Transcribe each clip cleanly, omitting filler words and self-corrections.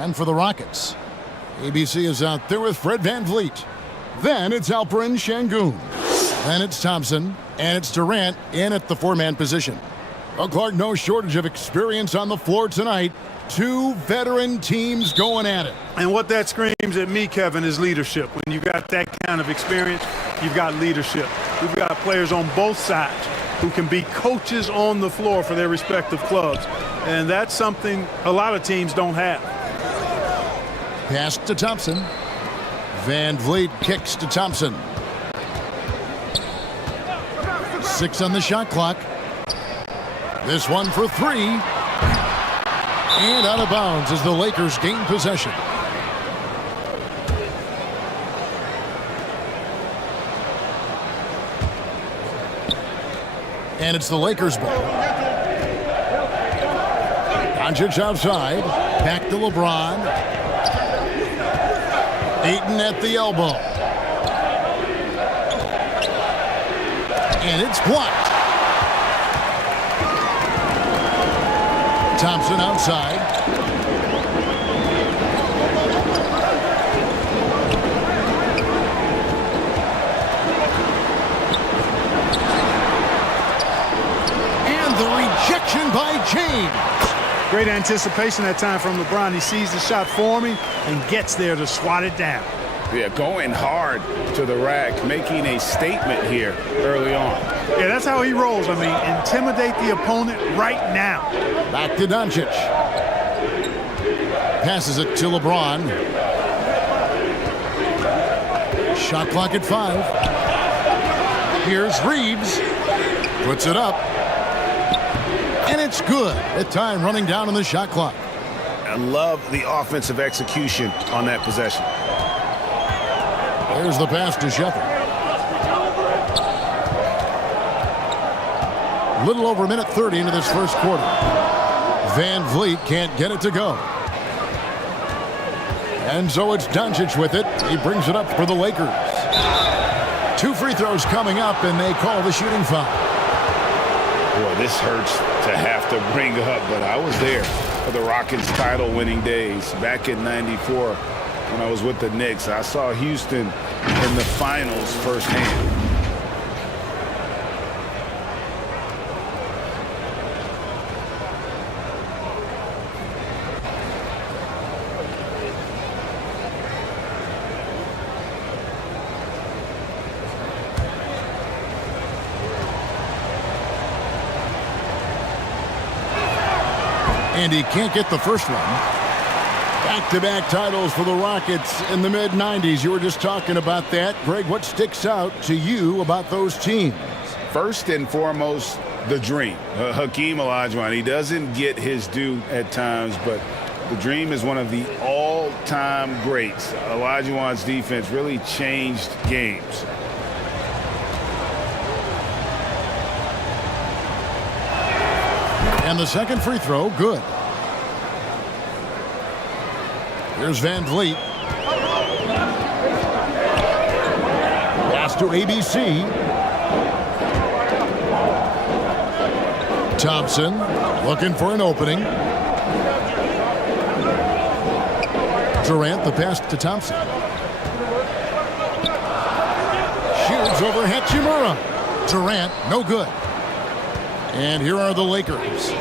And for the Rockets, ABC is out there with Fred VanVleet. Then it's Alperen Şengün. Then it's Thompson. And it's Durant in at the four-man position. Well, Clark, no shortage of experience on the floor tonight. Two veteran teams going at it. And what that screams at me, Kevin, is leadership. When you got that kind of experience, you've got leadership. We've got players on both sides who can be coaches on the floor for their respective clubs. And that's something a lot of teams don't have. Pass to Thompson. VanVleet kicks to Thompson. 6 on the shot clock. This one for 3. And out of bounds as the Lakers gain possession. And it's the Lakers ball. Doncic outside. Back to LeBron. Ayton at the elbow. And it's blocked. Thompson outside. And the rejection by James. Great anticipation that time from LeBron. He sees the shot forming and gets there to swat it down. Yeah, going hard to the rack, making a statement here early on. Yeah, that's how he rolls. I mean, intimidate the opponent right now. Back to Doncic. Passes it to LeBron. Shot clock at 5. Here's Reeves. Puts it up. And it's good. At time running down on the shot clock. I love the offensive execution on that possession. There's the pass to Shepherd. Little over a minute 30 into this first quarter. VanVleet can't get it to go. And so it's Doncic with it. He brings it up for the Lakers. 2 free throws coming up, and they call the shooting foul. Boy, this hurts to have to bring up, but I was there for the Rockets title-winning days back in '94 when I was with the Knicks. I saw Houston in the finals firsthand. And he can't get the first one. Back-to-back titles for the Rockets in the mid-90s. You were just talking about that. Greg, what sticks out to you about those teams? First and foremost, the dream. Hakeem Olajuwon, he doesn't get his due at times, but the dream is one of the all-time greats. Olajuwon's defense really changed games. And the second free throw, good. Here's VanVleet. Pass to ABC. Thompson looking for an opening. Durant, the pass to Thompson. Shoots over Hachimura. Durant, no good. And here are the Lakers.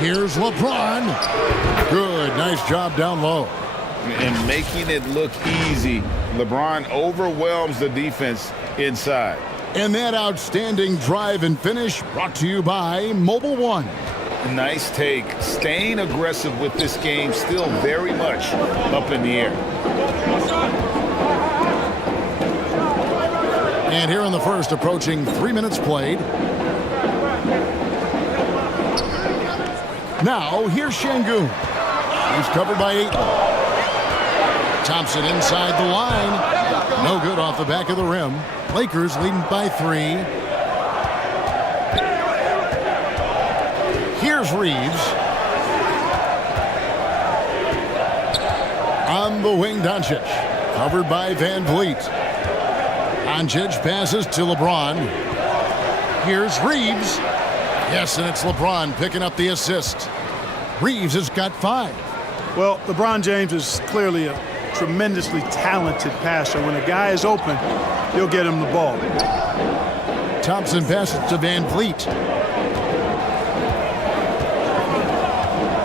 Here's LeBron. Good, nice job down low. And making it look easy, LeBron overwhelms the defense inside. And that outstanding drive and finish brought to you by Mobile One. Nice take. Staying aggressive with this game, still very much up in the air. And here in the first, approaching 3 minutes played. Now, here's Şengün. He's covered by Ayton. Thompson inside the line. No good off the back of the rim. Lakers leading by 3. Here's Reeves. On the wing, Doncic. Covered by VanVleet. Doncic passes to LeBron. Here's Reeves. Yes, and it's LeBron picking up the assist. Reeves has got 5. Well, LeBron James is clearly a tremendously talented passer. When a guy is open, he'll get him the ball. Thompson passes to Van Vliet.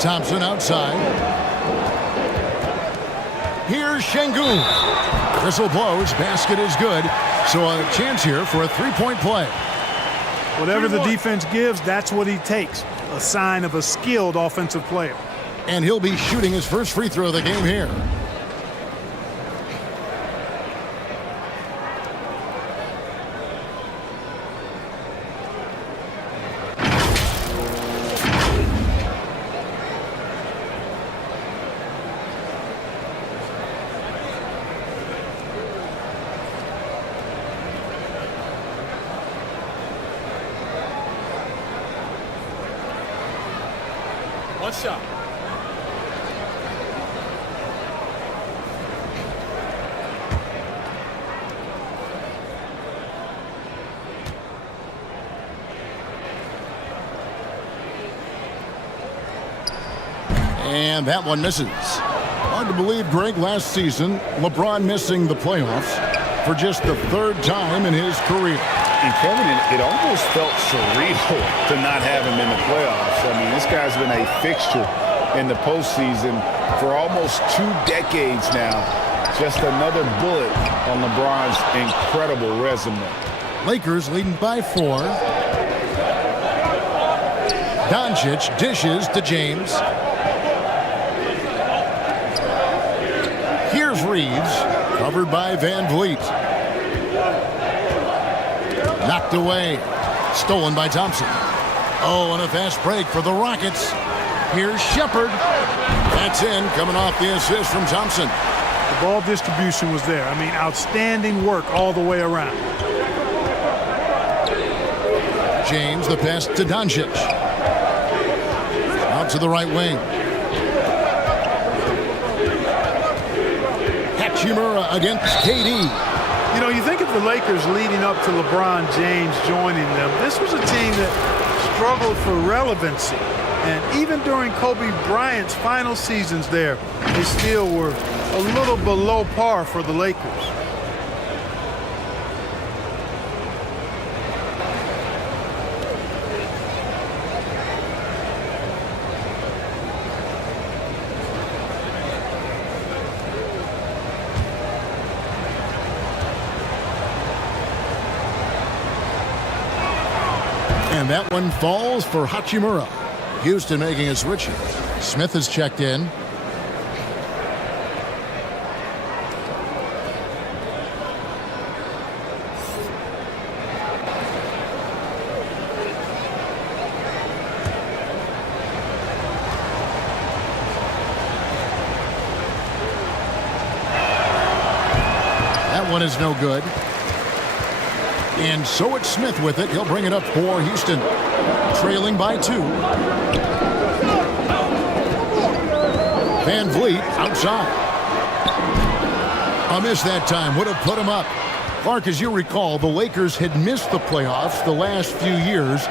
Thompson outside. Here's Şengün. Whistle blows. Basket is good. So a chance here for a three-point play. Whatever the defense gives, that's what he takes. A sign of a skilled offensive player. And he'll be shooting his first free throw of the game here. One shot. And that one misses. Hard to believe, Greg, last season, LeBron missing the playoffs for just the third time in his career. And Kevin, it almost felt surreal to not have him in the playoffs. I mean, this guy's been a fixture in the postseason for almost 2 decades now. Just another bullet on LeBron's incredible resume. Lakers leading by 4. Doncic dishes to James. Here's Reeves, covered by Van Vliet. Knocked away. Stolen by Thompson. Oh, and a fast break for the Rockets. Here's Shepherd. That's in, coming off the assist from Thompson. The ball distribution was there. I mean, outstanding work all the way around. James, the pass to Doncic. Out to the right wing. Hachimura against KD. You know, you think of the Lakers leading up to LeBron James joining them. This was a team that struggled for relevancy. And even during Kobe Bryant's final seasons there, they still were a little below par for the Lakers. And that one falls for Hachimura. Houston making a switch. Smith has checked in. That one is no good. And so it's Smith with it. He'll bring it up for Houston. Trailing by 2. Van Vliet outside. A miss that time. Would have put him up. Clark, as you recall, the Lakers had missed the playoffs the last few years,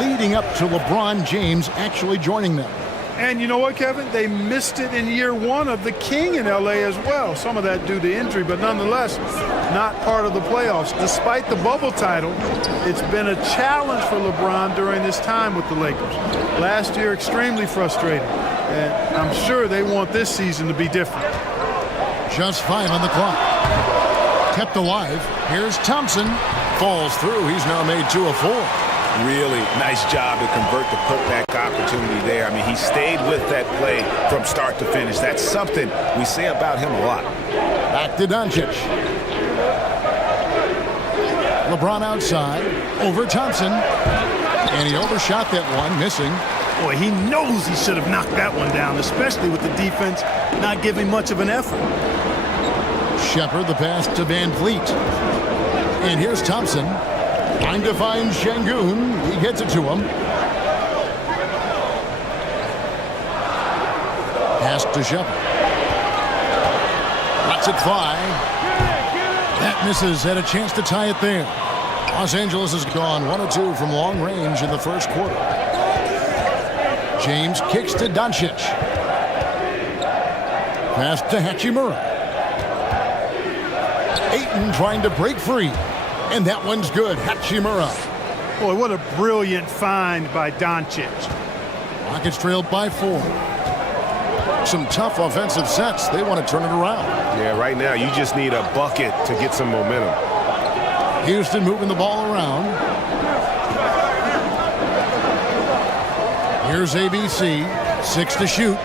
leading up to LeBron James actually joining them. And you know what, Kevin? They missed it in year 1 of the King in L.A. as well. Some of that due to injury, but nonetheless, not part of the playoffs. Despite the bubble title, it's been a challenge for LeBron during this time with the Lakers. Last year, extremely frustrating. And I'm sure they want this season to be different. Just 5 on the clock. Kept alive. Here's Thompson. Falls through. He's now made 2 of 4. Really nice job to convert the putback opportunity there. I mean, he stayed with that play from start to finish. That's something we say about him a lot. Back to Doncic. LeBron outside. Over Thompson. And he overshot that one, missing. Boy, he knows he should have knocked that one down, especially with the defense not giving much of an effort. Shepherd, the pass to Van Vliet. And here's Thompson. Trying to find Şengün. He gets it to him. Pass to Shepherd. Lets it fly. That misses. Had a chance to tie it there. Los Angeles has gone 1 of 2 from long range in the first quarter. James kicks to Doncic. Pass to Hachimura. Ayton trying to break free. And that one's good. Hachimura. Boy, what a brilliant find by Doncic. Rockets trailed by 4. Some tough offensive sets. They want to turn it around. Yeah, right now you just need a bucket to get some momentum. Houston moving the ball around. Here's ABC. 6 to shoot.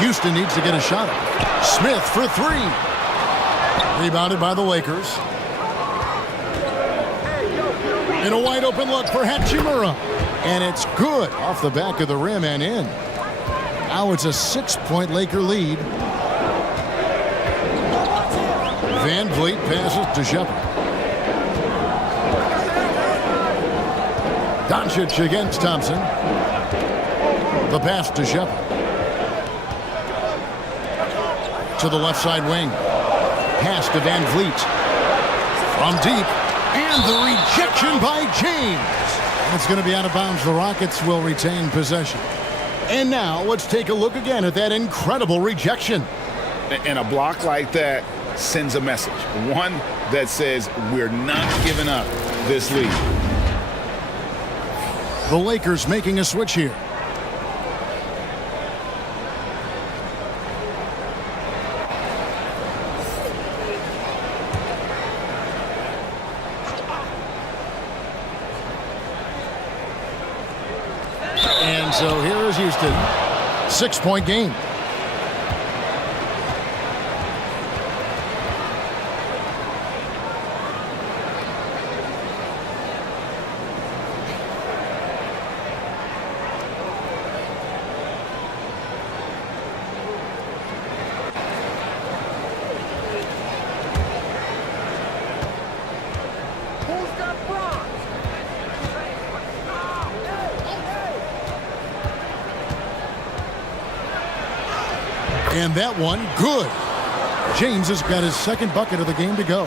Houston needs to get a shot up. Smith for 3. Rebounded by the Lakers. And a wide open look for Hachimura. And it's good off the back of the rim and in. Now it's a 6-point Laker lead. Van Vliet passes to Shepard. Doncic against Thompson. The pass to Shepard. To the left side wing. Pass to Van Vliet. From deep. And the rejection by James. It's going to be out of bounds. The Rockets will retain possession. And now let's take a look again at that incredible rejection. And a block like that sends a message. One that says we're not giving up this lead. The Lakers making a switch here. And so here is Houston. 6-point game. And that one, good. James has got his second bucket of the game to go.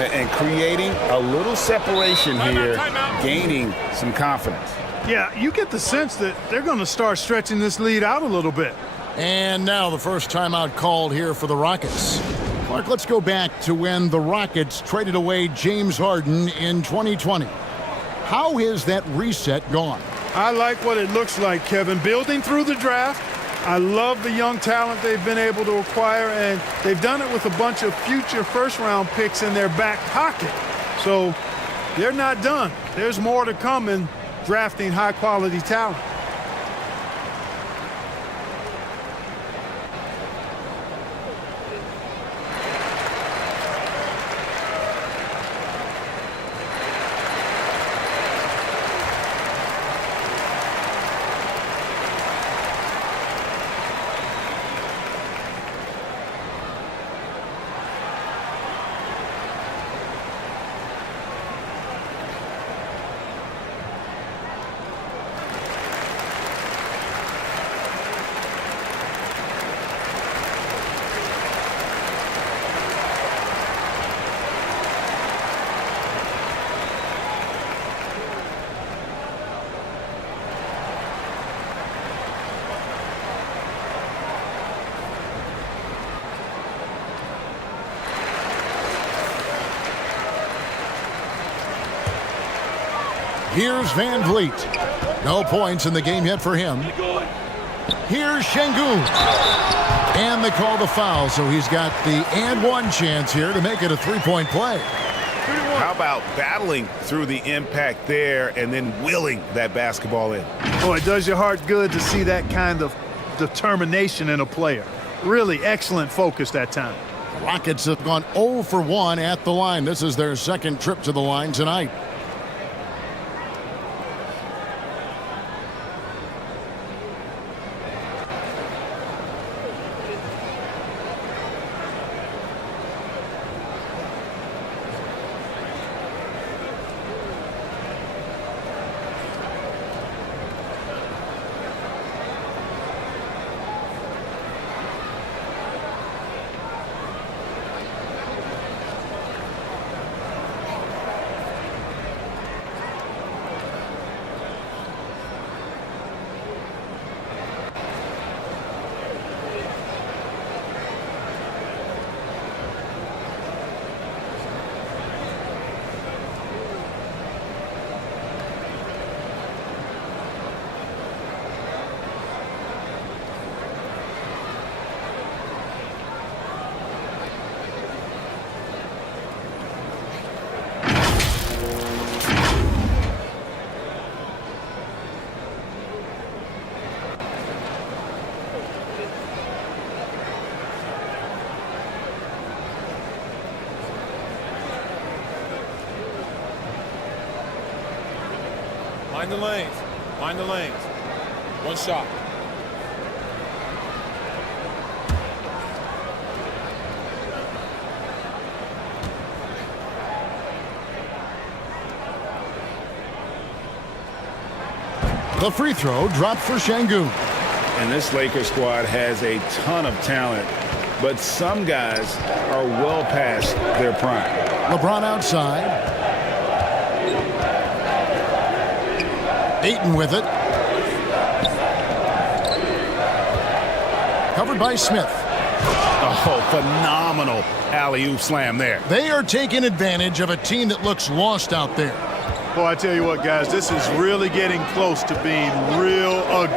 And creating a little separation here, gaining some confidence. Yeah, you get the sense that they're going to start stretching this lead out a little bit. And now the first timeout called here for the Rockets. Clark, let's go back to when the Rockets traded away James Harden in 2020. How has that reset gone? I like what it looks like, Kevin. Building through the draft. I love the young talent they've been able to acquire, and they've done it with a bunch of future first-round picks in their back pocket. So they're not done. There's more to come in drafting high-quality talent. Here's Van Vliet. No points in the game yet for him. Here's Şengün. And they call the foul, so he's got the and one chance here to make it a three-point play. How about battling through the impact there and then willing that basketball in? Boy, it does your heart good to see that kind of determination in a player. Really excellent focus that time. The Rockets have gone 0 for 1 at the line. This is their second trip to the line tonight. Mind the lanes. Mind the lanes. One shot. The free throw dropped for Şengün. And this Lakers squad has a ton of talent, but some guys are well past their prime. LeBron outside. Ayton with it. Covered by Smith. Oh, phenomenal alley-oop slam there. They are taking advantage of a team that looks lost out there. Boy, I tell you what, guys, this is really getting close to being real ugly.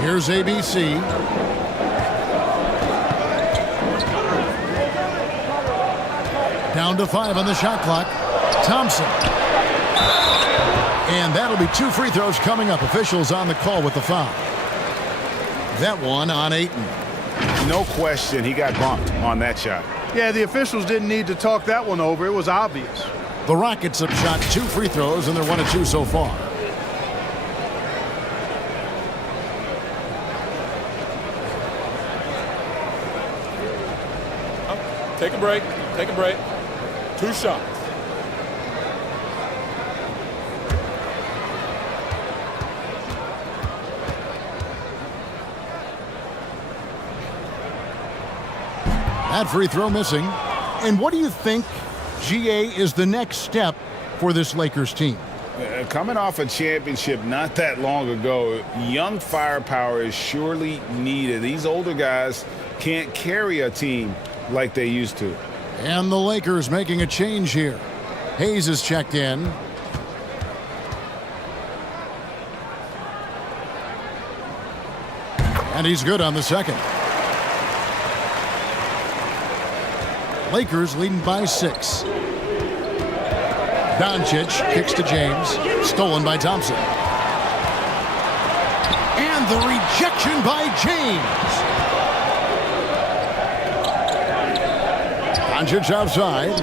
Here's ABC. Down to 5 on the shot clock. Thompson. And that'll be 2 free throws coming up. Officials on the call with the foul. That one on Ayton. No question he got bumped on that shot. Yeah, the officials didn't need to talk that one over. It was obvious. The Rockets have shot 2 free throws, and they're 1 of 2 so far. Take a break. Take a break. 2 shots. That free throw missing. And what do you think, GA, is the next step for this Lakers team? Coming off a championship not that long ago, young firepower is surely needed. These older guys can't carry a team like they used to. And the Lakers making a change here. Hayes is checked in. And he's good on the second. Lakers leading by 6. Doncic kicks to James. Stolen by Thompson. And the rejection by James. Doncic outside.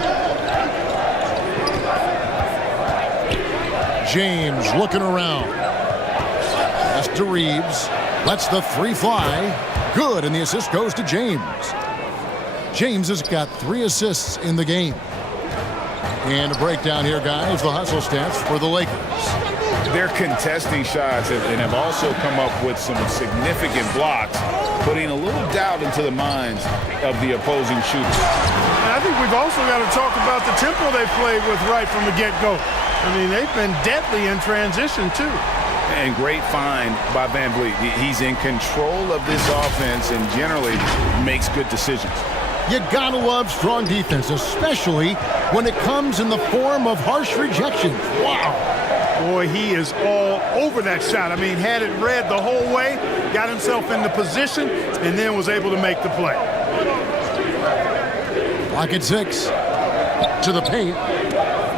James looking around. Pass to Reeves. Lets the 3 fly. Good, and the assist goes to James. James has got 3 assists in the game. And a breakdown here, guys. The hustle stats for the Lakers. They're contesting shots and have also come up with some significant blocks, putting a little doubt into the minds of the opposing shooters. And I think we've also got to talk about the tempo they played with right from the get-go. I mean, they've been deadly in transition, too. And great find by Van Vliet. He's in control of this offense and generally makes good decisions. You gotta love strong defense, especially when it comes in the form of harsh rejections. Wow. Boy, he is all over that shot. I mean, had it read the whole way, got himself into position, and then was able to make the play. Clock at 6. To the paint.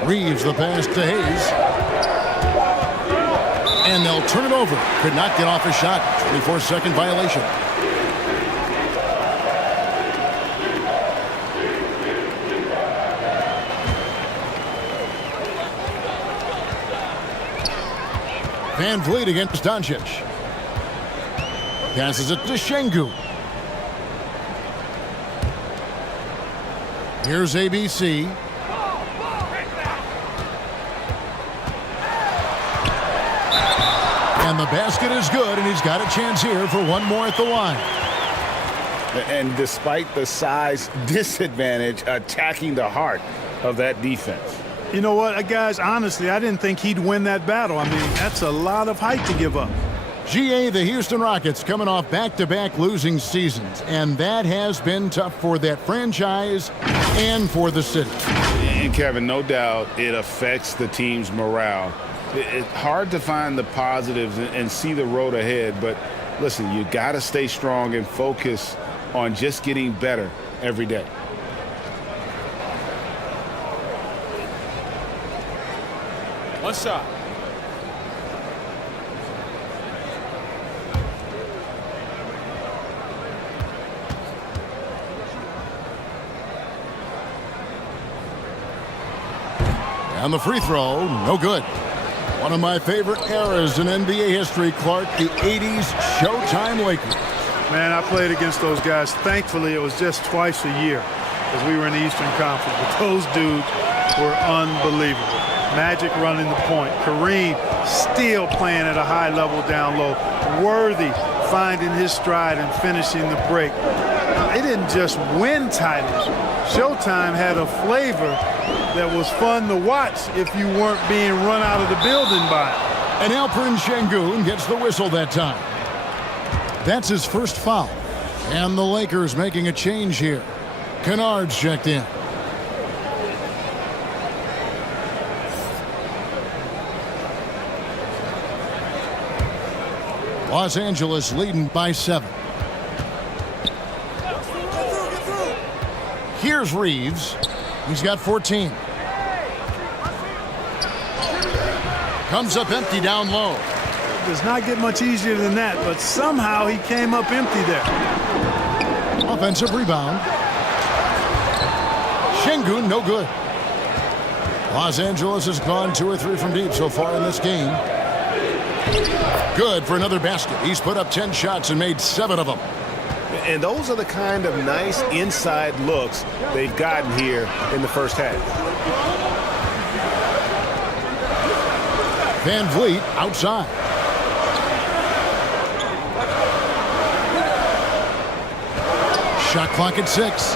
Reeves the pass to Hayes. And they'll turn it over. Could not get off a shot. 24-second violation. Van Vliet against Doncic. Passes it to Şengün. Here's ABC. And the basket is good, and he's got a chance here for one more at the line. And despite the size disadvantage, attacking the heart of that defense. You know what, guys, honestly, I didn't think he'd win that battle. I mean, that's a lot of height to give up. GA, the Houston Rockets coming off back-to-back losing seasons, and that has been tough for that franchise and for the city. And Kevin, no doubt it affects the team's morale. It's hard to find the positives and see the road ahead, but listen, you got to stay strong and focus on just getting better every day. One shot. And the free throw, no good. One of my favorite eras in NBA history, Clark, the 80s Showtime Lakers. Man, I played against those guys. Thankfully, it was just twice a year because we were in the Eastern Conference. But those dudes were unbelievable. Magic running the point. Kareem still playing at a high level down low. Worthy finding his stride and finishing the break. They didn't just win titles. Showtime had a flavor that was fun to watch if you weren't being run out of the building by it. And Alperen Şengün gets the whistle that time. That's his first foul. And the Lakers making a change here. Kennard's checked in. Los Angeles leading by 7. Here's Reeves. He's got 14. Comes up empty down low. It does not get much easier than that, but somehow he came up empty there. Offensive rebound. Şengün, no good. Los Angeles has gone 2 or 3 from deep so far in this game. Good for another basket. He's put up 10 shots and made 7 of them. And those are the kind of nice inside looks they've gotten here in the first half. Van Vliet outside. Shot clock at 6.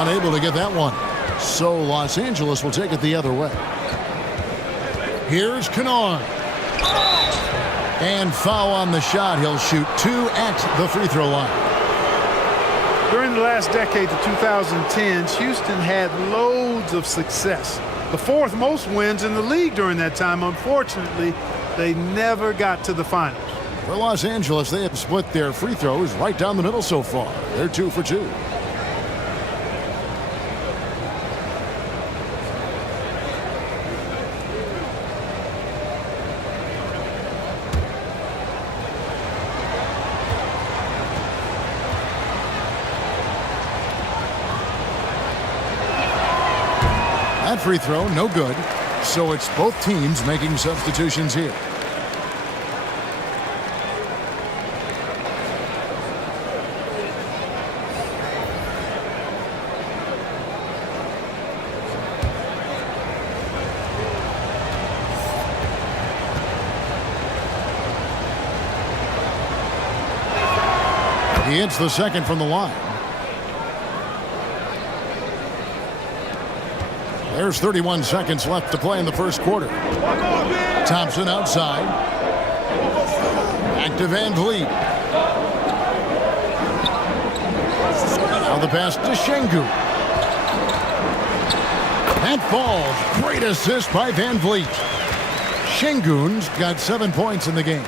Unable to get that one. So Los Angeles will take it the other way. Here's Kennard. And foul on the shot. He'll shoot 2 at the free throw line. During the last decade, the 2010s, Houston had loads of success. The 4th most wins in the league during that time. Unfortunately, they never got to the finals. For Los Angeles, they have split their free throws right down the middle so far. They're 2 for 2. That free throw, no good. So it's both teams making substitutions here. He hits the second from the line. There's 31 seconds left to play in the first quarter. Thompson outside. Back to Van Vliet. Now the pass to Şengün. That falls. Great assist by Van Vliet. Şengün's got 7 points in the game.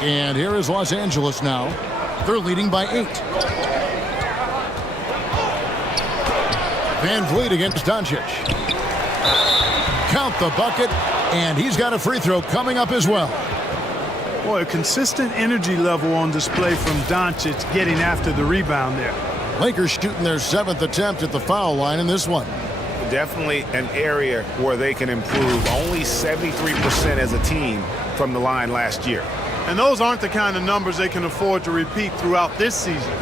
And here is Los Angeles now. They're leading by 8. Van Vliet against Doncic. Count the bucket, and he's got a free throw coming up as well. Boy, a consistent energy level on display from Doncic getting after the rebound there. Lakers shooting their 7th attempt at the foul line in this one. Definitely an area where they can improve. Only 73% as a team from the line last year. And those aren't the kind of numbers they can afford to repeat throughout this season.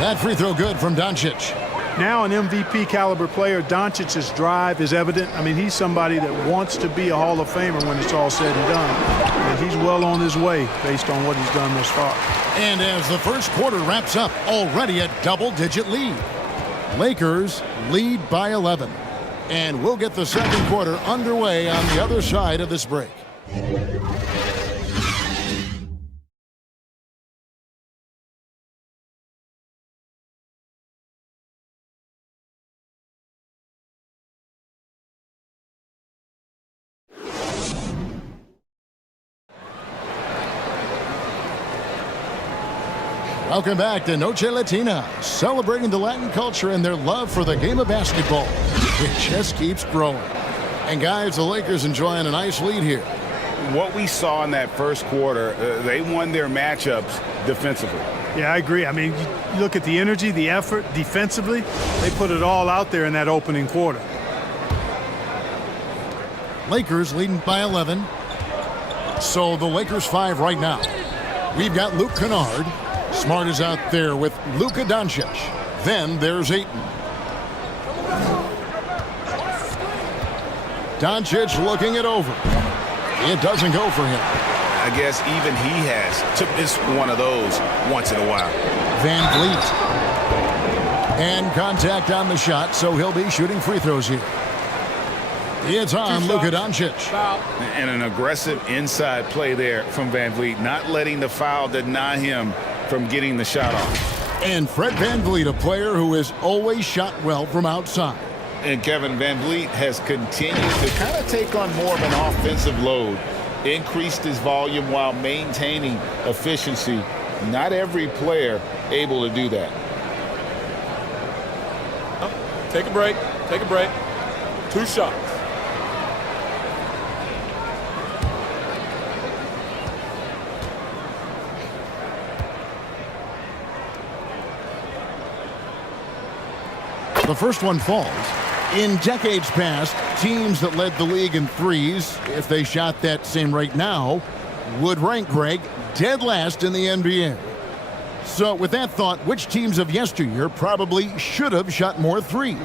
That free throw good from Doncic. Now an MVP caliber player, Doncic's drive is evident. I mean, he's somebody that wants to be a Hall of Famer when it's all said and done. And he's well on his way based on what he's done thus far. And as the first quarter wraps up, already a double-digit lead. Lakers lead by 11. And we'll get the second quarter underway on the other side of this break. Welcome back to Noche Latina, celebrating the Latin culture and their love for the game of basketball. It just keeps growing. And guys, the Lakers enjoying a nice lead here. What we saw in that first quarter, they won their matchups defensively. Yeah, I agree. I mean, you look at the energy, the effort defensively, they put it all out there in that opening quarter. Lakers leading by 11. So the Lakers 5 right now. We've got Luke Kennard. Smart is out there with Luka Doncic. Then there's Ayton. Doncic looking it over. It doesn't go for him. I guess even he has to miss one of those once in a while. Van Vliet. And contact on the shot, so he'll be shooting free throws here. It's on Luka Doncic. And an aggressive inside play there from Van Vliet, not letting the foul deny him from getting the shot off. And Fred Van Vliet, a player who has always shot well from outside. And Kevin, Van Vliet has continued to kind of take on more of an offensive load, increased his volume while maintaining efficiency. Not every player able to do that. Take a break. Take a break. 2 shots. The first one falls. In decades past, teams that led the league in threes, if they shot that same rate now, would rank, Greg, dead last in the NBA. So with that thought, which teams of yesteryear probably should have shot more threes?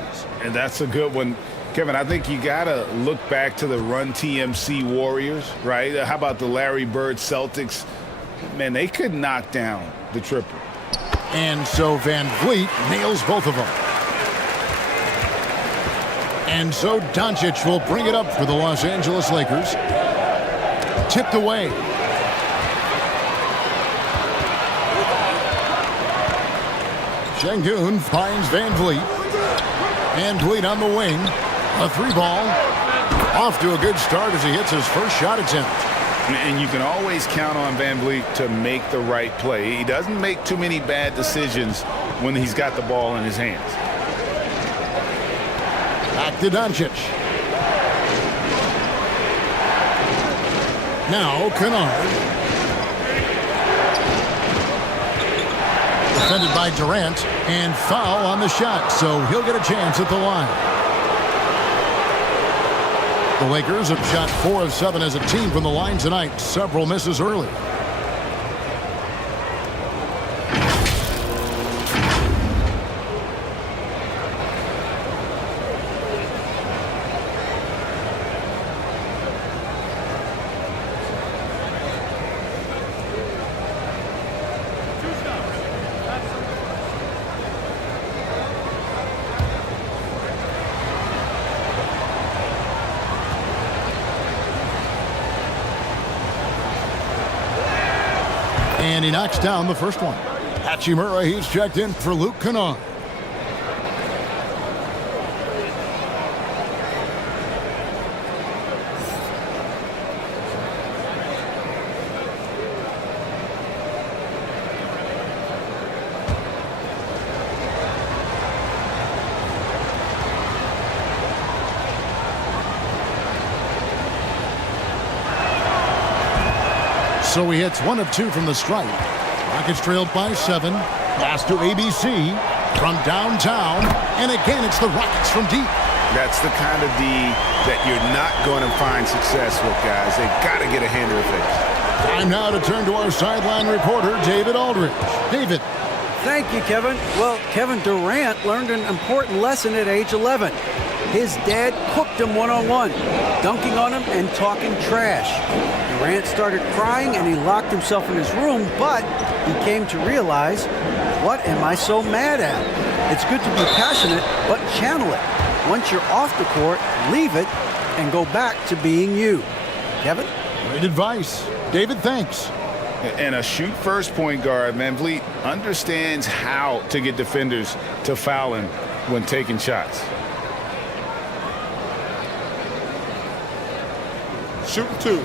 And that's a good one. Kevin, I think you got to look back to the Run TMC Warriors, right? How about the Larry Bird Celtics? Man, they could knock down the triple. And so Van Vliet nails both of them. And so Doncic will bring it up for the Los Angeles Lakers. Tipped away. Şengün finds Van Vliet. Van Vliet on the wing. A 3-ball. Off to a good start as he hits his first shot attempt. And you can always count on Van Vliet to make the right play. He doesn't make too many bad decisions when he's got the ball in his hands. Back to Doncic. Now Kennard. Defended by Durant, and foul on the shot, so he'll get a chance at the line. The Lakers have shot 4 of 7 as a team from the line tonight. Several misses early. And he knocks down the first one. Hachimura, he's checked in for Luke Kennard. So he hits 1 of 2 from the stripe. Rockets trailed by 7. Pass to ABC from downtown. And again, it's the Rockets from deep. That's the kind of D that you're not going to find success with, guys. They've got to get a hand in the face. Time now to turn to our sideline reporter, David Aldridge. David. Thank you, Kevin. Well, Kevin Durant learned an important lesson at age 11. His dad cooked him one-on-one, dunking on him and talking trash. Durant started crying and he locked himself in his room, but he came to realize, what am I so mad at? It's good to be passionate, but channel it. Once you're off the court, leave it and go back to being you. Kevin? Great advice. David, thanks. And a shoot-first point guard, Van Vliet, understands how to get defenders to foul him when taking shots. Shooting 2.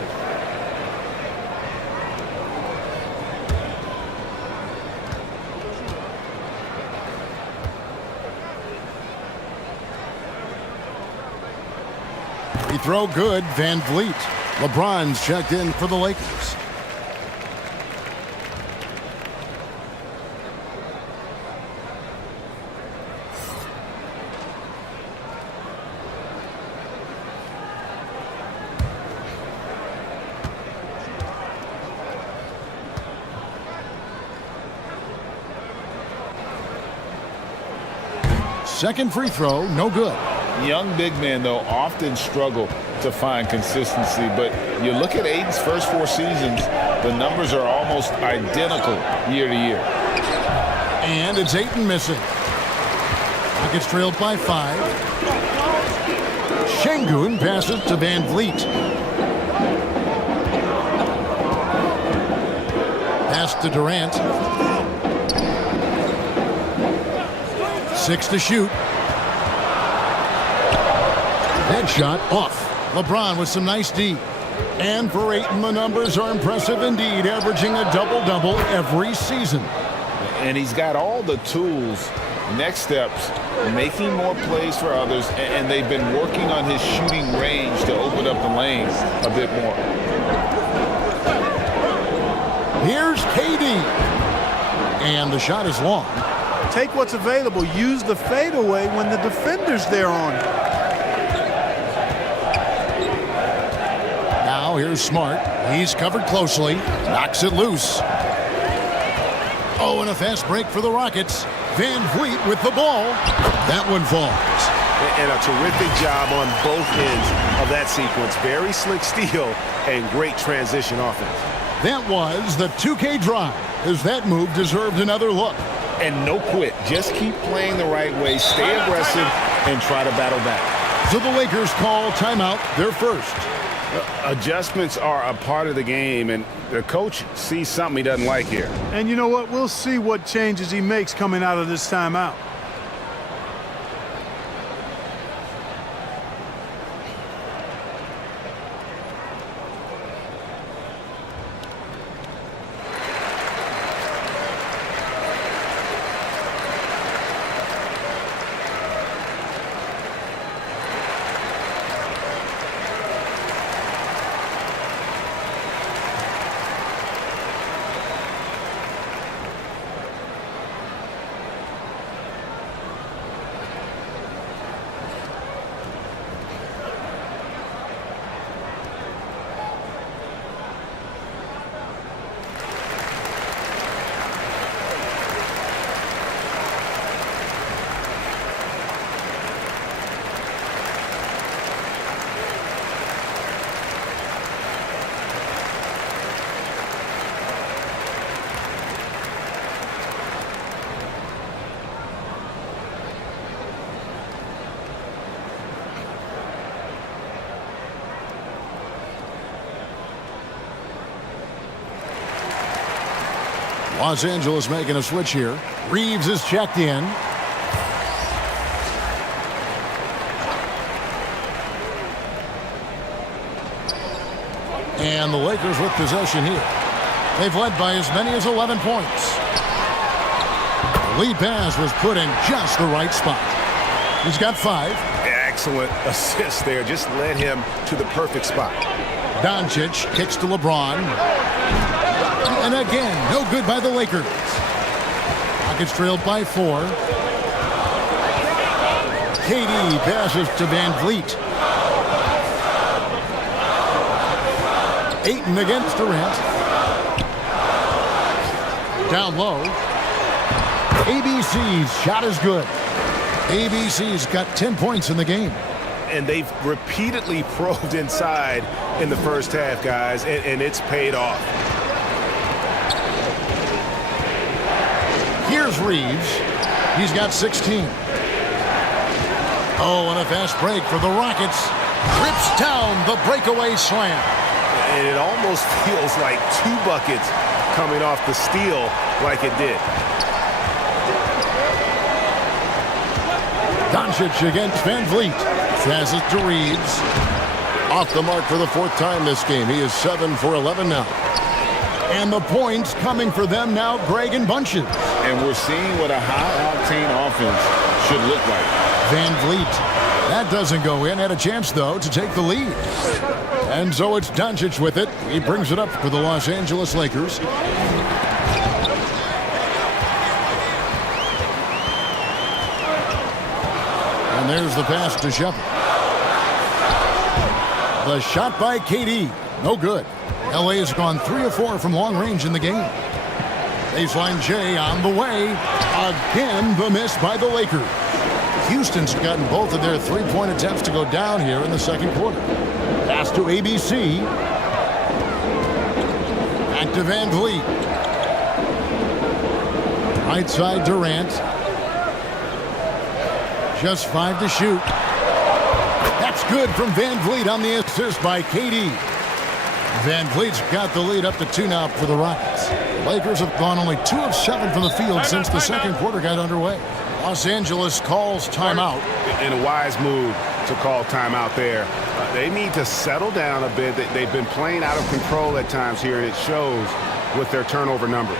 Free throw good, Van Vliet. LeBron's checked in for the Lakers. Second free throw, no good. Young big men, though, often struggle to find consistency. But you look at Aiden's first 4 seasons, the numbers are almost identical year to year. And it's Ayton missing. Rockets trailed by 5. Şengün passes to Van Vliet. Pass to Durant. 6 to shoot. Headshot off. LeBron with some nice D. And for Ayton, the numbers are impressive indeed, averaging a double-double every season. And he's got all the tools. Next steps, making more plays for others, and they've been working on his shooting range to open up the lanes a bit more. Here's KD. And the shot is long. Take what's available. Use the fadeaway when the defender's there on it. Now here's Smart. He's covered closely. Knocks it loose. Oh, and a fast break for the Rockets. Van Vliet with the ball. That one falls. And a terrific job on both ends of that sequence. Very slick steal and great transition offense. That was the 2K drive, as that move deserved another look. And no quit. Just keep playing the right way, stay aggressive, and try to battle back. So the Lakers call timeout, their first. Adjustments are a part of the game, and the coach sees something he doesn't like here. And you know what? We'll see what changes he makes coming out of this timeout. Los Angeles making a switch here. Reeves is checked in. And the Lakers with possession here. They've led by as many as 11 points. The lead pass was put in just the right spot. He's got 5. Excellent assist there. Just led him to the perfect spot. Doncic kicks to LeBron. And again, no good by the Lakers. Rockets trailed by 4. KD passes to Van Vliet. Ayton against Durant. Down low. ABC's shot is good. ABC's got 10 points in the game. And they've repeatedly probed inside in the first half, guys, and it's paid off. Here's Reeves. He's got 16. Oh, and a fast break for the Rockets. Rips down the breakaway slam. And it almost feels like 2 buckets coming off the steal like it did. Doncic against Van Vliet. Passes to Reeves. Off the mark for the 4th time this game. He is 7 for 11 now. And the points coming for them now, Greg, in bunches. And we're seeing what a high-octane offense should look like. Van Vliet. That doesn't go in. Had a chance, though, to take the lead. And so it's Doncic with it. He brings it up for the Los Angeles Lakers. And there's the pass to Shepard. The shot by KD. No good. LA has gone 3 of 4 from long range in the game. Baseline J on the way. Again, the miss by the Lakers. Houston's gotten both of their three-point attempts to go down here in the second quarter. Pass to ABC. Back to Van Vliet. Right side Durant. Just 5 to shoot. That's good from Van Vliet on the assist by KD. Van Vliet's got the lead up to 2 now for the Rockets. The Lakers have gone only 2 of 7 from the field since the second quarter got underway. Los Angeles calls timeout. And a wise move to call timeout there. They need to settle down a bit. They've been playing out of control at times here, and it shows with their turnover numbers.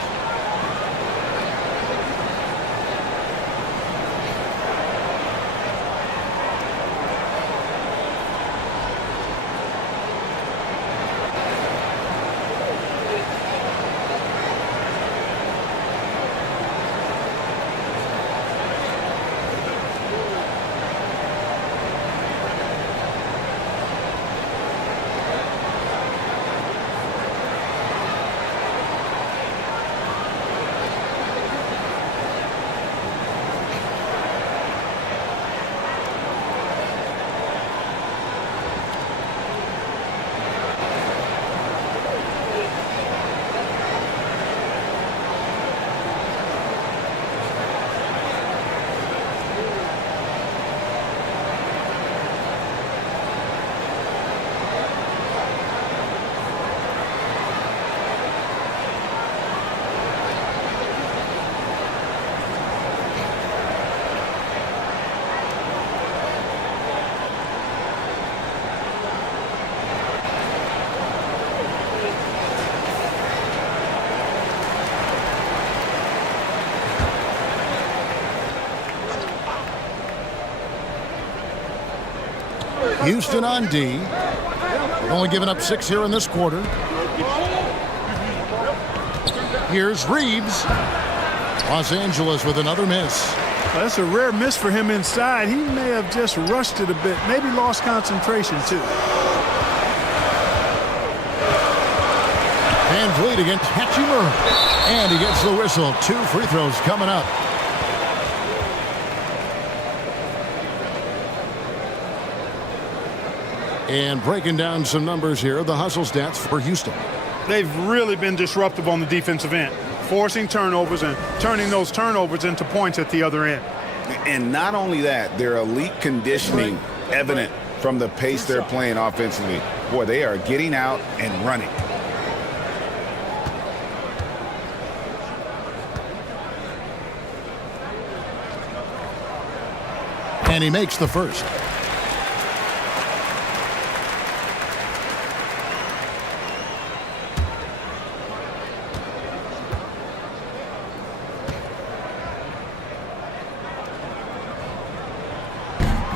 Houston on D. Only giving up 6 here in this quarter. Here's Reeves. Los Angeles with another miss. Well, that's a rare miss for him inside. He may have just rushed it a bit, maybe lost concentration too. Van Vliet against Hachimura. And he gets the whistle. 2 free throws coming up. And breaking down some numbers here, the hustle stats for Houston. They've really been disruptive on the defensive end, forcing turnovers and turning those turnovers into points at the other end. And not only that, their elite conditioning evident from the pace they're playing offensively. Boy, they are getting out and running. And he makes the first.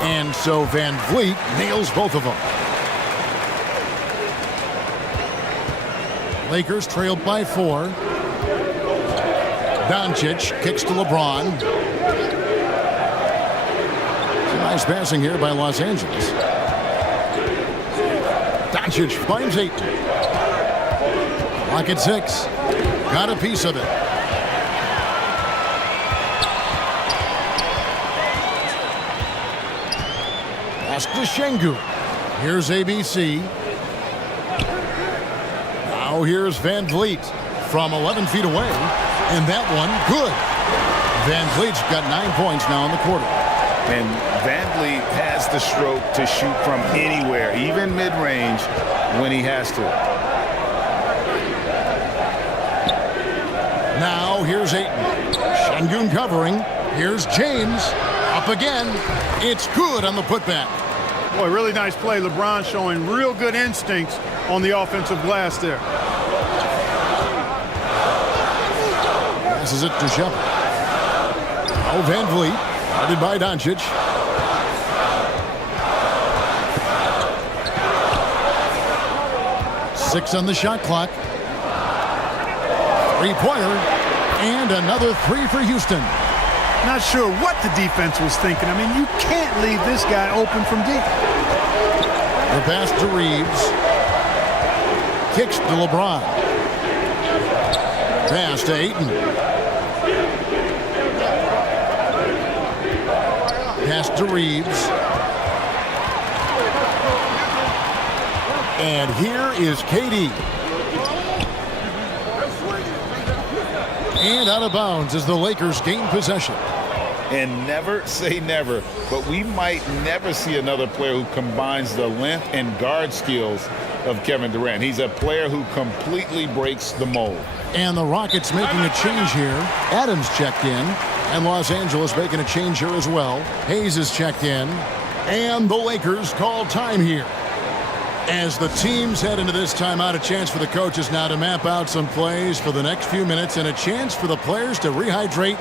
And so Van Vliet nails both of them. Lakers trailed by 4. Doncic kicks to LeBron. Some nice passing here by Los Angeles. Doncic finds 8. Clock at 6. Got a piece of it. Pass to Şengün. Here's ABC. Now here's Van Vliet from 11 feet away. And that one, good. Van Vliet's got 9 points now in the quarter. And Van Vliet has the stroke to shoot from anywhere, even mid-range, when he has to. Now here's Ayton. Şengün covering. Here's James. Up again. It's good on the putback. Boy, really nice play. LeBron showing real good instincts on the offensive glass there. Passes it to Shepard. Now Van Vliet, guarded by Doncic. 6 on the shot clock. Three-pointer, and another 3 for Houston. Not sure what the defense was thinking. I mean, you can't leave this guy open from deep. The pass to Reeves. Kicks to LeBron. Pass to Ayton. Pass to Reeves. And here is KD. And out of bounds as the Lakers gain possession. And never say never, but we might never see another player who combines the length and guard skills of Kevin Durant. He's a player who completely breaks the mold. And the Rockets making a change here. Adams checked in, and Los Angeles making a change here as well. Hayes is checked in, and the Lakers call time here. As the teams head into this timeout, a chance for the coaches now to map out some plays for the next few minutes and a chance for the players to rehydrate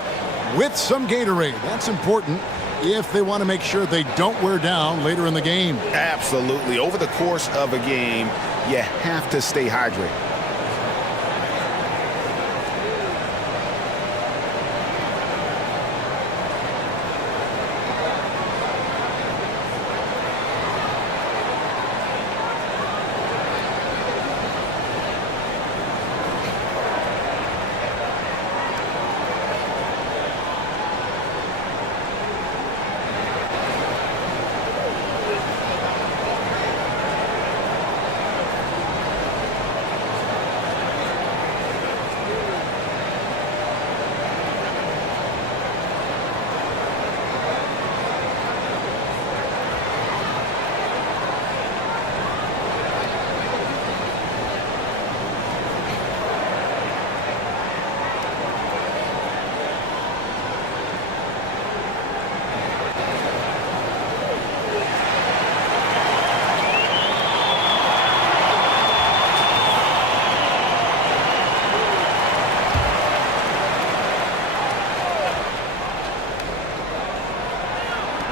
with some Gatorade. That's important if they want to make sure they don't wear down later in the game. Absolutely. Over the course of a game, you have to stay hydrated.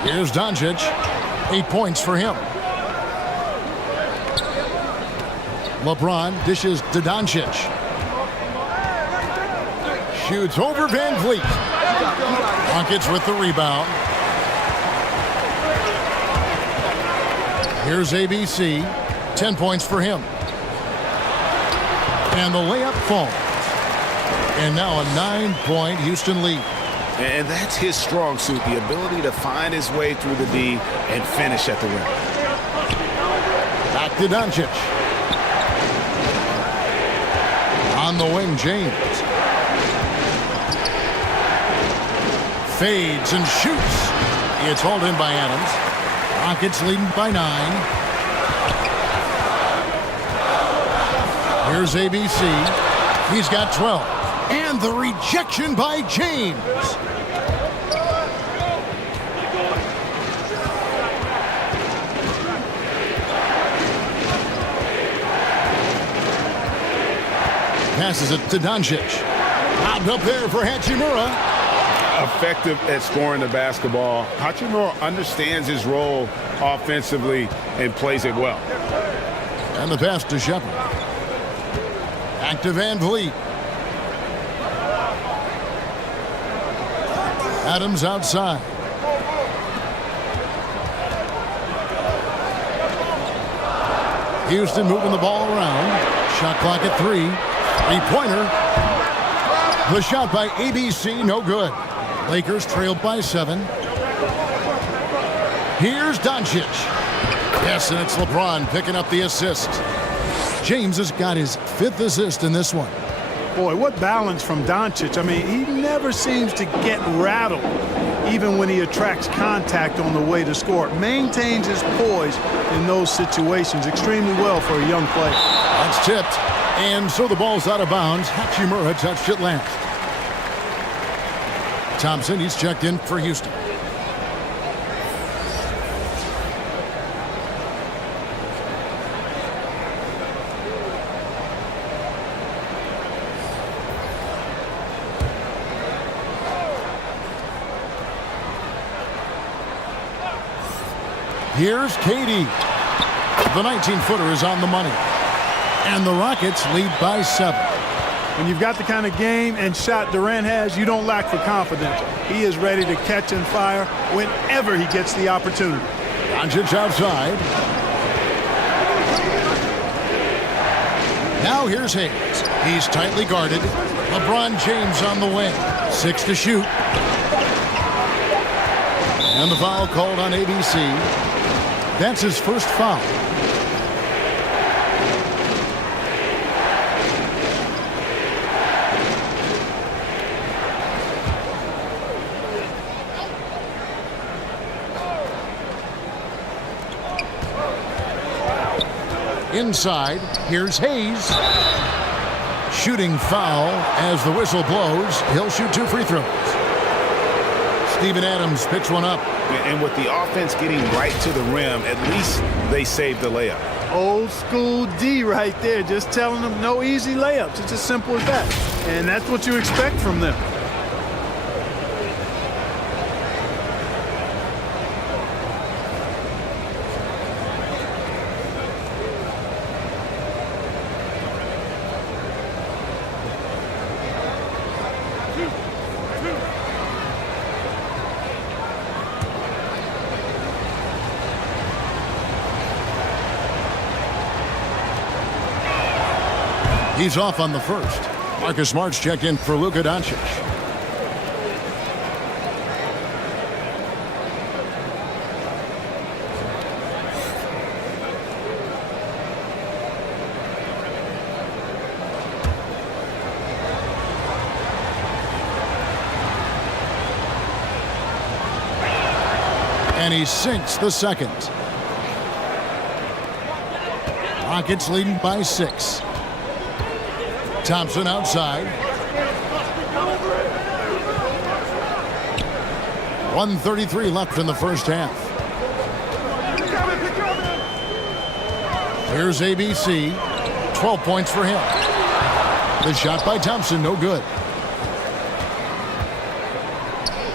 Here's Doncic. 8 points for him. LeBron dishes to Doncic. Shoots over Van Vliet. Rockets with the rebound. Here's ABC. 10 points for him. And the layup falls. And now a 9-point Houston lead. And that's his strong suit, the ability to find his way through the D and finish at the rim. Back to Doncic. On the wing, James. Fades and shoots. It's hauled in by Adams. Rockets leading by 9. Here's ABC. He's got 12. And the rejection by James. Passes it to Doncic. Out up there for Hachimura. Effective at scoring the basketball. Hachimura understands his role offensively and plays it well. And the pass to Shepard. Back to Van Vliet. Adams outside. Houston moving the ball around. Shot clock at 3. Three-pointer. The shot by ABC, no good. Lakers trailed by 7. Here's Doncic. Yes, and it's LeBron picking up the assist. James has got his 5th assist in this one. Boy, what balance from Doncic. I mean, he never seems to get rattled, even when he attracts contact on the way to score. Maintains his poise in those situations extremely well for a young player. That's tipped, and so the ball's out of bounds. Hachimura touched it last. Thompson, he's checked in for Houston. Here's KD. The 19-footer is on the money. And the Rockets lead by 7. When you've got the kind of game and shot Durant has, you don't lack for confidence. He is ready to catch and fire whenever he gets the opportunity. Doncic outside. Now here's Hayes. He's tightly guarded. LeBron James on the wing. 6 to shoot. And the foul called on ABC. That's his first foul. Inside, here's Hayes. Shooting foul as the whistle blows. He'll shoot 2 free throws. Steven Adams picks one up. And with the offense getting right to the rim, at least they saved the layup. Old school D right there, just telling them no easy layups. It's as simple as that. And that's what you expect from them. He's off on the first. Marcus Smart's checked in for Luka Doncic. And he sinks the second. Rockets leading by 6. Thompson outside. 1:33 left in the first half. Here's ABC. 12 points for him. The shot by Thompson, no good.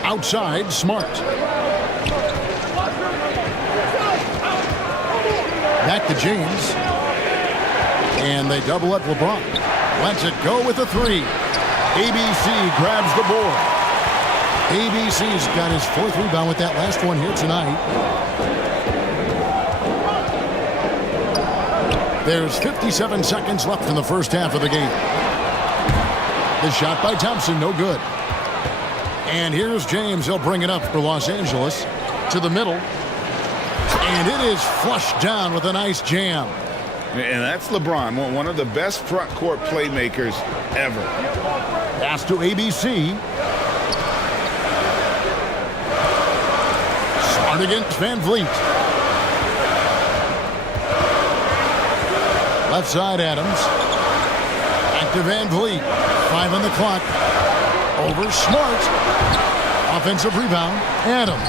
Outside, Smart. Back to James. And they double up LeBron. Lets it go with a 3. ABC grabs the board. ABC's got his 4th rebound with that last one here tonight. There's 57 seconds left in the first half of the game. The shot by Thompson, no good. And here's James. He'll bring it up for Los Angeles to the middle. And it is flushed down with a nice jam. And that's LeBron, one of the best front court playmakers ever. Pass to ABC. Smart against Van Vliet. Left side, Adams. Back to Van Vliet. 5 on the clock. Over Smart. Offensive rebound, Adams.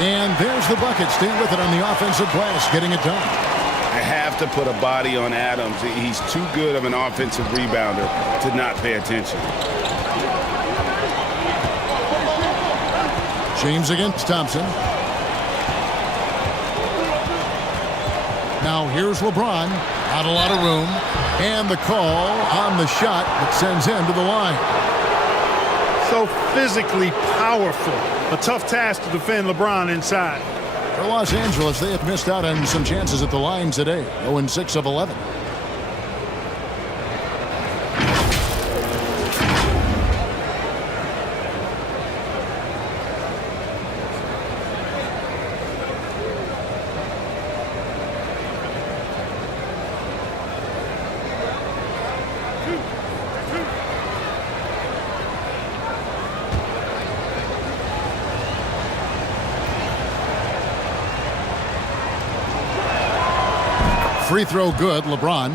And there's the bucket. Staying with it on the offensive glass, getting it done. I have to put a body on Adams. He's too good of an offensive rebounder to not pay attention. James against Thompson. Now here's LeBron. Not a lot of room. And the call on the shot that sends him to the line. So physically powerful. A tough task to defend LeBron inside. For Los Angeles, they have missed out on some chances at the line today. 0-6 of 11. Free throw good, LeBron.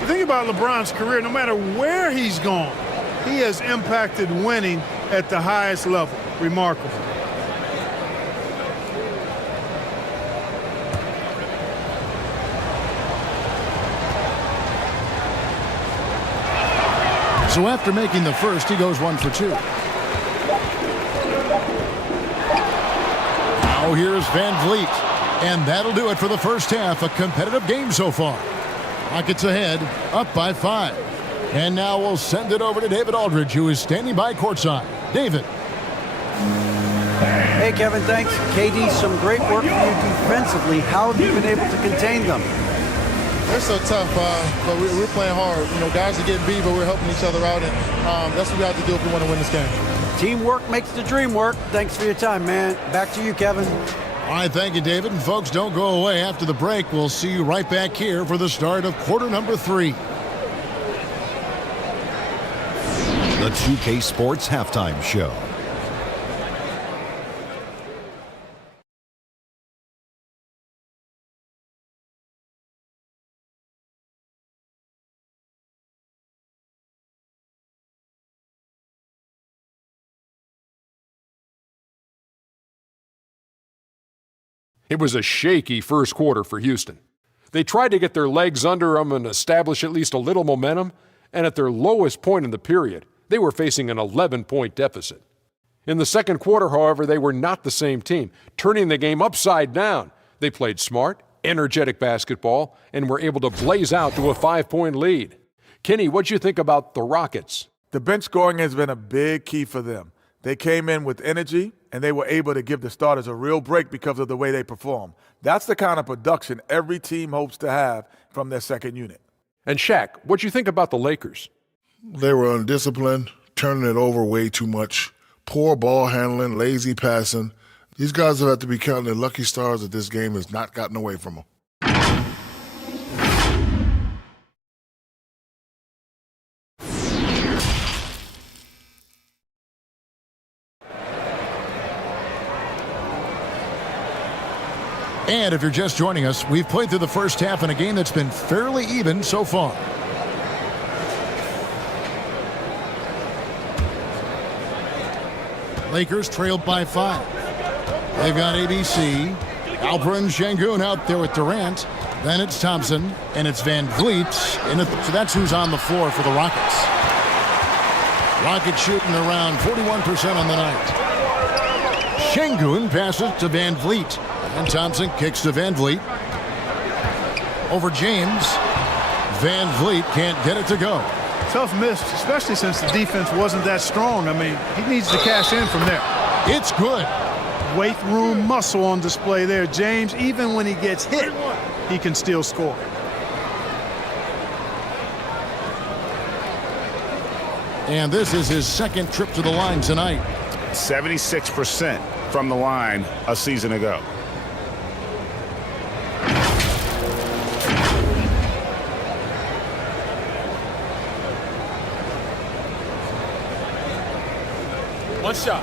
The thing about LeBron's career, no matter where he's gone, he has impacted winning at the highest level. Remarkable. So after making the first, he goes 1 for 2. Now here's Van Vliet. And that'll do it for the first half. A competitive game so far. Rockets ahead, up by 5. And now we'll send it over to David Aldridge, who is standing by courtside. David. Hey, Kevin, thanks. KD, some great work for you defensively. How have you been able to contain them? They're so tough, but we're playing hard. You know, guys are getting beat, but we're helping each other out, and that's what we have to do if we want to win this game. Teamwork makes the dream work. Thanks for your time, man. Back to you, Kevin. All right, thank you, David. And folks, don't go away. After the break, we'll see you right back here for the start of quarter number 3. The 2K Sports Halftime Show. It was a shaky first quarter for Houston. They tried to get their legs under them and establish at least a little momentum, and at their lowest point in the period, they were facing an 11-point deficit. In the second quarter, however, they were not the same team, turning the game upside down. They played smart, energetic basketball, and were able to blaze out to a 5-point lead. Kenny, what'd you think about the Rockets? The bench scoring has been a big key for them. They came in with energy, and they were able to give the starters a real break because of the way they perform. That's the kind of production every team hopes to have from their second unit. And Shaq, what'd you think about the Lakers? They were undisciplined, turning it over way too much, poor ball handling, lazy passing. These guys have had to be counting their lucky stars that this game has not gotten away from them. And if you're just joining us, we've played through the first half in a game that's been fairly even so far. Lakers trailed by 5. They've got ABC, Alperen Sengun out there with Durant. Then it's Thompson, and it's Van Vliet. So that's who's on the floor for the Rockets. Rockets shooting around 41% on the night. Sengun passes to Van Vliet. And Thompson kicks to Van Vliet. Over James. Van Vliet can't get it to go. Tough miss, especially since the defense wasn't that strong. I mean, he needs to cash in from there. It's good. Weight room muscle on display there. James, even when he gets hit, he can still score. And this is his second trip to the line tonight. 76% from the line a season ago. One shot.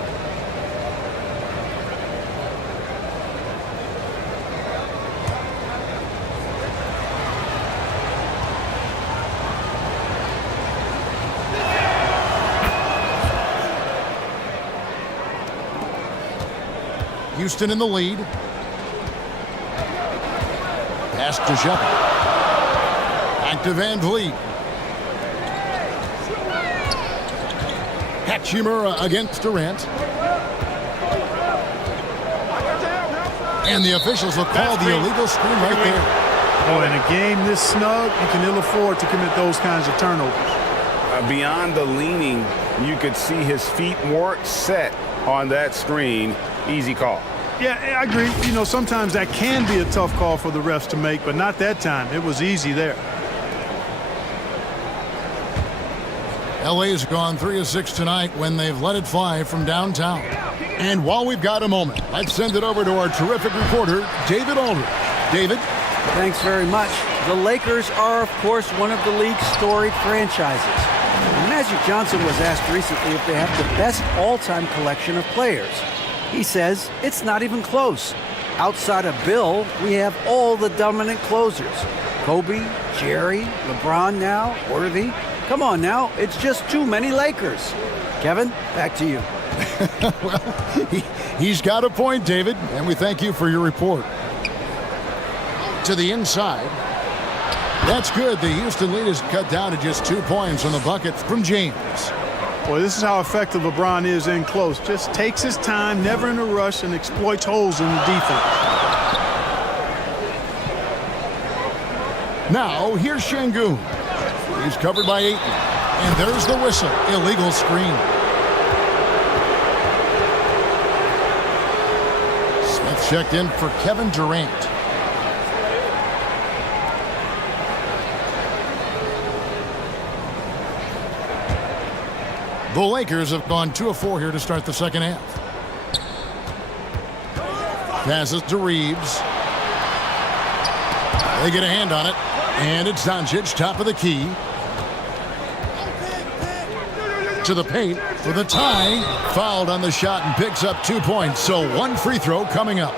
Houston in the lead. Pass to Shepard. Back to Van Vliet. Hachimura against Durant. And the officials will call the illegal screen right there. Oh, in a game this snug, you can ill afford to commit those kinds of turnovers. Beyond the leaning, you could see his feet weren't set on that screen. Easy call. Yeah, I agree. You know, sometimes that can be a tough call for the refs to make, but not that time. It was easy there. LA's gone 3 of 6 tonight when they've let it fly from downtown. And while we've got a moment, let's send it over to our terrific reporter, David Aldridge. David? Thanks very much. The Lakers are, of course, one of the league's storied franchises. And Magic Johnson was asked recently if they have the best all-time collection of players. He says it's not even close. Outside of Bill, we have all the dominant closers. Kobe, Jerry, LeBron now, Worthy. Come on now, it's just too many Lakers. Kevin, back to you. Well, he's got a point, David, and we thank you for your report. To the inside. That's good. The Houston lead is cut down to just 2 points on the bucket from James. Boy, this is how effective LeBron is in close. Just takes his time, never in a rush, and exploits holes in the defense. Now, here's Şengün. He's covered by Ayton. And there's the whistle. Illegal screen. Smith checked in for Kevin Durant. The Lakers have gone 2 of 4 here to start the second half. Passes to Reeves. They get a hand on it. And it's Doncic, top of the key. To the paint for the tie. Fouled on the shot and picks up 2 points. So 1 free throw coming up.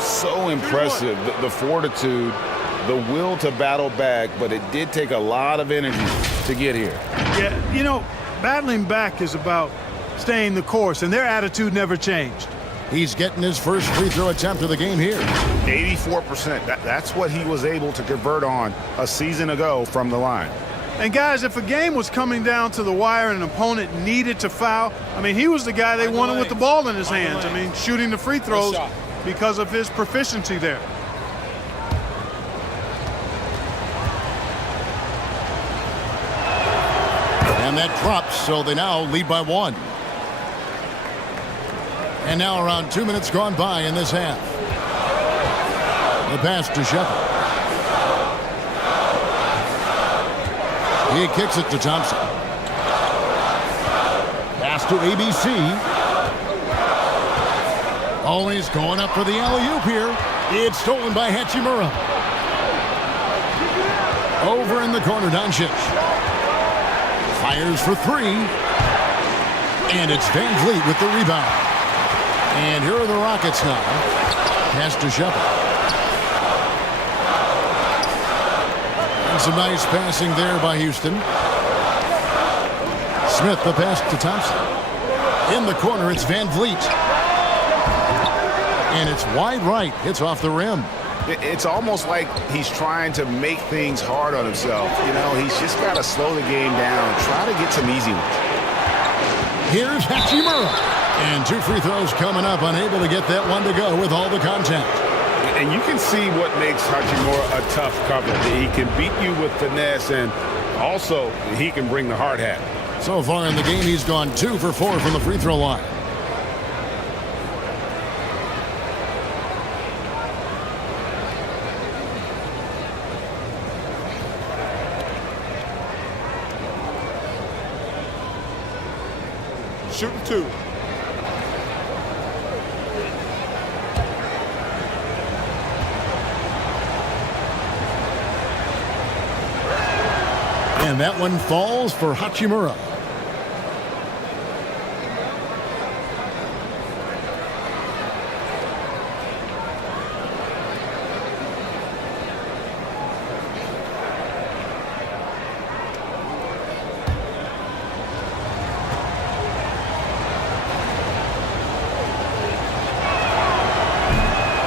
So impressive, the fortitude, the will to battle back, but it did take a lot of energy to get here. Yeah, you know, battling back is about staying the course, and their attitude never changed. He's getting his first free throw attempt of the game here. 84%. That's what he was able to convert on a season ago from the line. And guys, if a game was coming down to the wire and an opponent needed to foul, I mean, he was the guy they wanted with the ball in his hands. I mean, shooting the free throws because of his proficiency there. And that drops, so they now lead by 1. And now around 2 minutes gone by in this half. The pass to Shepard. He kicks it to Thompson. Pass to ABC. Always going up for the alley-oop here. It's stolen by Hachimura. Over in the corner, Doncic. Fires for 3. And it's Van Vliet with the rebound. And here are the Rockets now. Pass to Shepard. And some nice passing there by Houston. Smith, the pass to Thompson. In the corner, it's Van Vliet. And it's wide right. It's off the rim. It's almost like he's trying to make things hard on himself. You know, he's just got to slow the game down, try to get some easy ones. Here's Hachimura. And 2 free throws coming up, unable to get that one to go with all the contact. And you can see what makes Hachimura a tough cover. He can beat you with finesse, and also he can bring the hard hat. So far in the game, he's gone 2 for 4 from the free throw line. Shooting 2. And that one falls for Hachimura.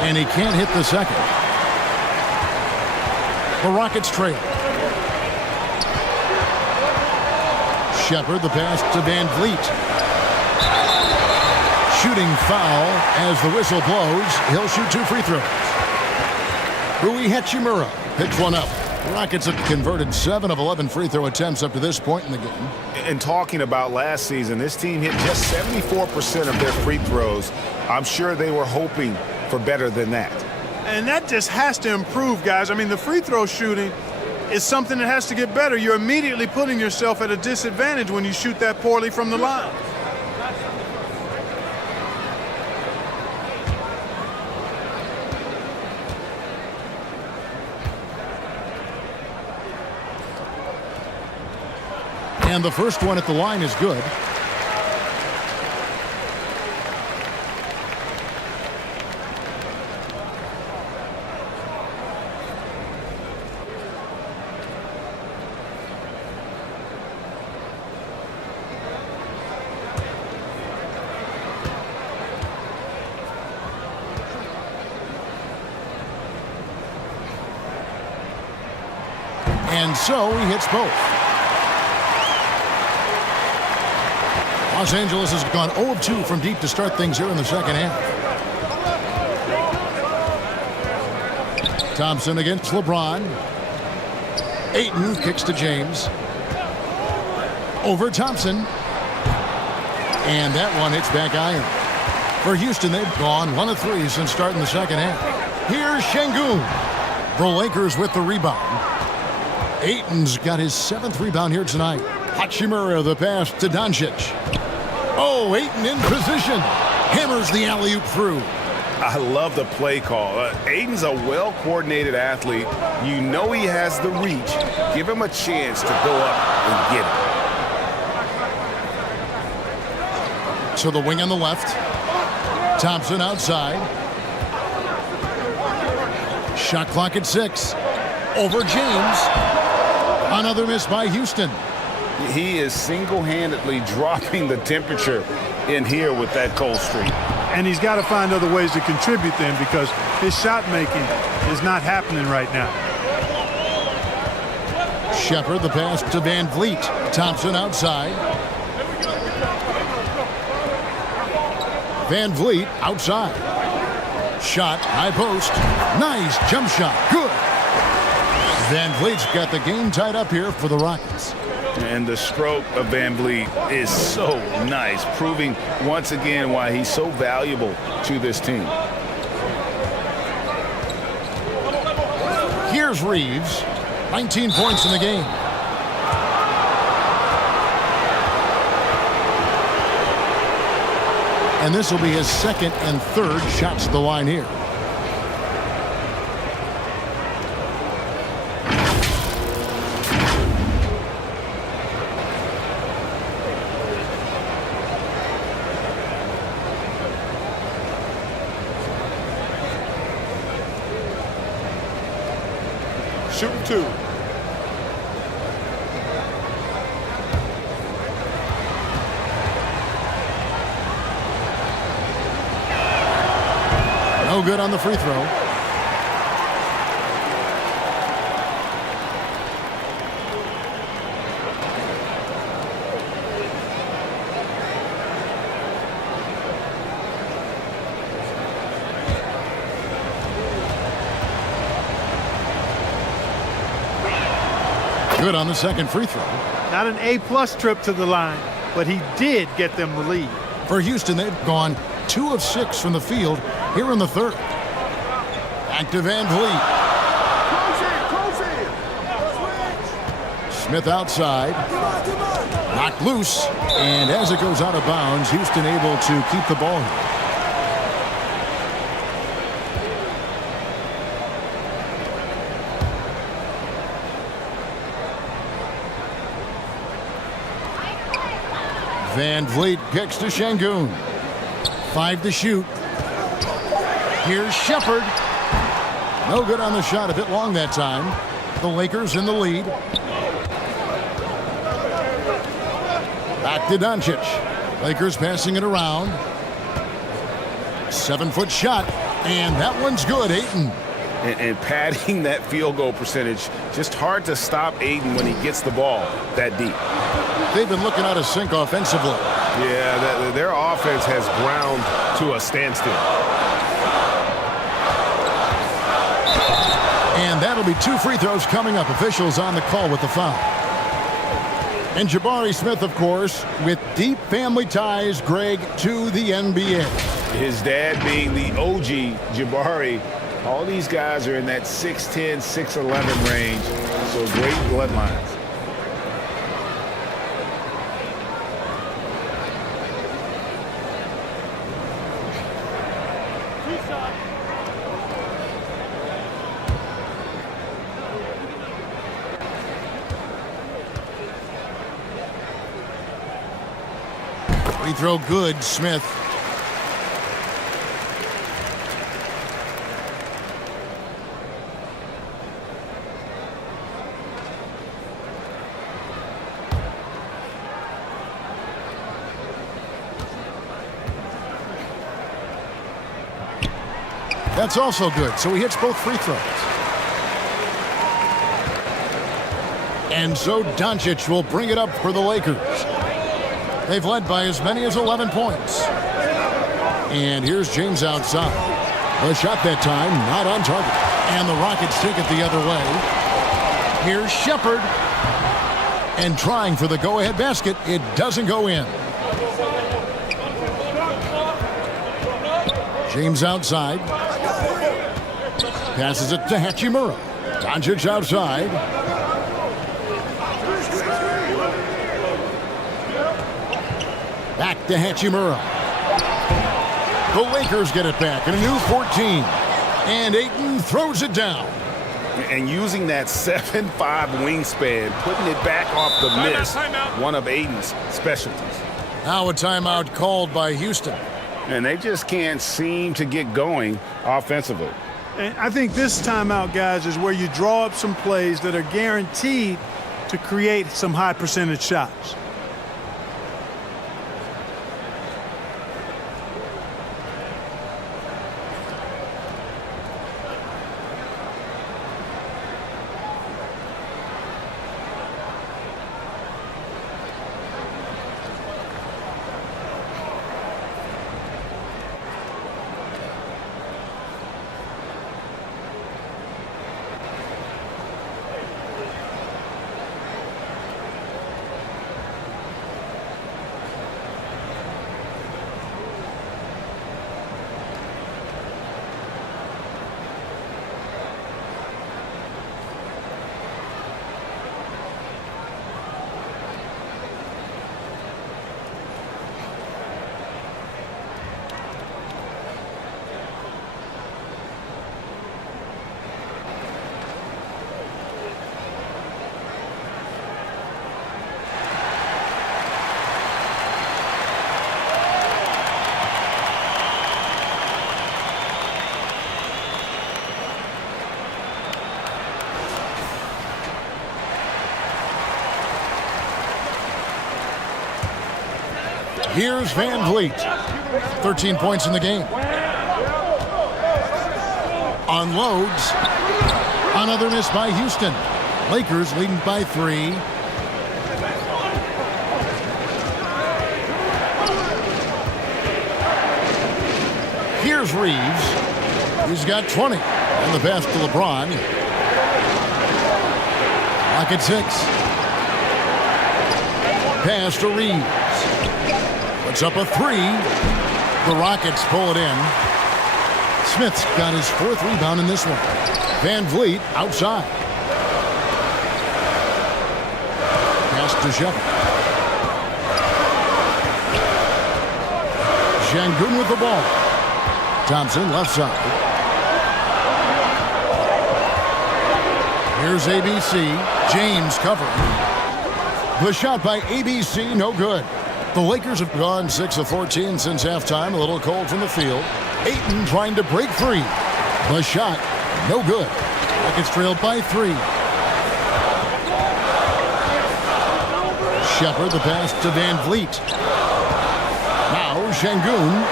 And he can't hit the second. The Rockets trail. Shepard, the pass to Van Vliet. Shooting foul as the whistle blows. He'll shoot 2 free throws. Rui Hachimura picks one up. The Rockets have converted 7 of 11 free throw attempts up to this point in the game. And talking about last season, this team hit just 74% of their free throws. I'm sure they were hoping for better than that. And that just has to improve, guys. I mean, the free throw shooting is something that has to get better. You're immediately putting yourself at a disadvantage when you shoot that poorly from the line. And the first one at the line is good. And so he hits both. Los Angeles has gone 0 of 2 from deep to start things here in the second half. Thompson against LeBron. Ayton kicks to James. Over Thompson. And that one hits back iron. For Houston, they've gone 1 of 3 since starting the second half. Here's Şengün. The Lakers with the rebound. Ayton's got his 7th rebound here tonight. Hachimura the pass to Doncic. Oh, Ayton in position. Hammers the alley-oop through. I love the play call. Ayton's a well-coordinated athlete. You know he has the reach. Give him a chance to go up and get it. To the wing on the left. Thompson outside. Shot clock at 6. Over James. Another miss by Houston. He is single-handedly dropping the temperature in here with that cold streak. And he's got to find other ways to contribute then, because his shot making is not happening right now. Shepard the pass to Van Vliet. Thompson outside. Van Vliet outside. Shot, high post. Nice jump shot. Good. Van Vliet's got the game tied up here for the Rockets. And the stroke of Van Vliet is so nice, proving once again why he's so valuable to this team. Here's Reeves. 19 points in the game. And this will be his 2nd and 3rd shots to the line here. Shooting 2. No good on the free throw. Good on the 2nd free throw. Not an A-plus trip to the line, but he did get them the lead. For Houston, they've gone 2 of 6 from the field here in the 3rd. Back to Van Vliet. Smith outside. Knocked loose. And as it goes out of bounds, Houston able to keep the ball here. Van Vliet kicks to Şengün. 5 to shoot. Here's Shepard. No good on the shot, a bit long that time. The Lakers in the lead. Back to Doncic. Lakers passing it around. 7-foot shot, and that one's good. Ayton. And padding that field goal percentage, just hard to stop Ayton when he gets the ball that deep. They've been looking out of sync offensively. Yeah, their offense has ground to a standstill. And that'll be 2 free throws coming up. Officials on the call with the foul. And Jabari Smith, of course, with deep family ties, Greg, to the NBA. His dad being the OG Jabari. All these guys are in that 6'10", 6'11" range. So great bloodlines. Free throw good, Smith. That's also good, so he hits both free throws. And so Doncic will bring it up for the Lakers. They've led by as many as 11 points. And here's James outside. A shot that time, not on target. And the Rockets take it the other way. Here's Shepard. And trying for the go-ahead basket. It doesn't go in. James outside. Passes it to Hachimura. Doncic outside. Back to Hachimura. The Lakers get it back in a new 14. And Ayton throws it down. And using that 7'5 wingspan, putting it back off the miss, one of Ayton's specialties. Now a timeout called by Houston. And they just can't seem to get going offensively. And I think this timeout, guys, is where you draw up some plays that are guaranteed to create some high percentage shots. Here's Van Vliet. 13 points in the game. Unloads. Another miss by Houston. Lakers leading by 3. Here's Reeves. He's got 20. And the pass to LeBron. Rocket 6. Pass to Reeves. Puts up a 3. The Rockets pull it in. Smith's got his 4th rebound in this one. Van Vliet outside. Pass to Shepard. Şengün with the ball. Thompson left side. Here's ABC. James covering. The shot by ABC, no good. The Lakers have gone 6 of 14 since halftime. A little cold from the field. Ayton trying to break free. The shot, no good. Rockets trailed by 3. Shepard, the pass to Van Vliet. Now Şengün.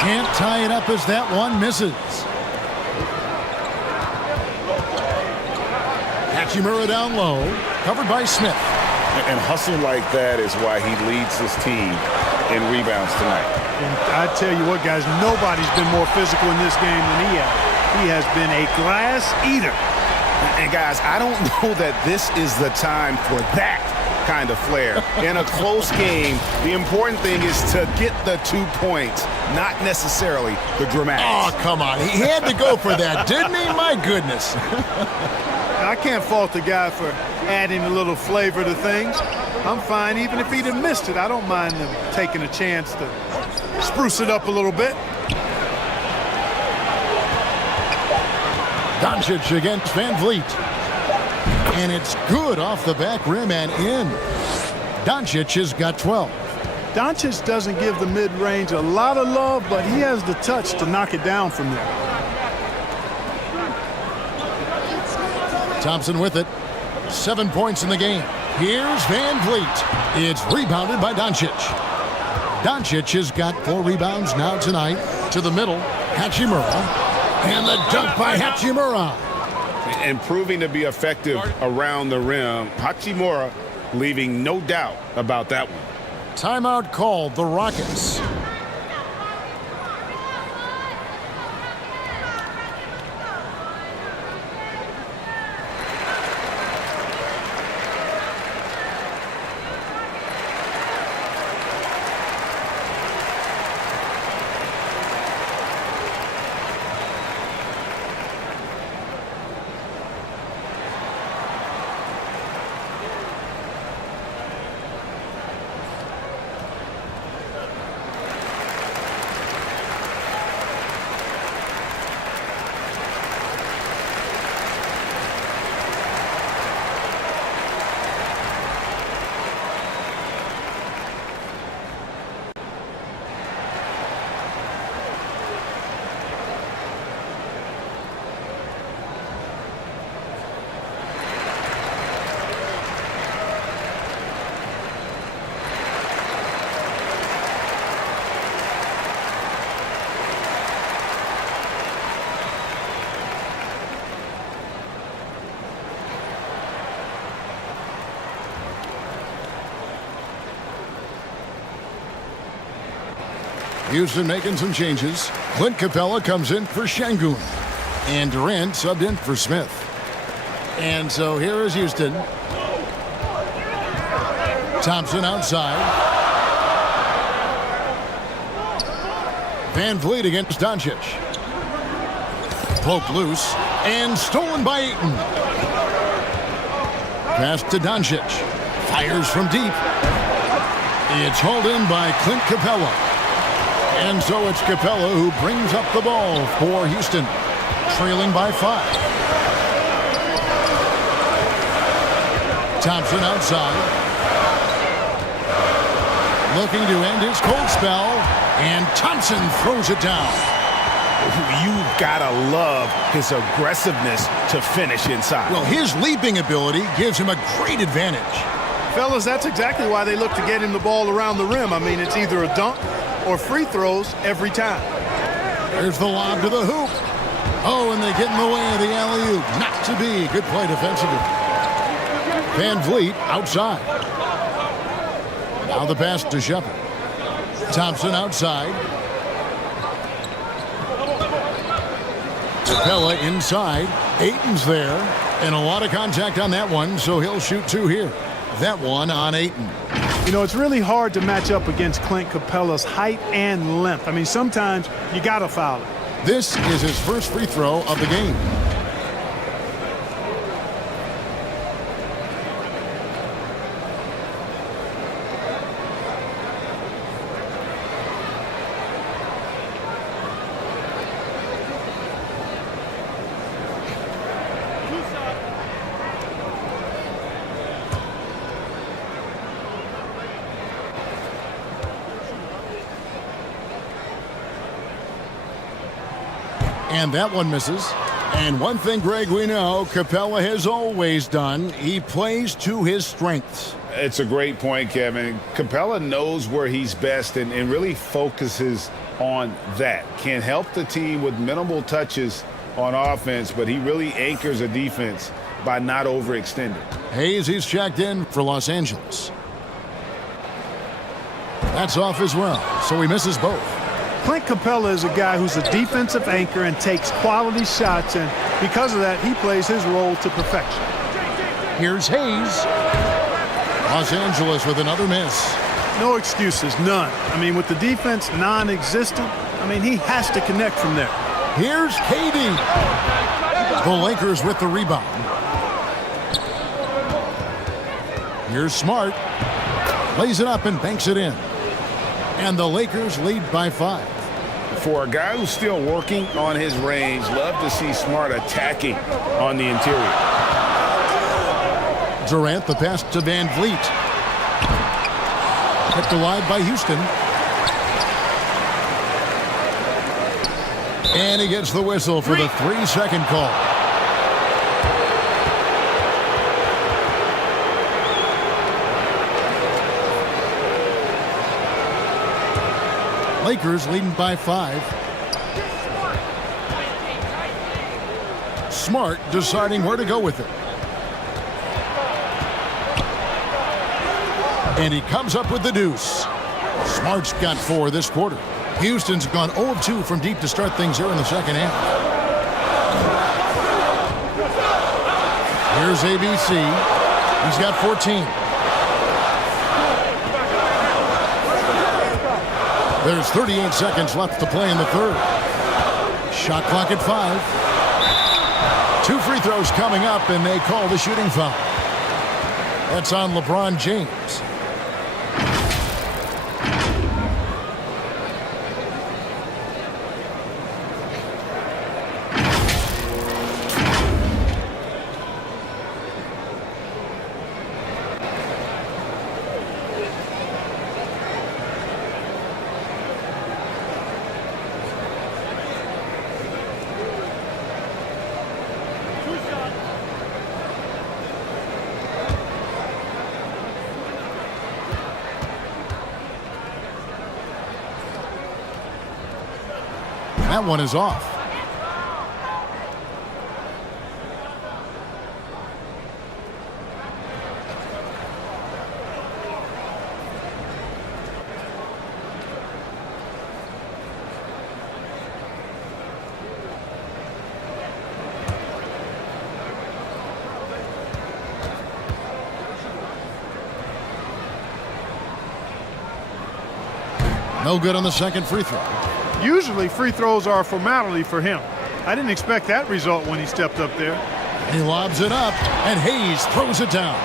Can't tie it up as that one misses. Hachimura down low. Covered by Smith. And hustle like that is why he leads his team in rebounds tonight. And I tell you what, guys, nobody's been more physical in this game than he has. He has been a glass eater. And guys, I don't know that this is the time for that kind of flair. In a close game, the important thing is to get the 2 points, not necessarily the dramatics. Oh, come on. He had to go for that, didn't he? My goodness. I can't fault the guy for adding a little flavor to things. I'm fine. Even if he'd have missed it, I don't mind them taking a chance to spruce it up a little bit. Doncic against Van Vliet. And it's good off the back rim and in. Doncic has got 12. Doncic doesn't give the mid-range a lot of love, but he has the touch to knock it down from there. Thompson with it. 7 points in the game. Here's Van Vliet. It's rebounded by Doncic. Doncic has got 4 rebounds now tonight. To the middle, Hachimura. And the dunk by Hachimura. And proving to be effective around the rim. Hachimura leaving no doubt about that one. Timeout called the Rockets. Houston making some changes. Clint Capella comes in for Şengün. And Durant subbed in for Smith. And so here is Houston. Thompson outside. Van Vliet against Doncic. Poked loose and stolen by Ayton. Pass to Doncic. Fires from deep. It's hauled in by Clint Capella. And so it's Capella who brings up the ball for Houston, trailing by 5. Thompson outside. Looking to end his cold spell, and Thompson throws it down. You've got to love his aggressiveness to finish inside. Well, his leaping ability gives him a great advantage. Fellas, that's exactly why they look to get him the ball around the rim. I mean, it's either a dunk or free throws every time. There's the lob to the hoop. Oh, and they get in the way of the alley-oop. Not to be. Good play defensively. Van Vliet outside. Now the pass to Shepard. Thompson outside. Capella inside. Ayton's there. And a lot of contact on that one, so he'll shoot 2 here. That one on Ayton. You know, it's really hard to match up against Clint Capella's height and length. I mean, sometimes you got to foul him. This is his first free throw of the game. And that one misses. And one thing, Greg, we know Capella has always done, he plays to his strengths. It's a great point, Kevin. Capella knows where he's best and really focuses on that. Can help the team with minimal touches on offense, but he really anchors a defense by not overextending. Hayes, he's checked in for Los Angeles. That's off as well, so he misses both. Clint Capella is a guy who's a defensive anchor and takes quality shots, and because of that, he plays his role to perfection. Here's Hayes. Los Angeles with another miss. No excuses, none. I mean, with the defense non-existent, I mean, he has to connect from there. Here's KD. The Lakers with the rebound. Here's Smart. Lays it up and banks it in. And the Lakers lead by 5. For a guy who's still working on his range, love to see Smart attacking on the interior. Durant, the pass to Van Vliet. Kept alive by Houston. And he gets the whistle for the 3-second call. Lakers leading by 5. Smart deciding where to go with it. And he comes up with the deuce. Smart's got 4 this quarter. Houston's gone 0 of 2 from deep to start things here in the second half. Here's ABC. He's got 14. There's 38 seconds left to play in the third. Shot clock at 5. 2 free throws coming up, and they call the shooting foul. That's on LeBron James. That one is off. No good on the second free throw. Usually free throws are a formality for him. I didn't expect that result when he stepped up there. He lobs it up, and Hayes throws it down.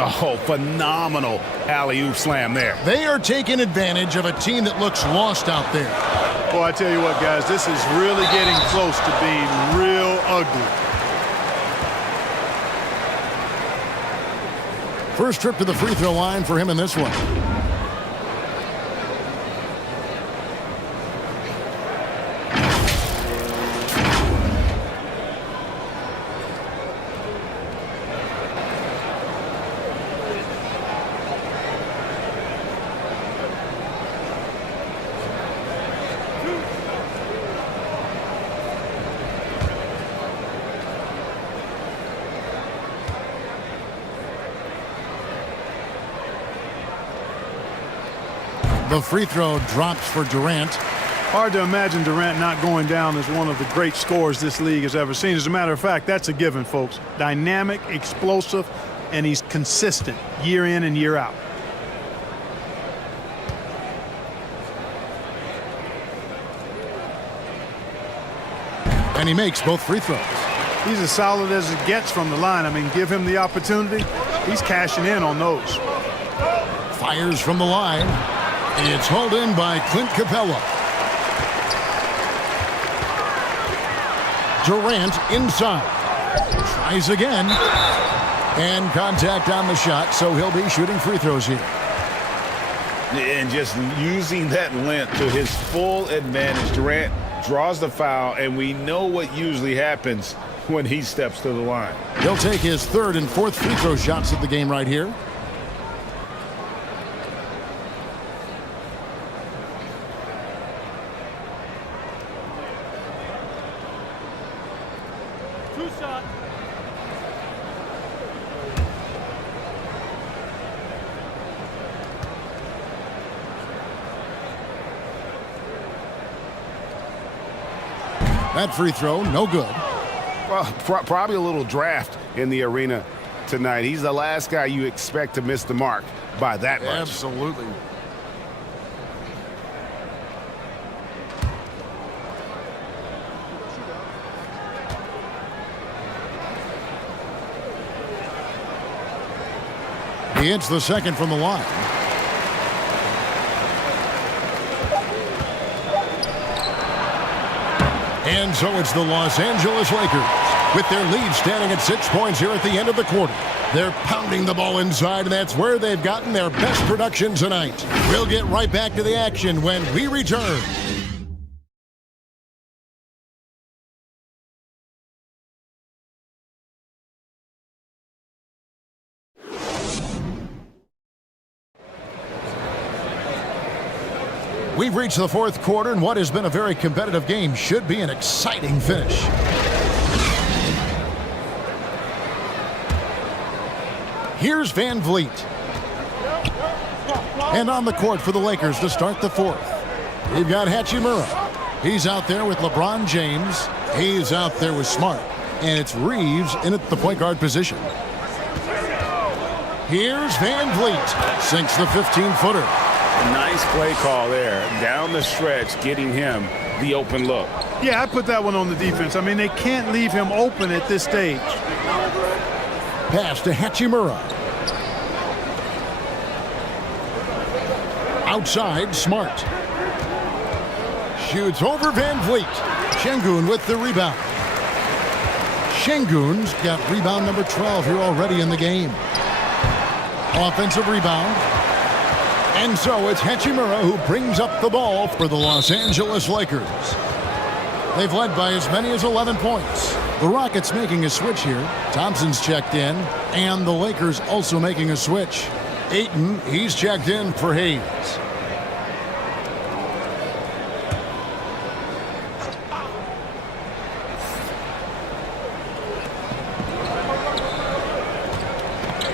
Oh, phenomenal alley-oop slam there. They are taking advantage of a team that looks lost out there. Boy, I tell you what, guys, this is really getting close to being real ugly. First trip to the free throw line for him in this one. The free throw drops for Durant. Hard to imagine Durant not going down as one of the great scorers this league has ever seen. As a matter of fact, that's a given, folks. Dynamic, explosive, and he's consistent year in and year out. And he makes both free throws. He's as solid as it gets from the line. I mean, give him the opportunity. He's cashing in on those. Fires from the line. It's hauled in by Clint Capella. Durant inside. Tries again. And contact on the shot, so he'll be shooting free throws here. And just using that length to his full advantage. Durant draws the foul, and we know what usually happens when he steps to the line. He'll take his third and fourth free throw shots of the game right here. That free throw, no good. Well, probably a little draft in the arena tonight. He's the last guy you expect to miss the mark by that much. Absolutely. He hits the second from the line. And so it's the Los Angeles Lakers with their lead standing at 6 points here at the end of the quarter. They're pounding the ball inside, and that's where they've gotten their best production tonight. We'll get right back to the action when we return. We've reached the fourth quarter, and what has been a very competitive game should be an exciting finish. Here's Van Vliet. And on the court for the Lakers to start the fourth. We've got Hachimura. He's out there with LeBron James. He's out there with Smart. And it's Reeves in at the point guard position. Here's Van Vliet. Sinks the 15-footer. Nice play call there. Down the stretch, getting him the open look. Yeah, I put that one on the defense. I mean, they can't leave him open at this stage. Pass to Hachimura. Outside, Smart. Shoots over Van Vliet. Şengün with the rebound. Şengün's got rebound number 12 here already in the game. Offensive rebound. And so it's Hachimura who brings up the ball for the Los Angeles Lakers. They've led by as many as 11 points. The Rockets making a switch here. Thompson's checked in, and the Lakers also making a switch. Ayton, he's checked in for Hayes.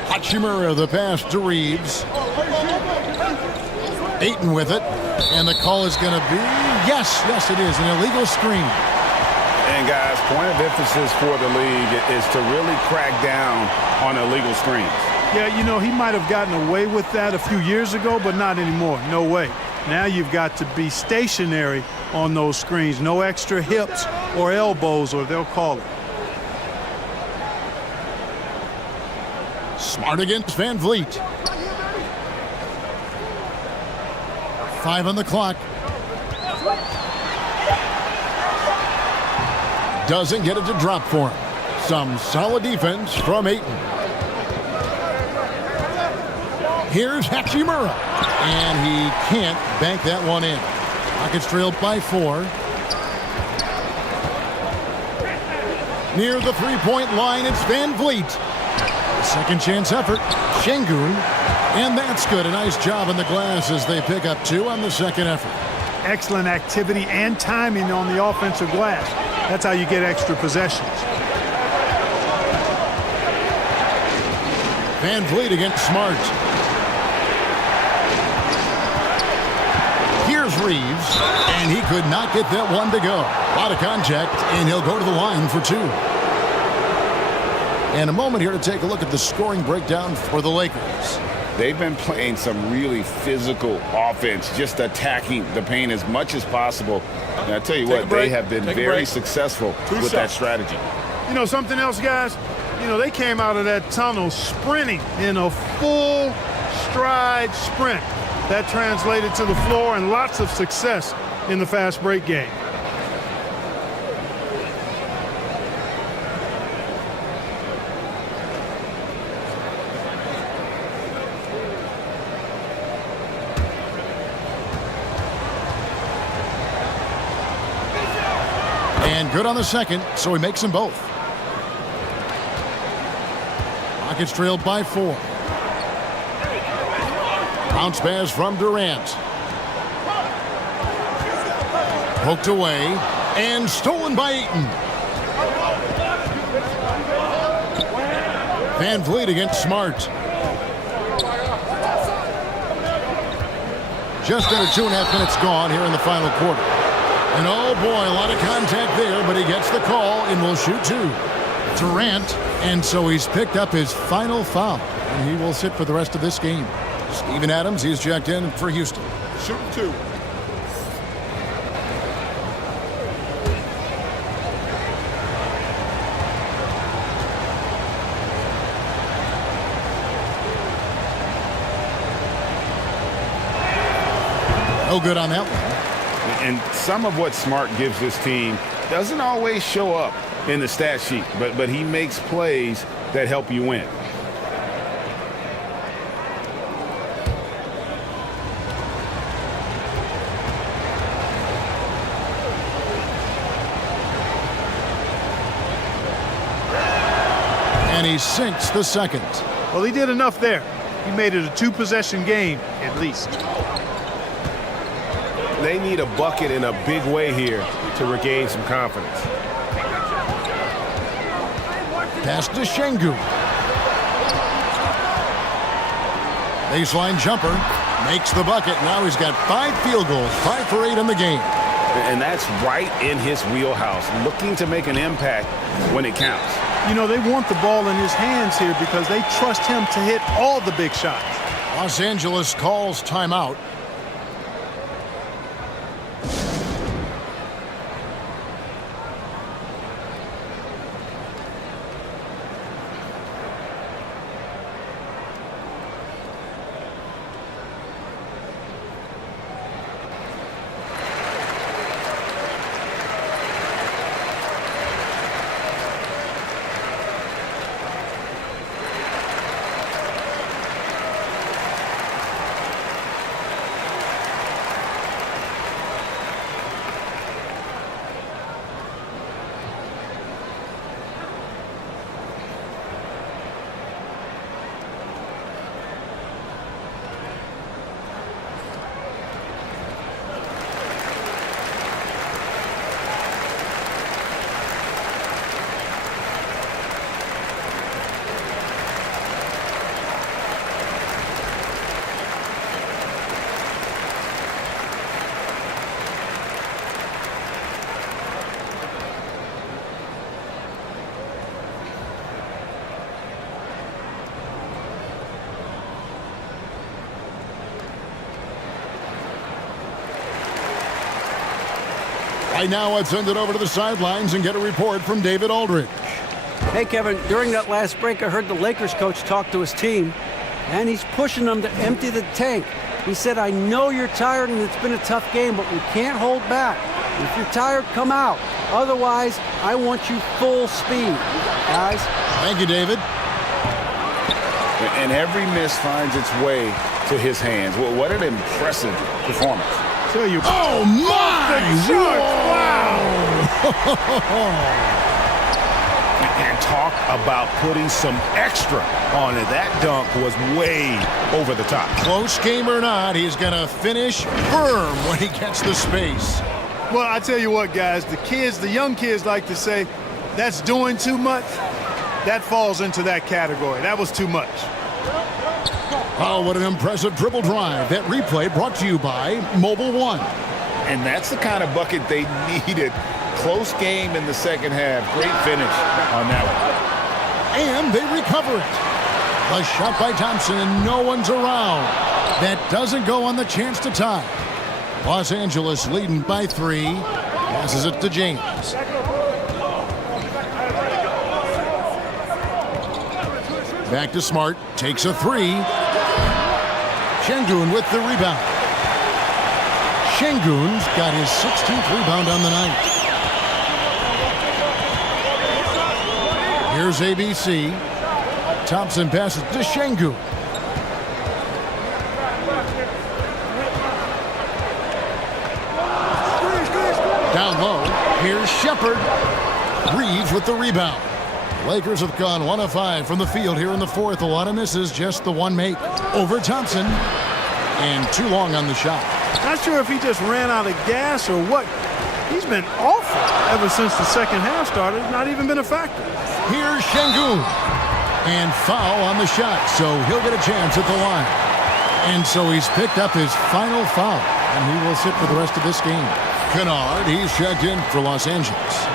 Hachimura, the pass to Reeves. Ayton with it, and the call is going to be, yes, it is, an illegal screen. And guys, point of emphasis for the league is to really crack down on illegal screens. Yeah, you know, he might have gotten away with that a few years ago, but not anymore. No way. Now you've got to be stationary on those screens. No extra hips or elbows, or they'll call it. Smart against Van Vliet. 5 on the clock. Doesn't get it to drop for him. Some solid defense from Ayton. Here's Hachimura. And he can't bank that one in. Rockets trailed by 4. Near the three-point line, it's Van Vliet. Second chance effort. Şengün. And that's good. A nice job in the glass as they pick up 2 on the second effort. Excellent activity and timing on the offensive glass. That's how you get extra possessions. Van Vliet against Smart. Here's Reeves, and he could not get that one to go. A lot of contact, and he'll go to the line for 2. And a moment here to take a look at the scoring breakdown for the Lakers. They've been playing some really physical offense, just attacking the paint as much as possible. And I tell you what, they have been very successful with that strategy. You know, something else, guys? You know, they came out of that tunnel sprinting in a full stride sprint. That translated to the floor and lots of success in the fast break game. And good on the second, so he makes them both. Rockets trailed by 4. Bounce pass from Durant. Poked away and stolen by Ayton. Van Vliet against Smart. Just under 2.5 minutes gone here in the final quarter. And oh boy, a lot of contact there, but he gets the call and will shoot 2. Durant, and so he's picked up his final foul, and he will sit for the rest of this game. Steven Adams, he's checked in for Houston. Shooting 2. No good on that one. And some of what Smart gives this team doesn't always show up in the stat sheet, but he makes plays that help you win. And he sinks the second. Well, he did enough there. He made it a 2-possession game, at least. They need a bucket in a big way here to regain some confidence. Pass to Şengün. Baseline jumper. Makes the bucket. Now he's got 5 field goals, 5 for 8 in the game. And that's right in his wheelhouse, looking to make an impact when it counts. You know, they want the ball in his hands here because they trust him to hit all the big shots. Los Angeles calls timeout. Right now, let's send it over to the sidelines and get a report from David Aldridge. Hey, Kevin, during that last break, I heard the Lakers coach talk to his team, and he's pushing them to empty the tank. He said, I know you're tired and it's been a tough game, but we can't hold back. If you're tired, come out. Otherwise, I want you full speed. Guys. Thank you, David. And every miss finds its way to his hands. Well, what an impressive performance. Tell you. Oh, my! Wow! And talk about putting some extra on it. That dunk was way over the top. Close game or not, he's going to finish firm when he gets the space. Well, I tell you what, guys, the young kids like to say, that's doing too much. That falls into that category. That was too much. Oh, what an impressive dribble drive. That replay brought to you by Mobile One. And that's the kind of bucket they needed. Close game in the second half. Great finish on that one. And they recover it. A shot by Thompson, and no one's around. That doesn't go on the chance to tie. Los Angeles leading by 3. Passes it to James. Back to Smart. Takes a 3. Şengün with the rebound. Şengün's got his 16th rebound on the night. Here's ABC. Thompson passes to Şengün. Down low. Here's Shepherd. Reeves with the rebound. Lakers have gone 1 of 5 from the field here in the fourth. A lot of misses, just the one make over Thompson. And too long on the shot. Not sure if he just ran out of gas or what. He's been awful ever since the second half started. Not even been a factor. Here's Şengün. And foul on the shot, so he'll get a chance at the line. And so he's picked up his final foul, and he will sit for the rest of this game. Kennard, he's checked in for Los Angeles.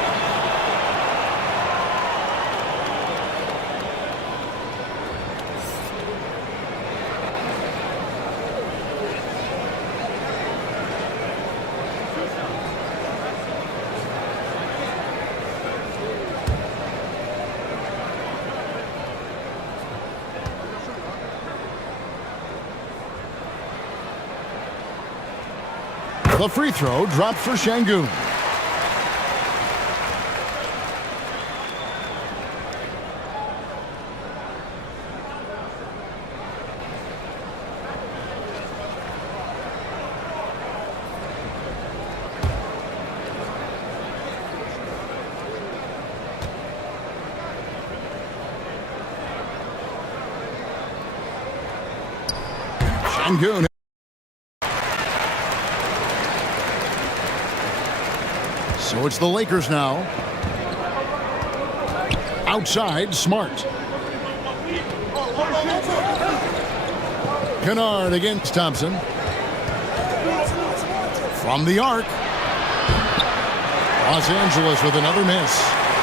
The free throw drops for Şengün. Şengün. So it's the Lakers now. Outside, Smart. Kennard against Thompson. From the arc. Los Angeles with another miss.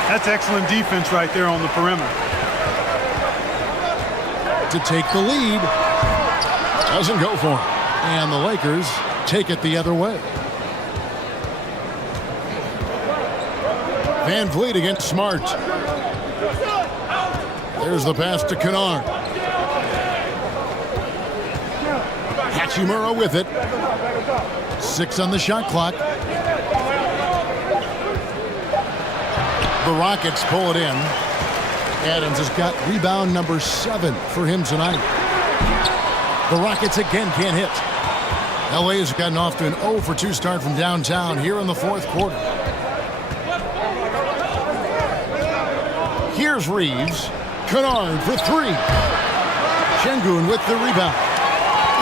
That's excellent defense right there on the perimeter. To take the lead. Doesn't go for him. And the Lakers take it the other way. Van Vliet against Smart. There's the pass to Kennard. Hachimura with it. 6 on the shot clock. The Rockets pull it in. Adams has got rebound number 7 for him tonight. The Rockets again can't hit. LA has gotten off to an 0 for 2 start from downtown here in the fourth quarter. Here's Reeves. Kennard for 3. Şengün with the rebound.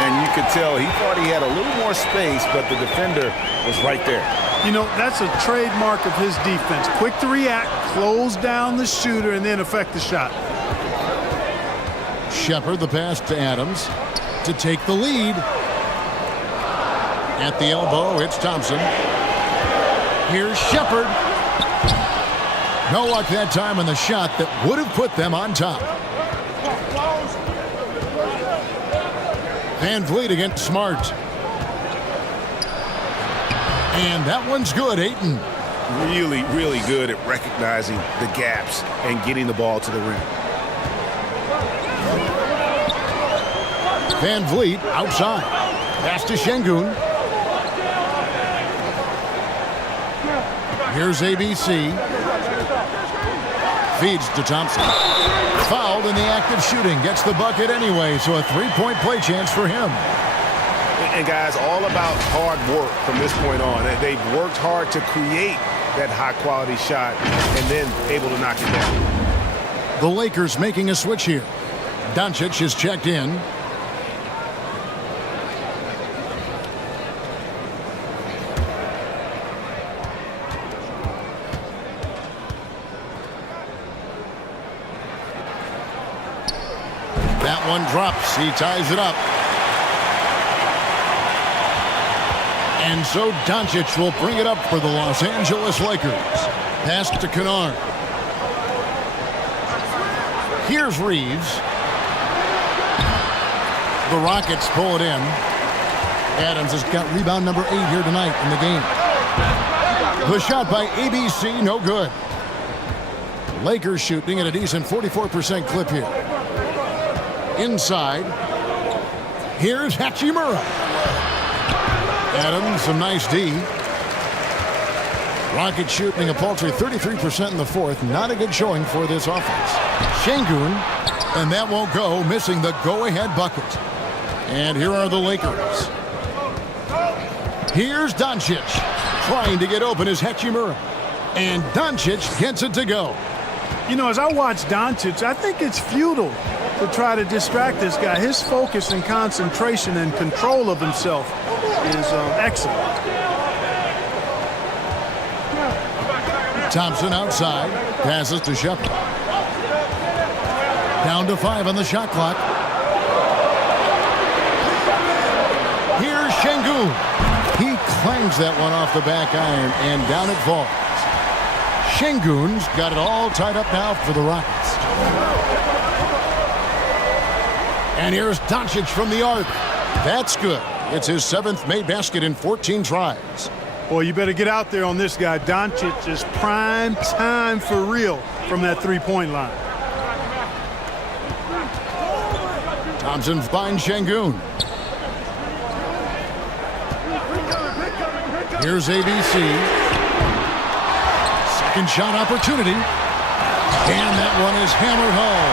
And you could tell he thought he had a little more space, but the defender was right there. You know, that's a trademark of his defense. Quick to react, close down the shooter, and then affect the shot. Shepherd, the pass to Adams to take the lead. At the elbow, it's Thompson. Here's Shepherd. No luck that time on the shot that would have put them on top. Van Vliet against Smart. And that one's good, Ayton. really, really good at recognizing the gaps and getting the ball to the rim. Van Vliet outside. Pass to Şengün. Here's ABC. Feeds to Thompson. Fouled in the act of shooting. Gets the bucket anyway, so a three-point play chance for him. And guys, all about hard work from this point on. They've worked hard to create that high-quality shot and then able to knock it down. The Lakers making a switch here. Doncic is checked in. That one drops. He ties it up. And so Doncic will bring it up for the Los Angeles Lakers. Pass to Kennard. Here's Reeves. The Rockets pull it in. Adams has got rebound number 8 here tonight in the game. The shot by ABC, no good. Lakers shooting at a decent 44% clip here. Inside. Here's Hachimura. Adams, some nice D. Rockets shooting a paltry 33% in the fourth. Not a good showing for this offense. Şengün, and that won't go, missing the go-ahead bucket. And here are the Lakers. Here's Doncic. Trying to get open is Hachimura. And Doncic gets it to go. You know, as I watch Doncic, I think it's futile to try to distract this guy. His focus and concentration and control of himself is excellent. Thompson outside. Passes to Shepard. Down to 5 on the shot clock. Here's Şengün. He clangs that one off the back iron, and down it falls. Şengün's got it all tied up now for the Rockets. And here's Doncic from the arc. That's good. It's his 7th made basket in 14 tries. Boy, you better get out there on this guy. Doncic is prime time for real from that three-point line. Thompson finds Şengün. Here's ABC. Second shot opportunity. And that one is hammered home.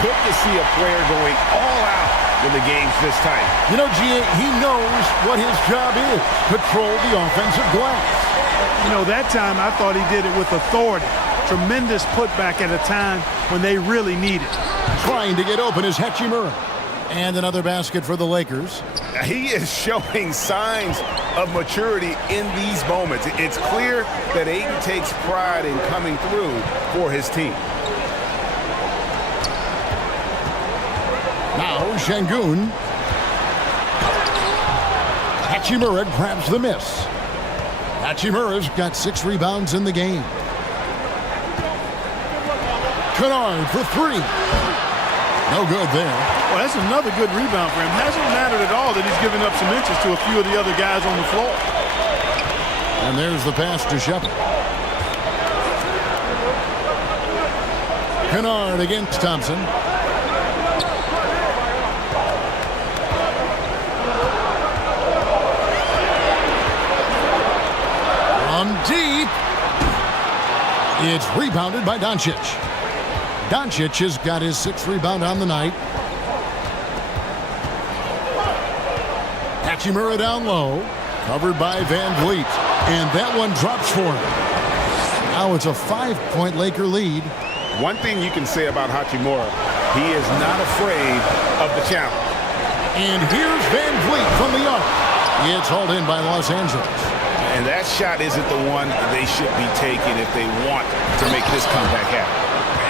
Good to see a player going all out when the game's this tight. You know, G.A., he knows what his job is. Control the offensive glass. You know, that time I thought he did it with authority. Tremendous putback at a time when they really need it. Trying to get open is Hachimura. And another basket for the Lakers. He is showing signs of maturity in these moments. It's clear that Ayton takes pride in coming through for his team. Now Şengün. Hachimura grabs the miss. Hachimura's got 6 rebounds in the game. Kennard for 3. No good there. Well, that's another good rebound for him. Hasn't mattered at all that he's given up some inches to a few of the other guys on the floor. And there's the pass to Shepard. Kennard against Thompson. From deep. It's rebounded by Doncic. Doncic has got his 6th rebound on the night. Hachimura down low. Covered by Van Vliet. And that one drops for him. Now it's a 5-point Laker lead. One thing you can say about Hachimura, he is not afraid of the challenge. And here's Van Vliet from the arc. It's hauled in by Los Angeles. And that shot isn't the one they should be taking if they want to make this comeback happen.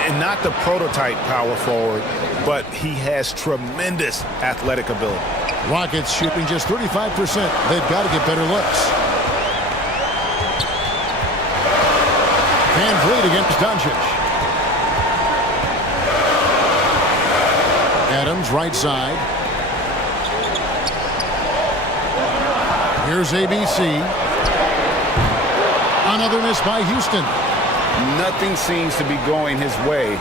And not the prototype power forward, but he has tremendous athletic ability. Rockets shooting just 35%. They've got to get better looks. Van Vliet against Doncic. Adams right side. Here's ABC. Another miss by Houston. Nothing seems to be going his way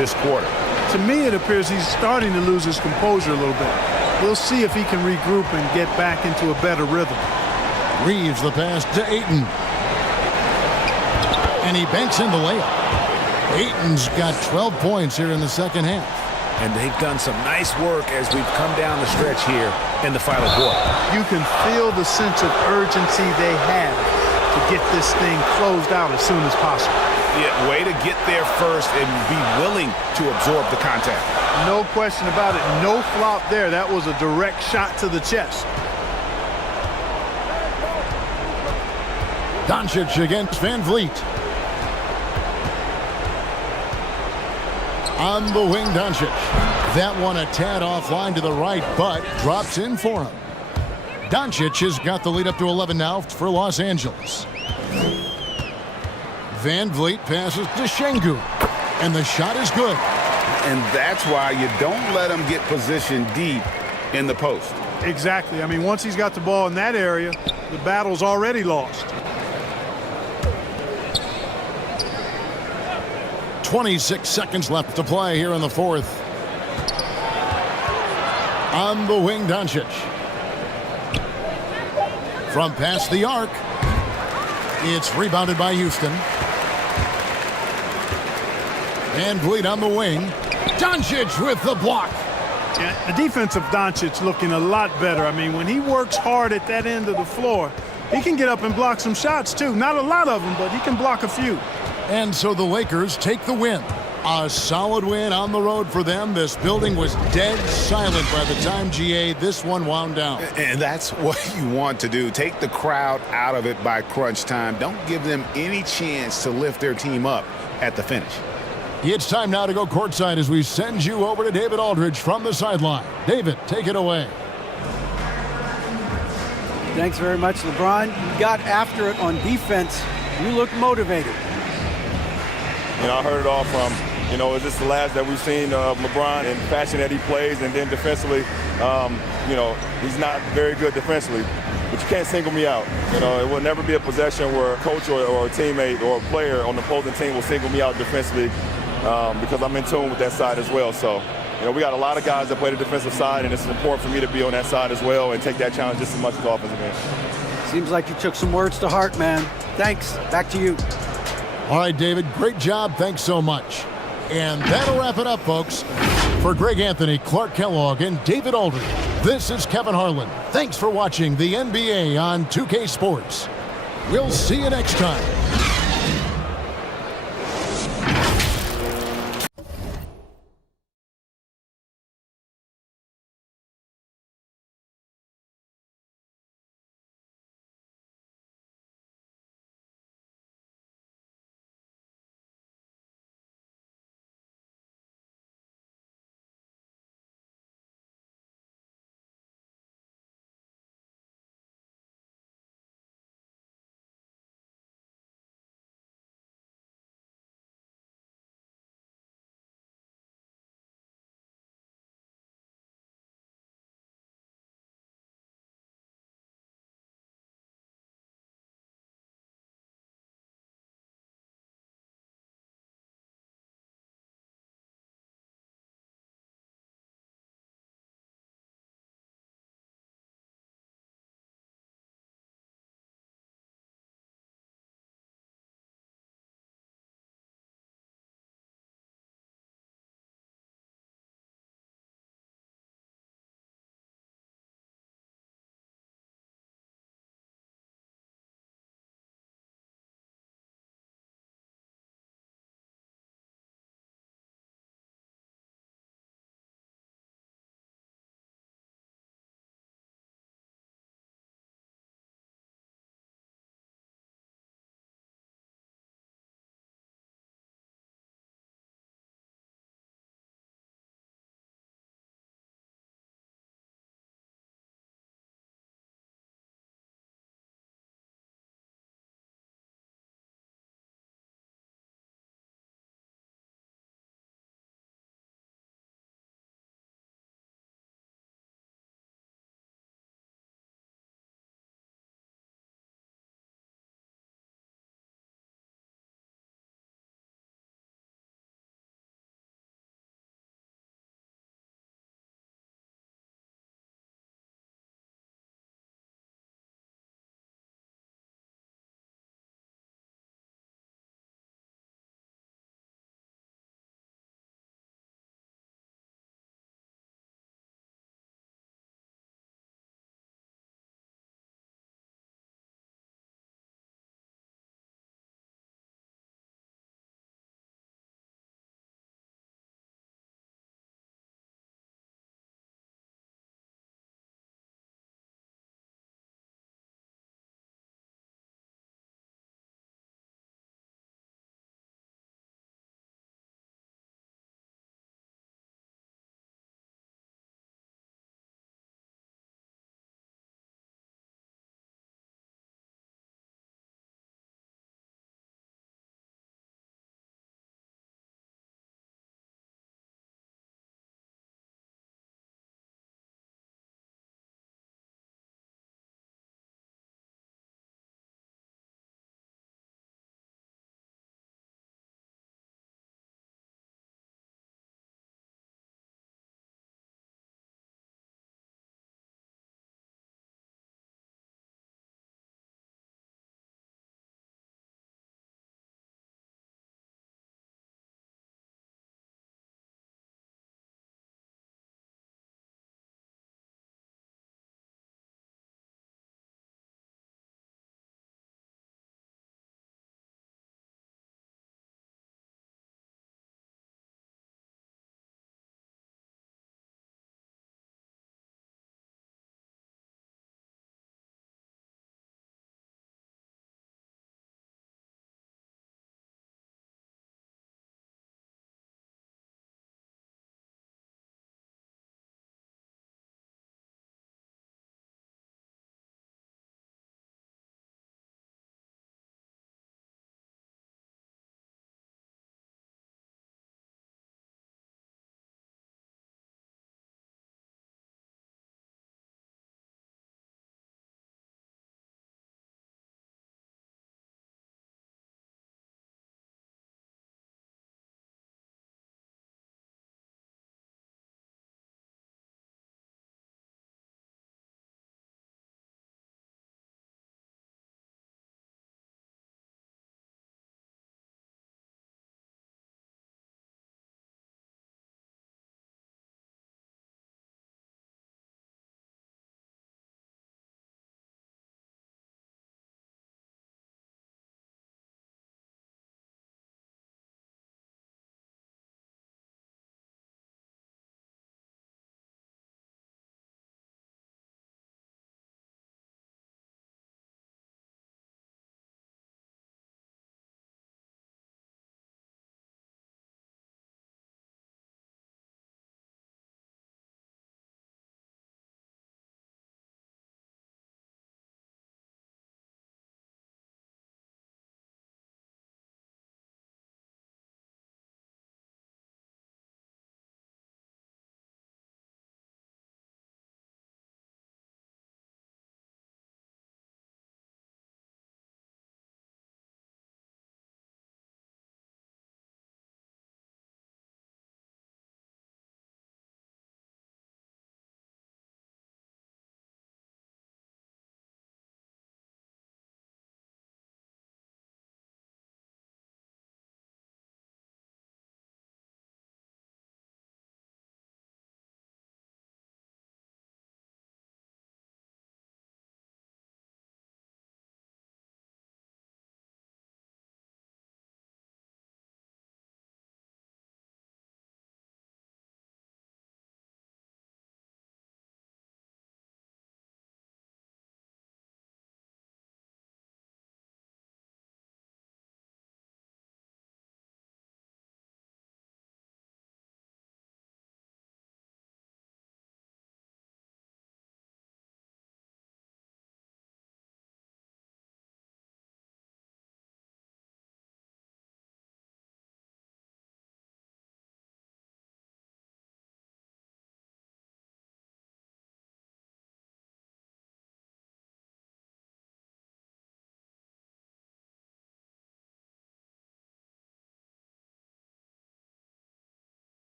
this quarter. To me, it appears he's starting to lose his composure a little bit. We'll see if he can regroup and get back into a better rhythm. Reeves the pass to Ayton. And he banks in the layup. Ayton's got 12 points here in the second half. And they've done some nice work as we've come down the stretch here in the final quarter. You can feel the sense of urgency they have to get this thing closed out as soon as possible. Yeah, way to get there first and be willing to absorb the contact. No question about it. No flop there. That was a direct shot to the chest. Doncic against Van Vliet. On the wing, Doncic. That one a tad offline to the right, but drops in for him. Doncic has got the lead up to 11 now for Los Angeles. Van Vliet passes to Şengün, and the shot is good. And that's why you don't let him get positioned deep in the post. Exactly. I mean, once he's got the ball in that area, the battle's already lost. 26 seconds left to play here in the fourth. On the wing, Doncic. From past the arc. It's rebounded by Houston. Van Vliet on the wing. Doncic with the block. Yeah, the defense of Doncic looking a lot better. I mean, when he works hard at that end of the floor, he can get up and block some shots too. Not a lot of them, but he can block a few. And so the Lakers take the win. A solid win on the road for them. This building was dead silent by the time, GA, this one wound down. And that's what you want to do. Take the crowd out of it by crunch time. Don't give them any chance to lift their team up at the finish. It's time now to go courtside as we send you over to David Aldridge from the sideline. David, take it away. Thanks very much, LeBron. You got after it on defense. You look motivated. You know, I heard it all from, is this the last that we've seen of LeBron and the fashion that he plays? And then defensively, he's not very good defensively, but you can't single me out. It will never be a possession where a coach or a teammate or a player on the opposing team will single me out defensively because I'm in tune with that side as well. So, we got a lot of guys that play the defensive side, and it's important for me to be on that side as well and take that challenge just as much as the offensive end. Seems like you took some words to heart, man. Thanks. Back to you. All right, David, great job. Thanks so much. And that'll wrap it up, folks. For Greg Anthony, Clark Kellogg, and David Aldridge, this is Kevin Harlan. Thanks for watching the NBA on 2K Sports. We'll see you next time.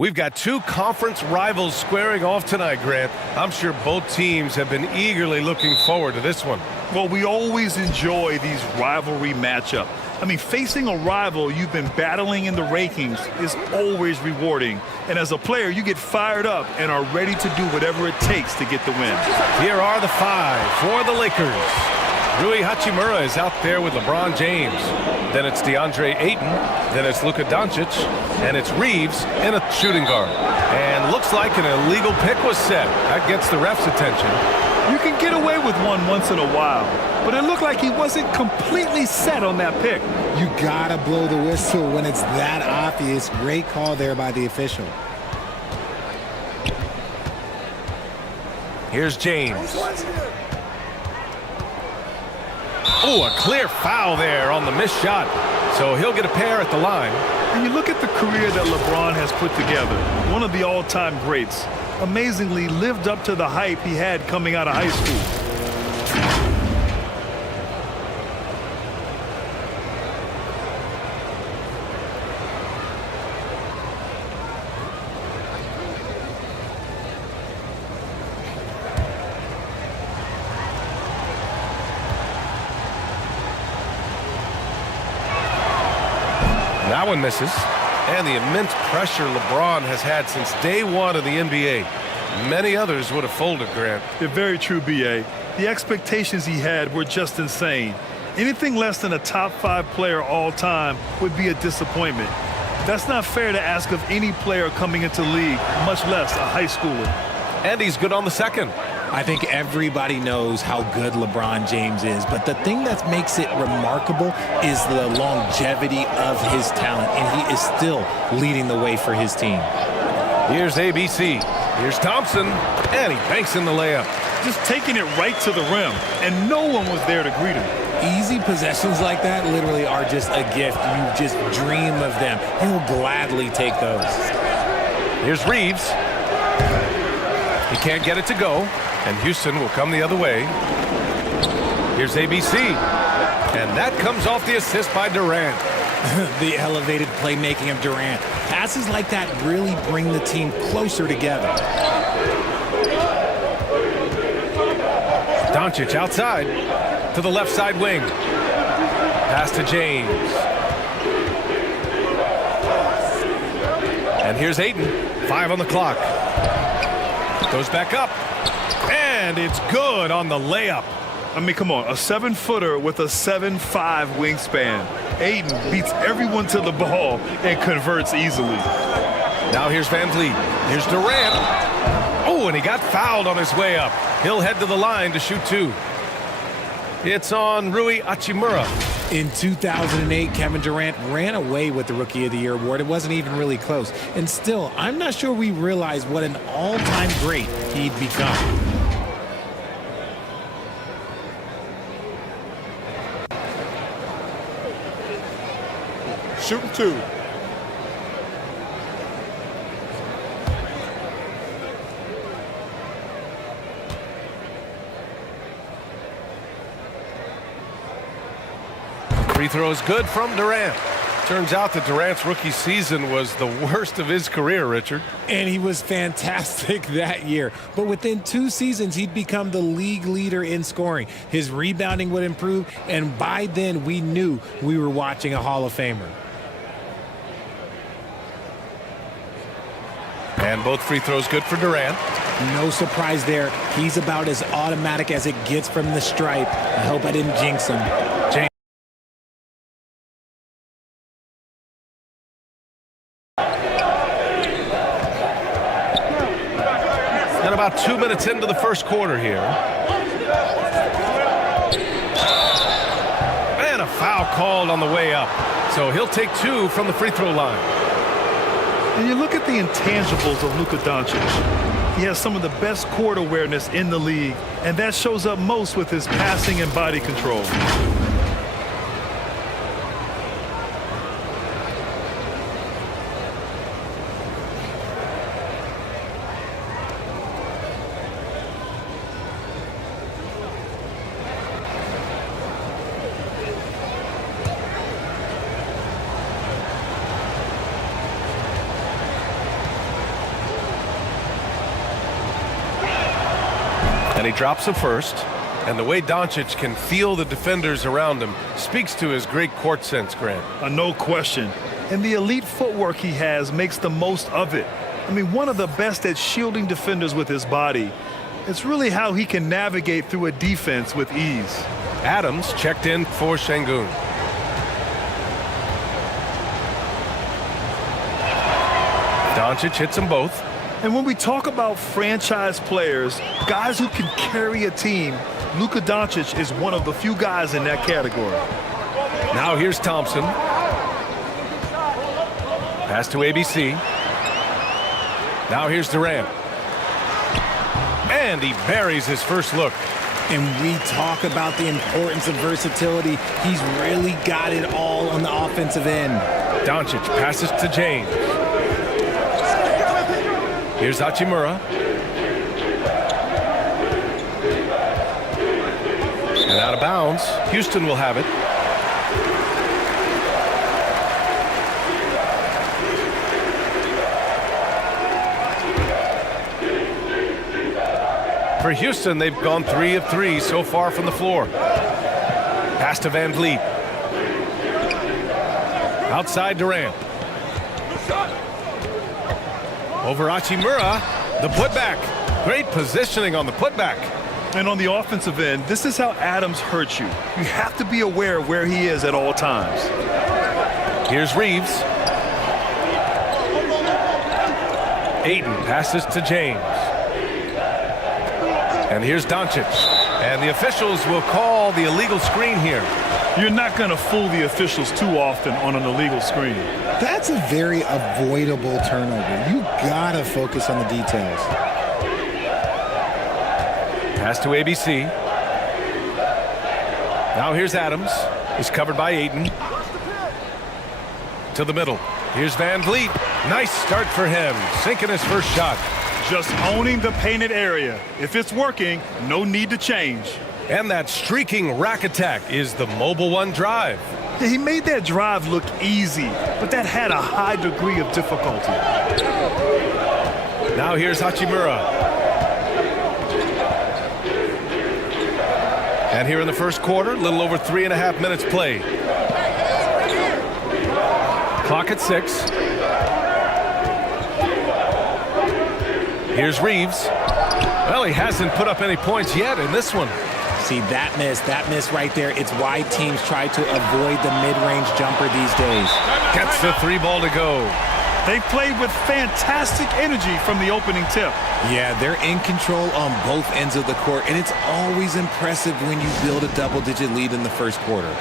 We've got two conference rivals squaring off tonight, Grant. I'm sure both teams have been eagerly looking forward to this one. Well, we always enjoy these rivalry matchups. I mean, facing a rival you've been battling in the rankings is always rewarding. And as a player, you get fired up and are ready to do whatever it takes to get the win. Here are the five for the Lakers. Rui Hachimura is out there with LeBron James. Then it's DeAndre Ayton. Then it's Luka Doncic. And it's Reeves in a shooting guard. And looks like an illegal pick was set. That gets the ref's attention. You can get away with one once in a while, but it looked like he wasn't completely set on that pick. You gotta blow the whistle when it's that obvious. Great call there by the official. Here's James. Oh, a clear foul there on the missed shot. So he'll get a pair at the line. And you look at the career that LeBron has put together, one of the all-time greats. Amazingly lived up to the hype he had coming out of high school. That one misses. And the immense pressure LeBron has had since day one of the NBA. Many others would have folded, Grant. They're very true, B.A. The expectations he had were just insane. Anything less than a top 5 player all time would be a disappointment. That's not fair to ask of any player coming into the league, much less a high schooler. And he's good on the second. I think everybody knows how good LeBron James is, but the thing that makes it remarkable is the longevity of his talent, and he is still leading the way for his team. Here's ABC. Here's Thompson, and he banks in the layup. Just taking it right to the rim, and no one was there to greet him. Easy possessions like that literally are just a gift. You just dream of them. He'll gladly take those. Here's Reeves. He can't get it to go, and Houston will come the other way. Here's ABC, and that comes off the assist by Durant. The elevated playmaking of Durant. Passes like that really bring the team closer together. Doncic outside to the left side wing. Pass to James. And here's Ayton. 5 on the clock. Goes back up. And it's good on the layup. I mean, come on, a 7-footer with a 7'5" wingspan. Ayton beats everyone to the ball and converts easily. Now here's Van Vliet. Here's Durant. Oh, and he got fouled on his way up. He'll head to the line to shoot 2. It's on Rui Hachimura. In 2008, Kevin Durant ran away with the Rookie of the Year award. It wasn't even really close. And still, I'm not sure we realize what an all-time great he'd become. Shooting 2. Free throw is good from Durant. Turns out that Durant's rookie season was the worst of his career, Richard. And he was fantastic that year. But within 2 seasons, he'd become the league leader in scoring. His rebounding would improve, and by then, we knew we were watching a Hall of Famer. And both free throws good for Durant. No surprise there. He's about as automatic as it gets from the stripe. I hope I didn't jinx him. James. And about 2 minutes into the first quarter here. And a foul called on the way up. So he'll take 2 from the free throw line. And you look at the intangibles of Luka Doncic. He has some of the best court awareness in the league, and that shows up most with his passing and body control. And he drops a first. And the way Doncic can feel the defenders around him speaks to his great court sense, Grant. No question. And the elite footwork he has makes the most of it. I mean, one of the best at shielding defenders with his body. It's really how he can navigate through a defense with ease. Adams checked in for Şengün. Doncic hits them both. And when we talk about franchise players, guys who can carry a team, Luka Doncic is one of the few guys in that category. Now here's Thompson. Pass to ABC. Now here's Durant. And he buries his first look. And we talk about the importance of versatility. He's really got it all on the offensive end. Doncic passes to James. Here's Hachimura. And out of bounds. Houston will have it. For Houston, they've gone 3 of 3 so far from the floor. Pass to Van Vliet. Outside Durant. Over Hachimura, the putback. Great positioning on the putback. And on the offensive end, this is how Adams hurts you. You have to be aware of where he is at all times. Here's Reeves. Ayton passes to James. And here's Doncic. And the officials will call the illegal screen here. You're not going to fool the officials too often on an illegal screen. That's a very avoidable turnover. You gotta focus on the details. Pass to ABC. Now here's Adams. He's covered by Ayton. To the middle. Here's Van Vliet. Nice start for him. Sinking his first shot. Just owning the painted area. If it's working, no need to change. And that streaking rack attack is the Mobile One drive. Yeah, he made that drive look easy, but that had a high degree of difficulty. Now here's Hachimura. And here in the first quarter, a little over 3.5 minutes played. Clock at 6. Here's Reeves. Well, he hasn't put up any points yet in this one. See, that miss right there, it's why teams try to avoid the mid-range jumper these days. Gets the 3 ball to go. They played with fantastic energy from the opening tip. Yeah, they're in control on both ends of the court, and it's always impressive when you build a double-digit lead in the first quarter.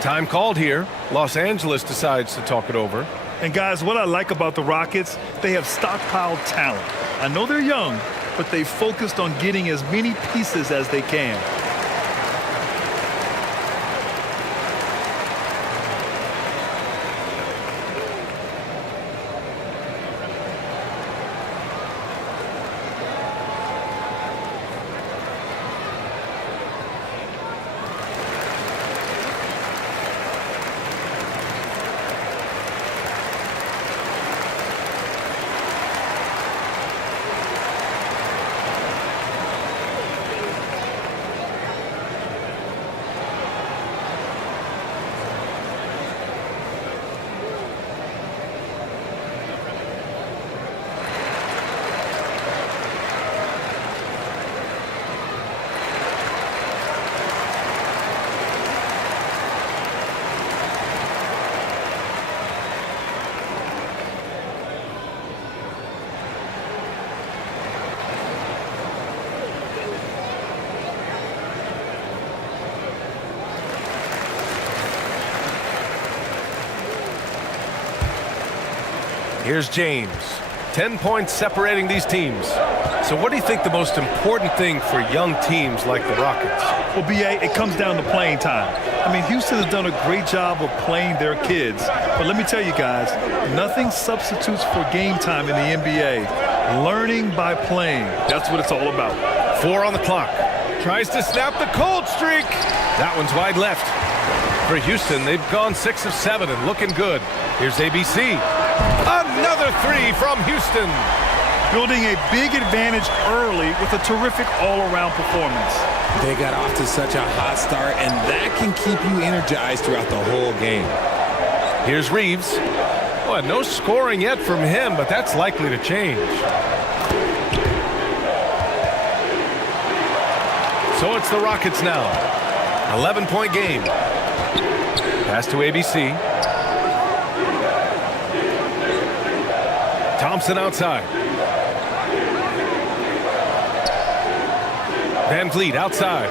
Time called here. Los Angeles decides to talk it over. And guys, what I like about the Rockets, they have stockpiled talent. I know they're young, but they focused on getting as many pieces as they can. Here's James. 10 points separating these teams. So what do you think the most important thing for young teams like the Rockets? Well, B.A., it comes down to playing time. I mean, Houston has done a great job of playing their kids. But let me tell you guys, nothing substitutes for game time in the NBA. Learning by playing. That's what it's all about. 4 on the clock. Tries to snap the cold streak. That one's wide left. For Houston, they've gone 6 of 7 and looking good. Here's ABC. Another 3 from Houston. building a big advantage early with a terrific all-around performance. They got off to such a hot start, and that can keep you energized throughout the whole game. Here's Reeves. Well, no scoring yet from him, but that's likely to change. So it's the Rockets now. 11-point game. Pass to ABC. Thompson outside. Van Vliet outside.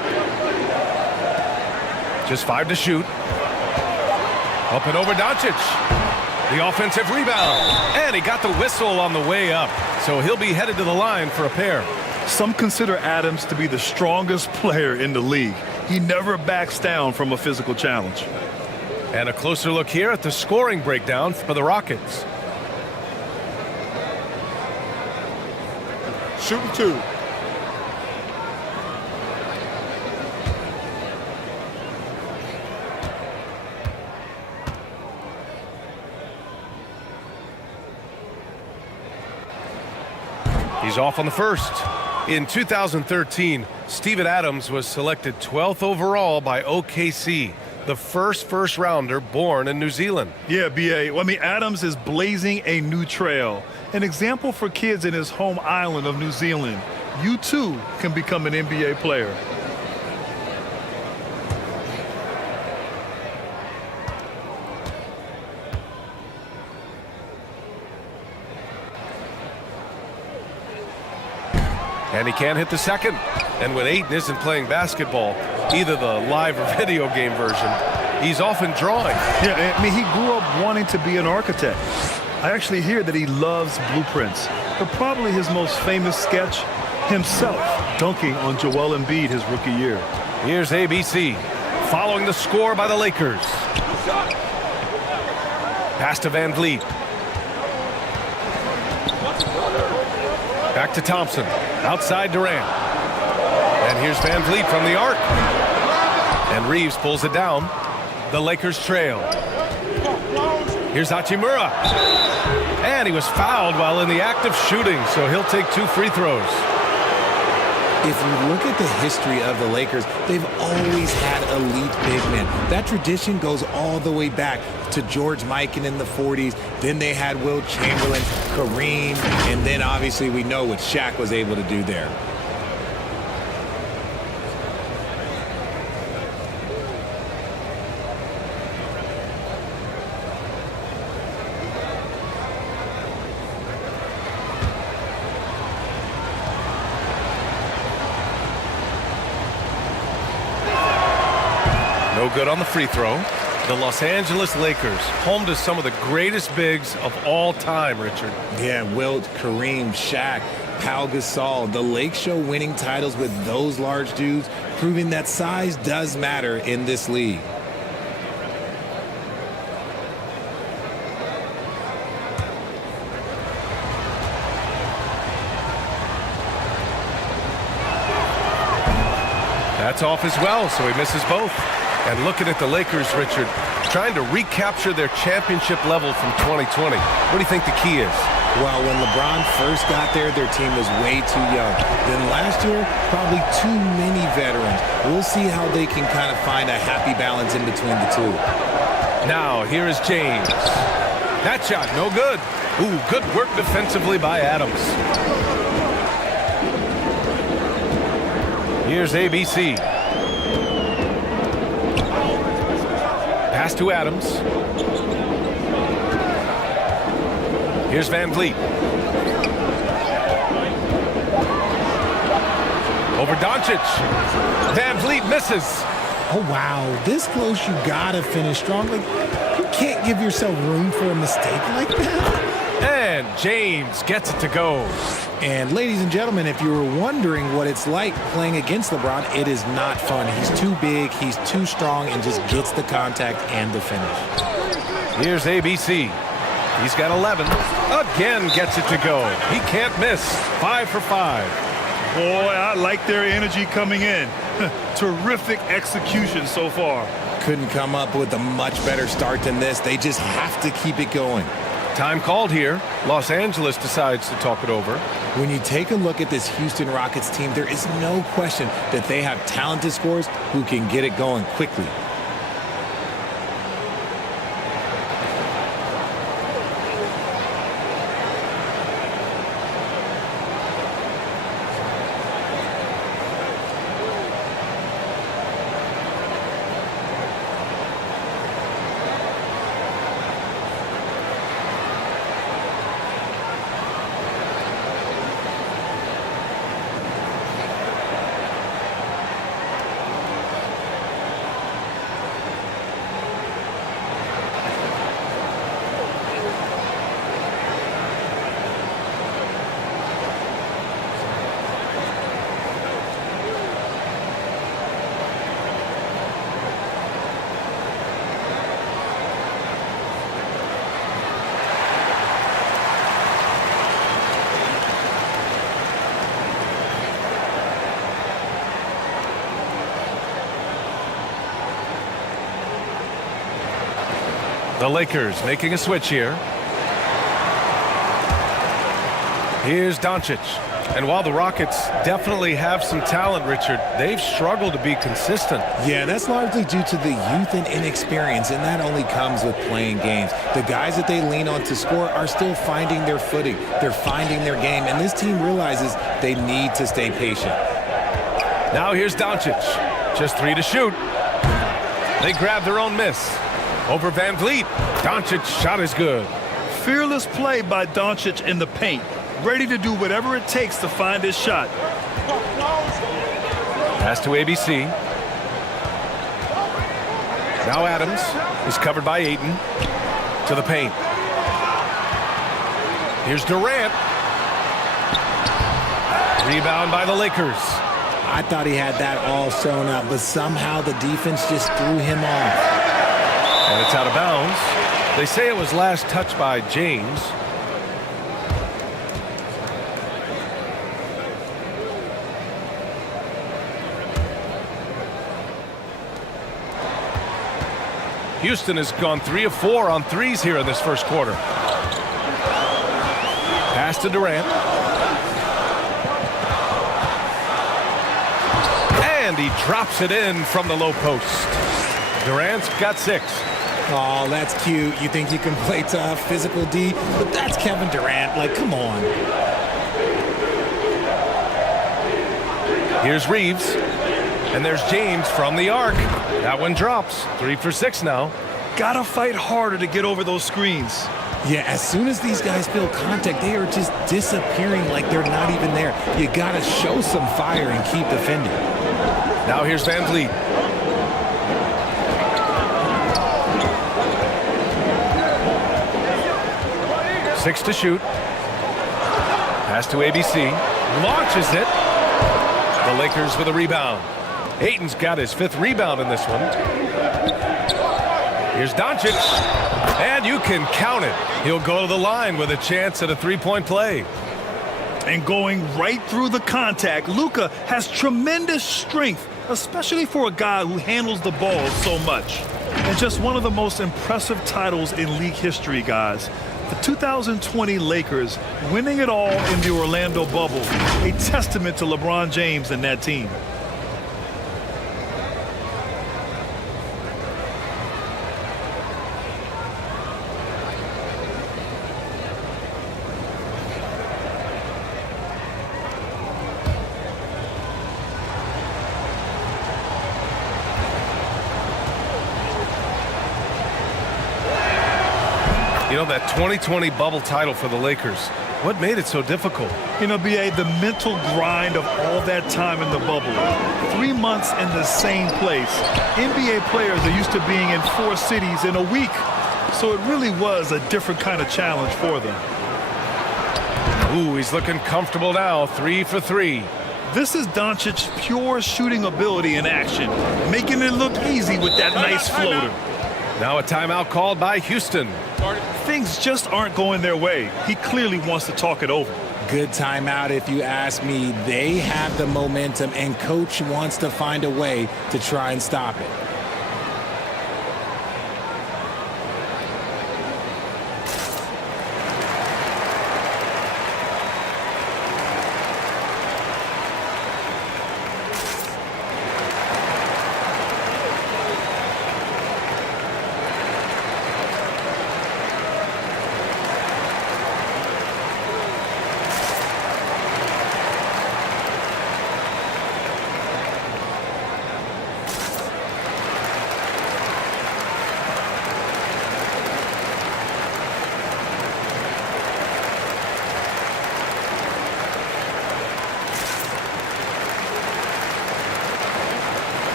Just 5 to shoot. Up and over Doncic. The offensive rebound. And he got the whistle on the way up. So he'll be headed to the line for a pair. Some consider Adams to be the strongest player in the league. He never backs down from a physical challenge. And a closer look here at the scoring breakdown for the Rockets. Shooting 2. He's off on the first. In 2013, Steven Adams was selected 12th overall by OKC, the first rounder born in New Zealand. Yeah, B.A. I mean, Adams is blazing a new trail. An example for kids in his home island of New Zealand. You, too, can become an NBA player. And he can't hit the second. And when Ayton isn't playing basketball, either the live or video game version, he's often drawing. Yeah, I mean, he grew up wanting to be an architect. I actually hear that he loves blueprints. But probably his most famous sketch, himself dunking on Joel Embiid his rookie year. Here's ABC, following the score by the Lakers. Pass to Van Vliet. Back to Thompson. Outside Durant. And here's Van Vliet from the arc. And Reeves pulls it down. The Lakers trail. Here's Hachimura. And he was fouled while in the act of shooting, so he'll take 2 free throws. If you look at the history of the Lakers, they've always had elite big men. That tradition goes all the way back to George Mikan in the 40s. Then they had Wilt Chamberlain, Kareem, and then obviously we know what Shaq was able to do there. No good on the free throw. The Los Angeles Lakers, home to some of the greatest bigs of all time, Richard. Yeah, Wilt, Kareem, Shaq, Pau Gasol. The Lake Show winning titles with those large dudes, proving that size does matter in this league. That's off as well, so he misses both. And looking at the Lakers, Richard, trying to recapture their championship level from 2020. What do you think the key is? Well, when LeBron first got there, their team was way too young. Then last year, probably too many veterans. We'll see how they can kind of find a happy balance in between the two. Now, here is James. That shot, no good. Ooh, good work defensively by Adams. Here's ABC. Pass to Adams. Here's Van Vliet. Over Doncic. Van Vliet misses. Oh, wow. This close, you gotta finish strong. Like, you can't give yourself room for a mistake like that. And James gets it to go. And ladies and gentlemen, if you were wondering what it's like playing against LeBron, it is not fun. He's too big, he's too strong, and just gets the contact and the finish. Here's ABC. He's got 11. Again gets it to go. He can't miss. 5 for 5. Boy, I like their energy coming in. Terrific execution so far. Couldn't come up with a much better start than this. They just have to keep it going. Time called here. Los Angeles decides to talk it over. When you take a look at this Houston Rockets team, there is no question that they have talented scorers who can get it going quickly. The Lakers making a switch here. Here's Doncic. And while the Rockets definitely have some talent, Richard, they've struggled to be consistent. Yeah, that's largely due to the youth and inexperience, and that only comes with playing games. The guys that they lean on to score are still finding their footing. They're finding their game, and this team realizes they need to stay patient. Now here's Doncic. Just 3 to shoot. They grab their own miss. Over Van Vliet. Doncic's shot is good. Fearless play by Doncic in the paint. Ready to do whatever it takes to find his shot. Pass to ABC. Now Adams is covered by Ayton. To the paint. Here's Durant. Rebound by the Lakers. I thought he had that all sewn up, but somehow the defense just threw him off. And it's out of bounds. They say it was last touched by James. Houston has gone 3 of 4 on threes here in this first quarter. Pass to Durant. And he drops it in from the low post. Durant's got 6. Oh, that's cute. You think you can play tough, physical D, but that's Kevin Durant. Like, come on. Here's Reeves. And there's James from the arc. That one drops. 3 for 6 now. Gotta fight harder to get over those screens. Yeah, as soon as these guys feel contact, they are just disappearing like they're not even there. You gotta show some fire and keep defending. Now here's Van Vliet. Six to shoot. Pass to ABC. Launches it. The Lakers with a rebound. Ayton's got his 5th rebound in this one. Here's Doncic. And you can count it. He'll go to the line with a chance at a 3-point play. And going right through the contact, Luka has tremendous strength, especially for a guy who handles the ball so much. And just one of the most impressive titles in league history, guys. The 2020 Lakers winning it all in the Orlando bubble, a testament to LeBron James and that team. You know, that 2020 bubble title for the Lakers, what made it so difficult? You know, B.A., the mental grind of all that time in the bubble. 3 months in the same place. NBA players are used to being in 4 cities in a week. So it really was a different kind of challenge for them. Ooh, he's looking comfortable now. 3 for 3. This is Doncic's pure shooting ability in action, making it look easy with that nice floater. Now a timeout called by Houston. Things just aren't going their way. He clearly wants to talk it over. Good timeout if you ask me. They have the momentum, and coach wants to find a way to try and stop it.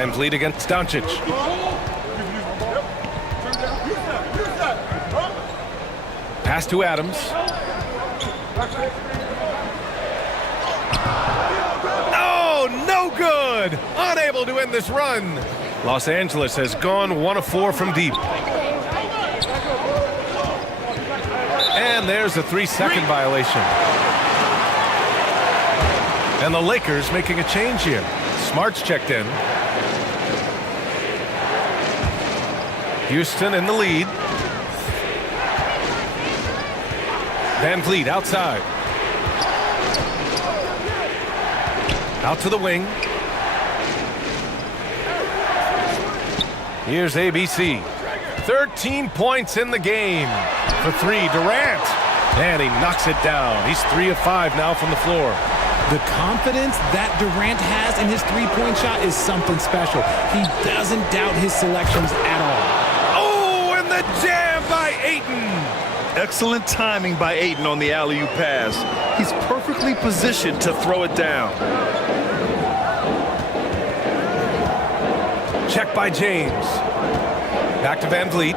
Van Vliet against Doncic. Pass to Adams. Oh, no good! Unable to end this run. Los Angeles has gone 1 of 4 from deep. And there's a 3-second violation. And the Lakers making a change here. Smart's checked in. Houston in the lead. Van Vliet outside. Out to the wing. Here's ABC. 13 points in the game. For 3, Durant. And he knocks it down. He's 3 of 5 now from the floor. The confidence that Durant has in his three-point shot is something special. He doesn't doubt his selections at all. Oh, and the jam by Ayton. Excellent timing by Ayton on the alley-oop pass. He's perfectly positioned to throw it down. Check by James. Back to Van Vliet.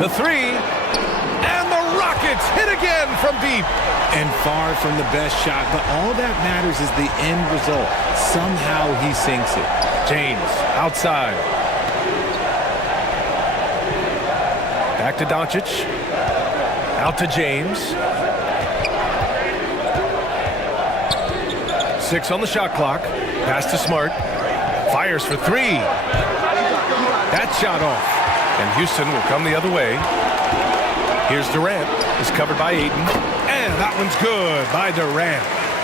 The 3. And the Rockets hit again from deep. And far from the best shot, but all that matters is the end result. Somehow he sinks it. James outside. Back to Doncic. Out to James. 6 on the shot clock. Pass to Smart. Fires for 3. That shot off. And Houston will come the other way. Here's Durant. He's covered by Ayton. And that one's good by Durant.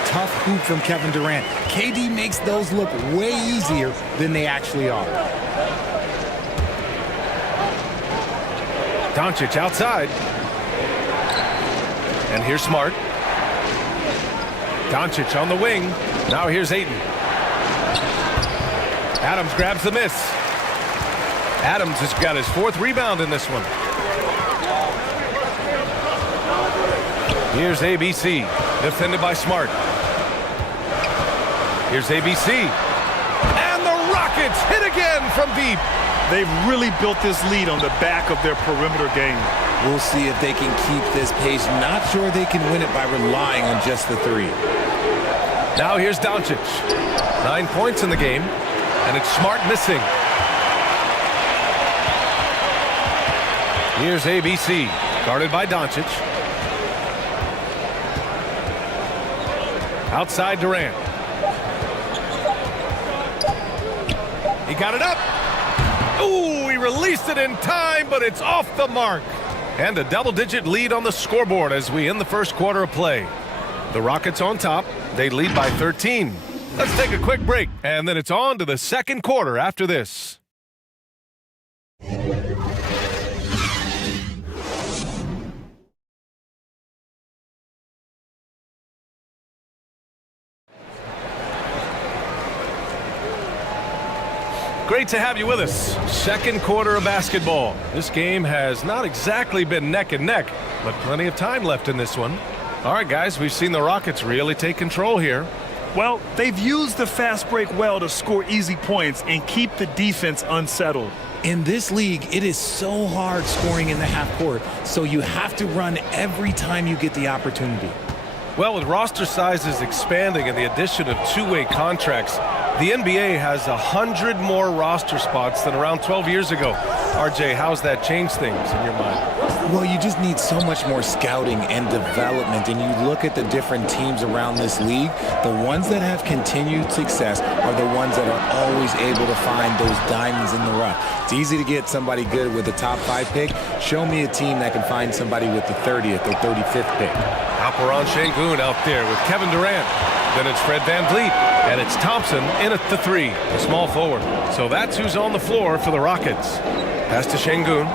Tough hoop from Kevin Durant. KD makes those look way easier than they actually are. Doncic outside. And here's Smart. Doncic on the wing. Now here's Ayton. Adams grabs the miss. Adams has got his 4th rebound in this one. Here's ABC, defended by Smart. Here's ABC. And the Rockets hit again from deep. They've really built this lead on the back of their perimeter game. We'll see if they can keep this pace. Not sure they can win it by relying on just the 3. Now here's Doncic. 9 points in the game, and it's Smart missing. Here's ABC, guarded by Doncic. Outside Durant. He got it up. Ooh, he released it in time, but it's off the mark. And a double-digit lead on the scoreboard as we end the first quarter of play. The Rockets on top. They lead by 13. Let's take a quick break, and then it's on to the second quarter after this. Great to have you with us. Second quarter of basketball. This game has not exactly been neck and neck, but plenty of time left in this one. All right, guys, we've seen the Rockets really take control here. Well, they've used the fast break well to score easy points and keep the defense unsettled. In this league, it is so hard scoring in the half court, so you have to run every time you get the opportunity. Well, with roster sizes expanding and the addition of two-way contracts, the NBA has 100 more roster spots than around 12 years ago. RJ, how's that changed things in your mind? Well, you just need so much more scouting and development, and you look at the different teams around this league, the ones that have continued success are the ones that are always able to find those diamonds in the rough. It's easy to get somebody good with the top 5 pick. Show me a team that can find somebody with the 30th or 35th pick. Alperen Sengun out there with Kevin Durant. Then it's Fred VanVleet, and it's Thompson in at the 3, the small forward. So that's who's on the floor for the Rockets. Pass to Sengun.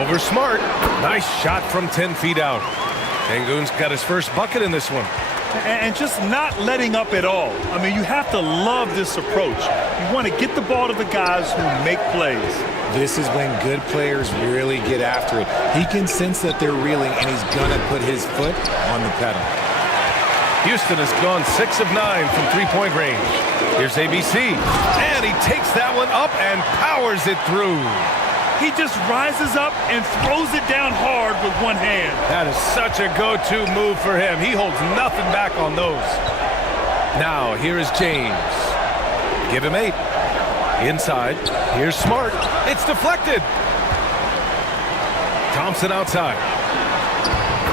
Over Smart. Nice shot from 10 feet out. Sengun's got his first bucket in this one. And just not letting up at all. I mean, you have to love this approach. You want to get the ball to the guys who make plays. This is when good players really get after it. He can sense that they're reeling, and he's going to put his foot on the pedal. Houston has gone 6 of 9 from three-point range. Here's ABC, and he takes that one up and powers it through. He just rises up and throws it down hard with one hand. That is such a go-to move for him. He holds nothing back on those. Now, here is James. Give him 8. Inside. Here's Smart. It's deflected. Thompson outside.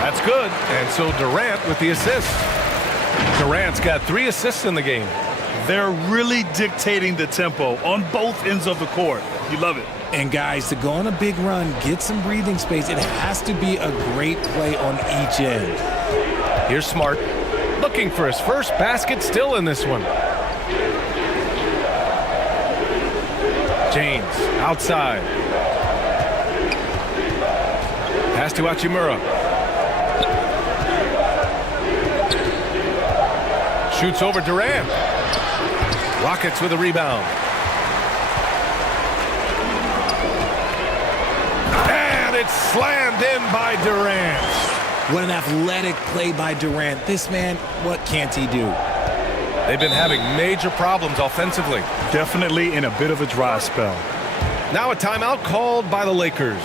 That's good. And so Durant with the assist. Durant's got 3 assists in the game. They're really dictating the tempo on both ends of the court. You love it. And guys, to go on a big run, get some breathing space, it has to be a great play on each end. Here's Smart, looking for his first basket, still in this one. James, outside. Pass to Hachimura. Shoots over Durant. Rockets with a rebound. It's slammed in by Durant. What an athletic play by Durant. This man, what can't he do? They've been having major problems offensively. Definitely in a bit of a dry spell. Now a timeout called by the Lakers.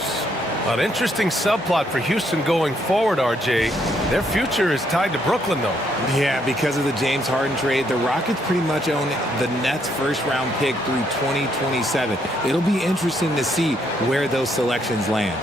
An interesting subplot for Houston going forward, RJ. Their future is tied to Brooklyn, though. Yeah, because of the James Harden trade, the Rockets pretty much own the Nets' first-round pick through 2027. It'll be interesting to see where those selections land.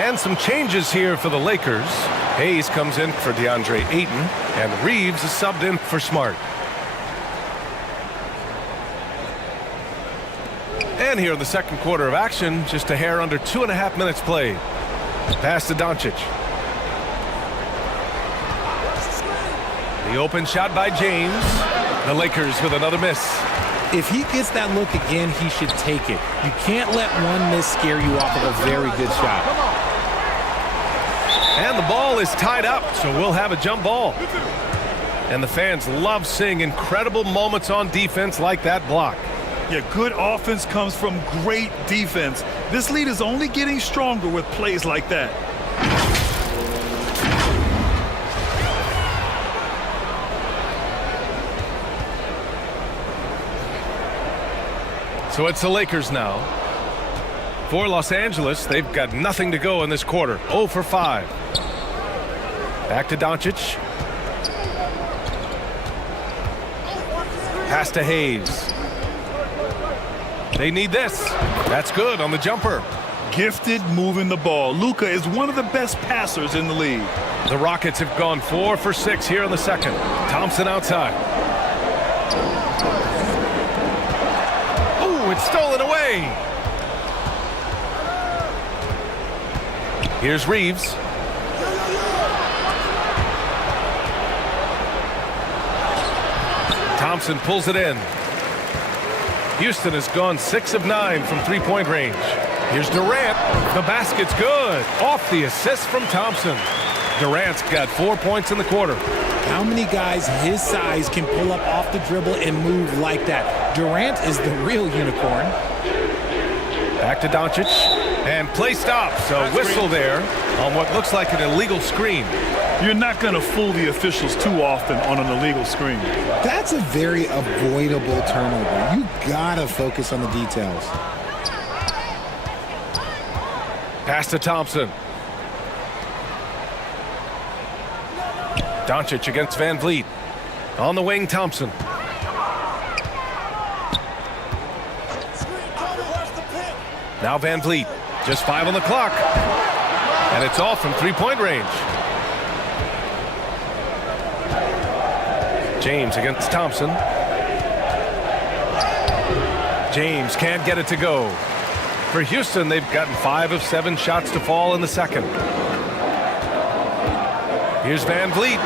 And some changes here for the Lakers. Hayes comes in for DeAndre Ayton, and Reeves is subbed in for Smart. And here in the second quarter of action, just a hair under 2.5 minutes played. Pass to Doncic. The open shot by James. The Lakers with another miss. If he gets that look again, he should take it. You can't let one miss scare you off of a very good shot. And the ball is tied up, so we'll have a jump ball. And the fans love seeing incredible moments on defense like that block. Yeah, good offense comes from great defense. This lead is only getting stronger with plays like that. So it's the Lakers now. For Los Angeles, they've got nothing to go in this quarter. 0 for 5. Back to Doncic. Pass to Hayes. They need this. That's good on the jumper. Gifted moving the ball. Luka is one of the best passers in the league. The Rockets have gone 4 for 6 here in the second. Thompson outside. Ooh, it's stolen away. Here's Reeves. Thompson pulls it in. Houston has gone 6 of 9 from three-point range. Here's Durant. The basket's good. Off the assist from Thompson. Durant's got 4 points in the quarter. How many guys his size can pull up off the dribble and move like that? Durant is the real unicorn. Back to Doncic. And play stops. A whistle there on what looks like an illegal screen. You're not going to fool the officials too often on an illegal screen. That's a very avoidable turnover. You gotta focus on the details. Pass to Thompson. Doncic against Van Vliet. On the wing, Thompson. Now Van Vliet, just 5 on the clock. And it's off from three-point range. James against Thompson. James can't get it to go. For Houston, they've gotten 5 of 7 shots to fall in the second. Here's Van Vliet.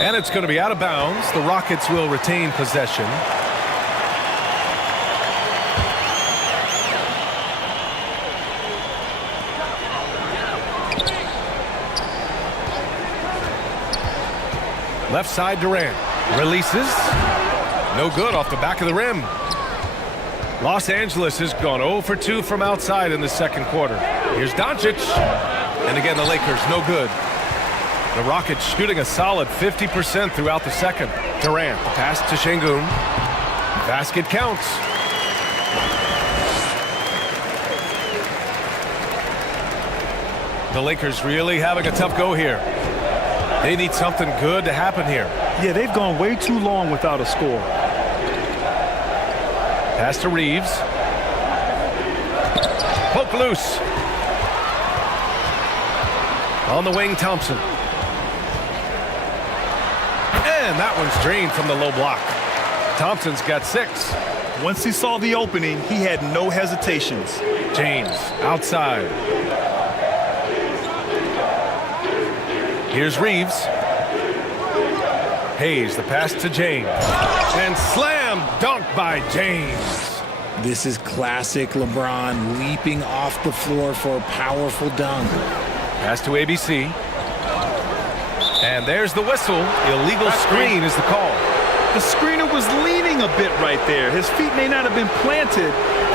And it's going to be out of bounds. The Rockets will retain possession. Left side, Durant. Releases. No good off the back of the rim. Los Angeles has gone 0 for 2 from outside in the second quarter. Here's Doncic. And again, the Lakers, no good. The Rockets shooting a solid 50% throughout the second. Durant, the pass to Şengün. Basket counts. The Lakers really having a tough go here. They need something good to happen here. Yeah, they've gone way too long without a score. Pass to Reeves. Poke loose. On the wing, Thompson. And that one's drained from the low block. Thompson's got 6. Once he saw the opening, he had no hesitations. James outside. Here's Reeves. Hayes, the pass to James. And slam dunk by James. This is classic LeBron leaping off the floor for a powerful dunk. Pass to ABC. And there's the whistle. Illegal screen is the call. The screener was leaning a bit right there. His feet may not have been planted.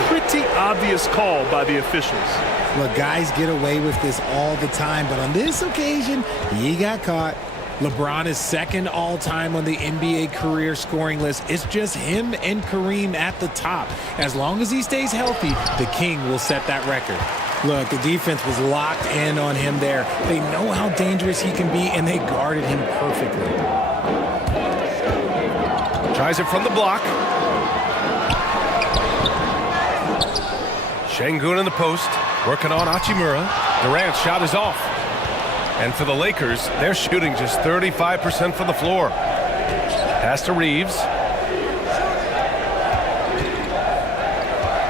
Pretty obvious call by the officials. Look, guys get away with this all the time, but on this occasion, he got caught. LeBron is second all-time on the NBA career scoring list. It's just him and Kareem at the top. As long as he stays healthy, the King will set that record. Look, the defense was locked in on him there. They know how dangerous he can be, and they guarded him perfectly. Tries it from the block. Şengün in the post, working on Hachimura. Durant's shot is off. And for the Lakers, they're shooting just 35% from the floor. Pass to Reeves.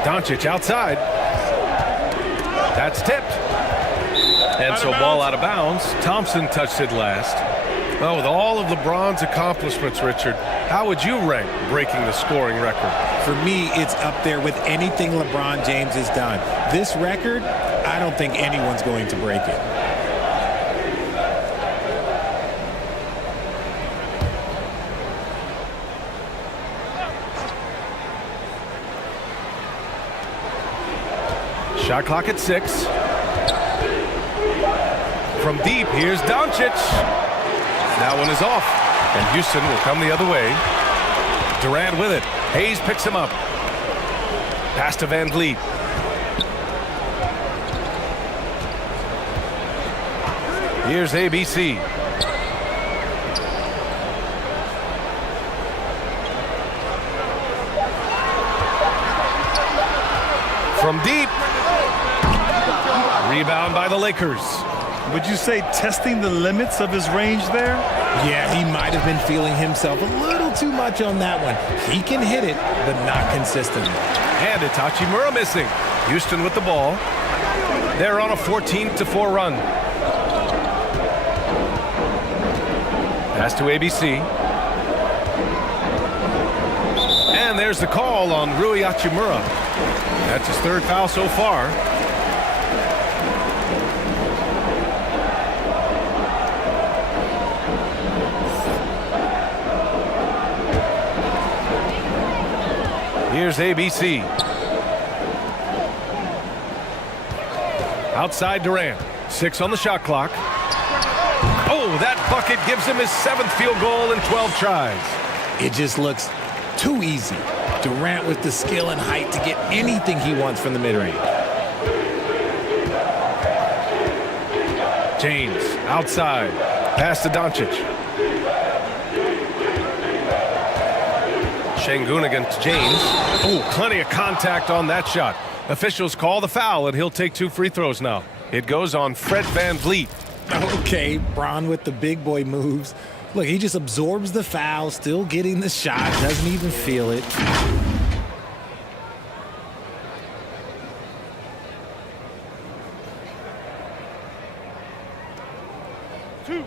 Doncic outside. That's tipped. And so ball out of bounds. Thompson touched it last. Well, with all of LeBron's accomplishments, Richard, how would you rank breaking the scoring record? For me, it's up there with anything LeBron James has done. This record, I don't think anyone's going to break it. Shot clock at 6. From deep, here's Doncic. That one is off, and Houston will come the other way. Durant with it. Hayes picks him up. Pass to Van Vliet. Here's ABC. From deep. Rebound by the Lakers. Would you say testing the limits of his range there? Yeah, he might have been feeling himself a little too much on that one. He can hit it, but not consistently. And it's Hachimura missing. Houston with the ball. They're on a 14-4 run. Pass to ABC. And there's the call on Rui Hachimura. That's his 3rd foul so far. Here's ABC. Outside Durant. 6 on the shot clock. Oh, that bucket gives him his 7th field goal in 12 tries. It just looks too easy. Durant with the skill and height to get anything he wants from the mid-range. James. outside. Pass to Doncic. Şengün against James. Oh, plenty of contact on that shot. Officials call the foul, and he'll take 2 free throws now. It goes on Fred VanVleet. Okay, Bron with the big boy moves. Look, he just absorbs the foul, still getting the shot, doesn't even feel it. Two.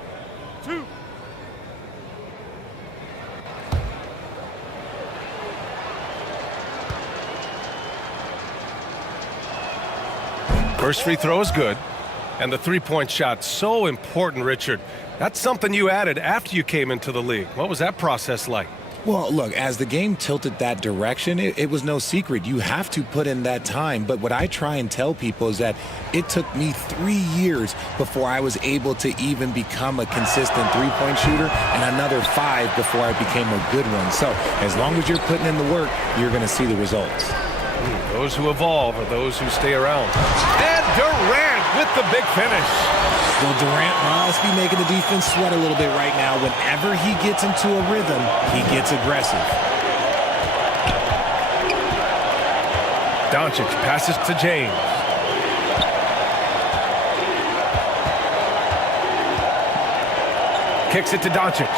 First free throw is good. And the three-point shot, so important, Richard. That's something you added after you came into the league. What was that process like? Well, look, as the game tilted that direction, it was no secret. You have to put in that time. But what I try and tell people is that it took me 3 years before I was able to even become a consistent three-point shooter, and another 5 before I became a good one. So as long as you're putting in the work, you're going to see the results. Those who evolve are those who stay around. And Durant with the big finish. Well, Durant must be making the defense sweat a little bit right now. Whenever he gets into a rhythm, he gets aggressive. Doncic passes to James. Kicks it to Doncic.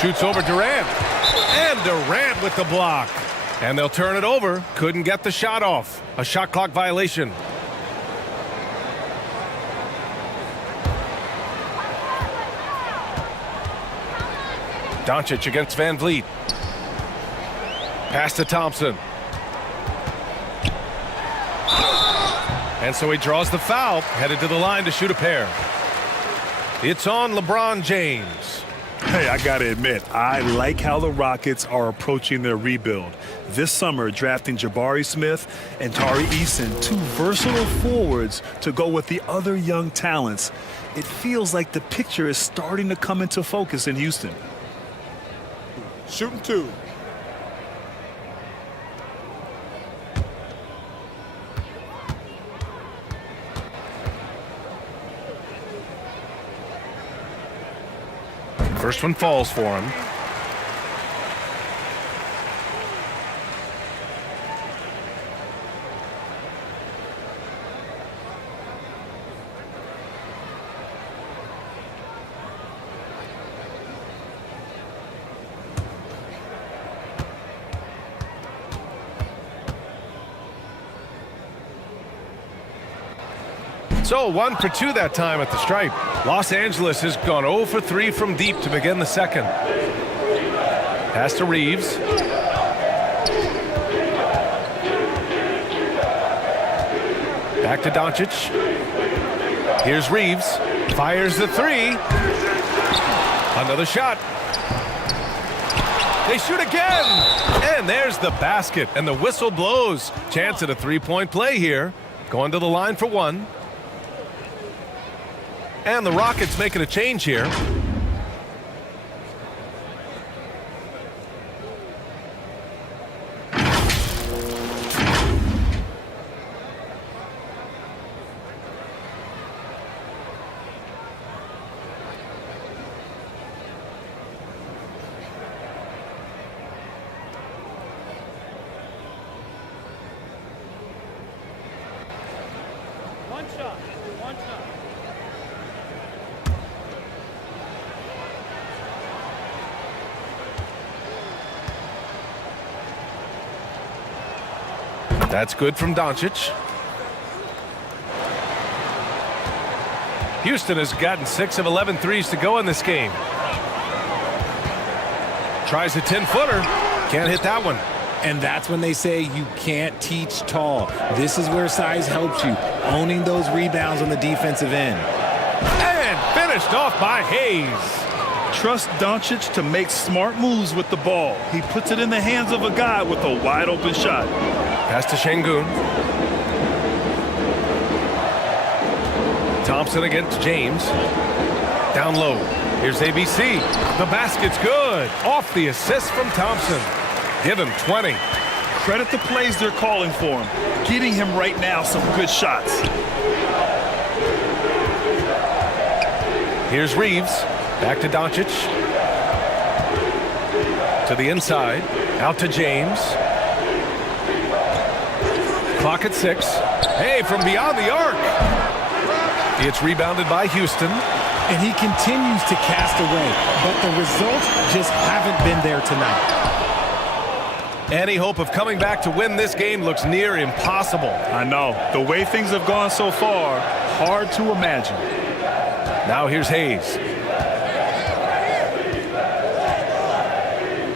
Shoots over Durant. And Durant with the block. And they'll turn it over. Couldn't get the shot off. A shot clock violation. Doncic against VanVleet. Pass to Thompson. And so he draws the foul, headed to the line to shoot a pair. It's on LeBron James. Hey, I got to admit, I like how the Rockets are approaching their rebuild. This summer, drafting Jabari Smith and Tari Eason, 2 versatile forwards to go with the other young talents. It feels like the picture is starting to come into focus in Houston. Shooting 2. First one falls for him. So 1 for 2 that time at the stripe. Los Angeles has gone 0 for 3 from deep to begin the second. Pass to Reeves. Back to Doncic. Here's Reeves. Fires the 3. Another shot. They shoot again. And there's the basket. And the whistle blows. Chance at a 3-point play here. Going to the line for 1. And the Rockets making a change here. One shot. That's good from Doncic. Houston has gotten 6 of 11 threes to go in this game. Tries a 10-footer. Can't hit that one. And that's when they say you can't teach tall. This is where size helps you, owning those rebounds on the defensive end. And finished off by Hayes. Trust Doncic to make smart moves with the ball. He puts it in the hands of a guy with a wide-open shot. Pass to Şengün. Thompson against James. Down low. Here's ABC. The basket's good. Off the assist from Thompson. Give him 20. Credit the plays they're calling for him. Getting him right now some good shots. Here's Reeves. Back to Doncic. To the inside. Out to James. Clock at 6. Hey, from beyond the arc. It's rebounded by Houston. And he continues to cast away, but the results just haven't been there tonight. Any hope of coming back to win this game looks near impossible. I know. The way things have gone so far, hard to imagine. Now here's Hayes.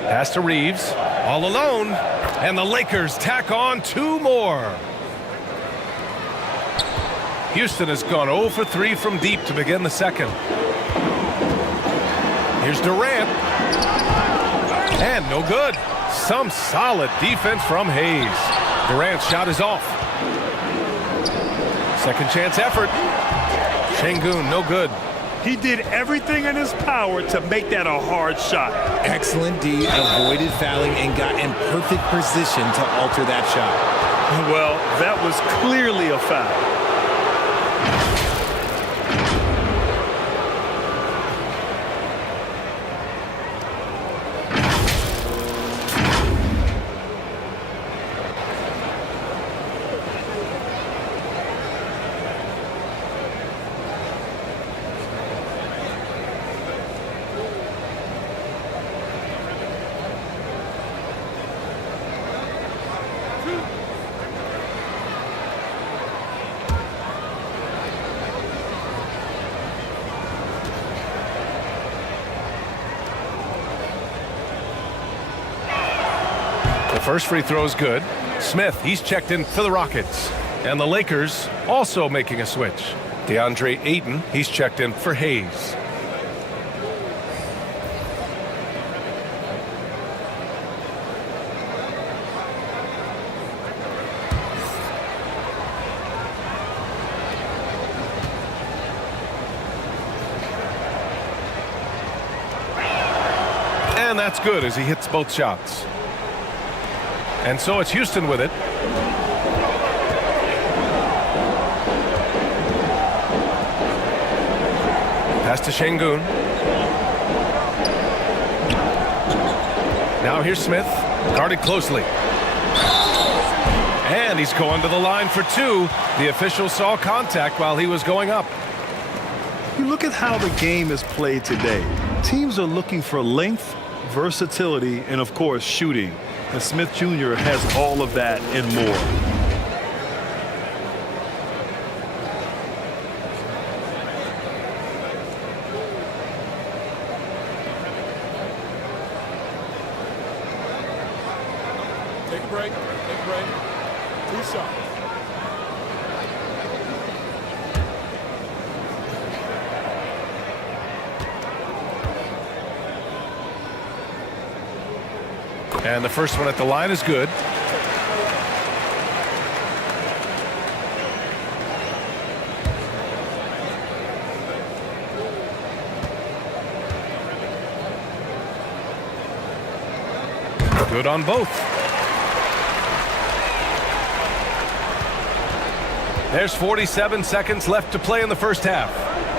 Pass to Reeves. All alone. And the Lakers tack on 2 more. Houston has gone 0 for 3 from deep to begin the second. Here's Durant. And no good. Some solid defense from Hayes. Durant's shot is off. Second chance effort. Şengün, no good. He did everything in his power to make that a hard shot. Excellent D, avoided fouling and got in perfect position to alter that shot. Well, that was clearly a foul. First free throw is good. Smith, he's checked in for the Rockets. And the Lakers also making a switch. DeAndre Ayton, he's checked in for Hayes. And that's good as he hits both shots. And so it's Houston with it. Pass to Şengün. Now here's Smith, guarded closely. And he's going to the line for 2. The official saw contact while he was going up. You look at how the game is played today. Teams are looking for length, versatility, and of course shooting. And Smith Jr. has all of that and more. Take a break. Take a break. 2 shots. And the first one at the line is good. Good on both. There's 47 seconds left to play in the first half.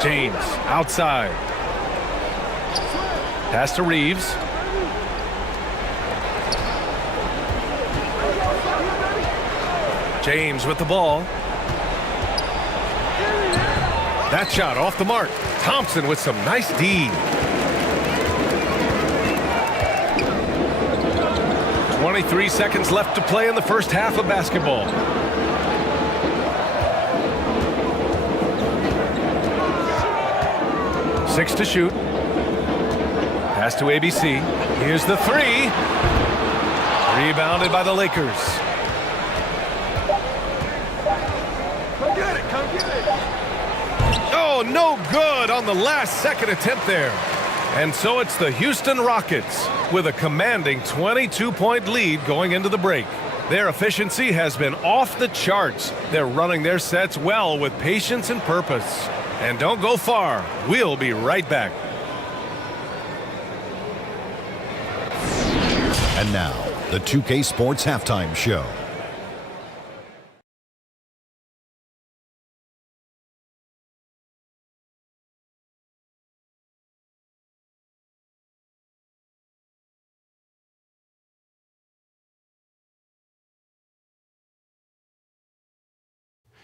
James outside. Pass to Reeves. James with the ball. That shot off the mark. Thompson with some nice D. 23 seconds left to play in the first half of basketball. Six to shoot. Pass to ABC. Here's the 3. Rebounded by the Lakers. Oh, no good on the last second attempt there. And so it's the Houston Rockets with a commanding 22-point lead going into the break. Their efficiency has been off the charts. They're running their sets well with patience and purpose. And don't go far. We'll be right back. And now, The 2K Sports Halftime Show.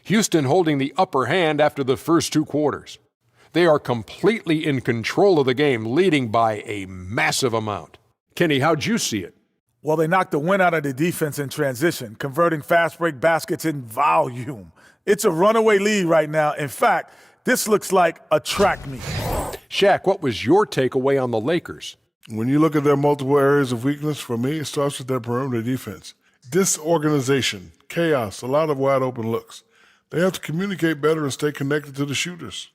Houston holding the upper hand after the first 2 quarters. They are completely in control of the game, leading by a massive amount. Kenny, how'd you see it? Well, they knocked the wind out of the defense in transition, converting fast break baskets in volume. It's a runaway lead right now. In fact, this looks like a track meet. Shaq, what was your takeaway on the Lakers? When you look at their multiple areas of weakness, for me, it starts with their perimeter defense. Disorganization, chaos, a lot of wide open looks. They have to communicate better and stay connected to the shooters.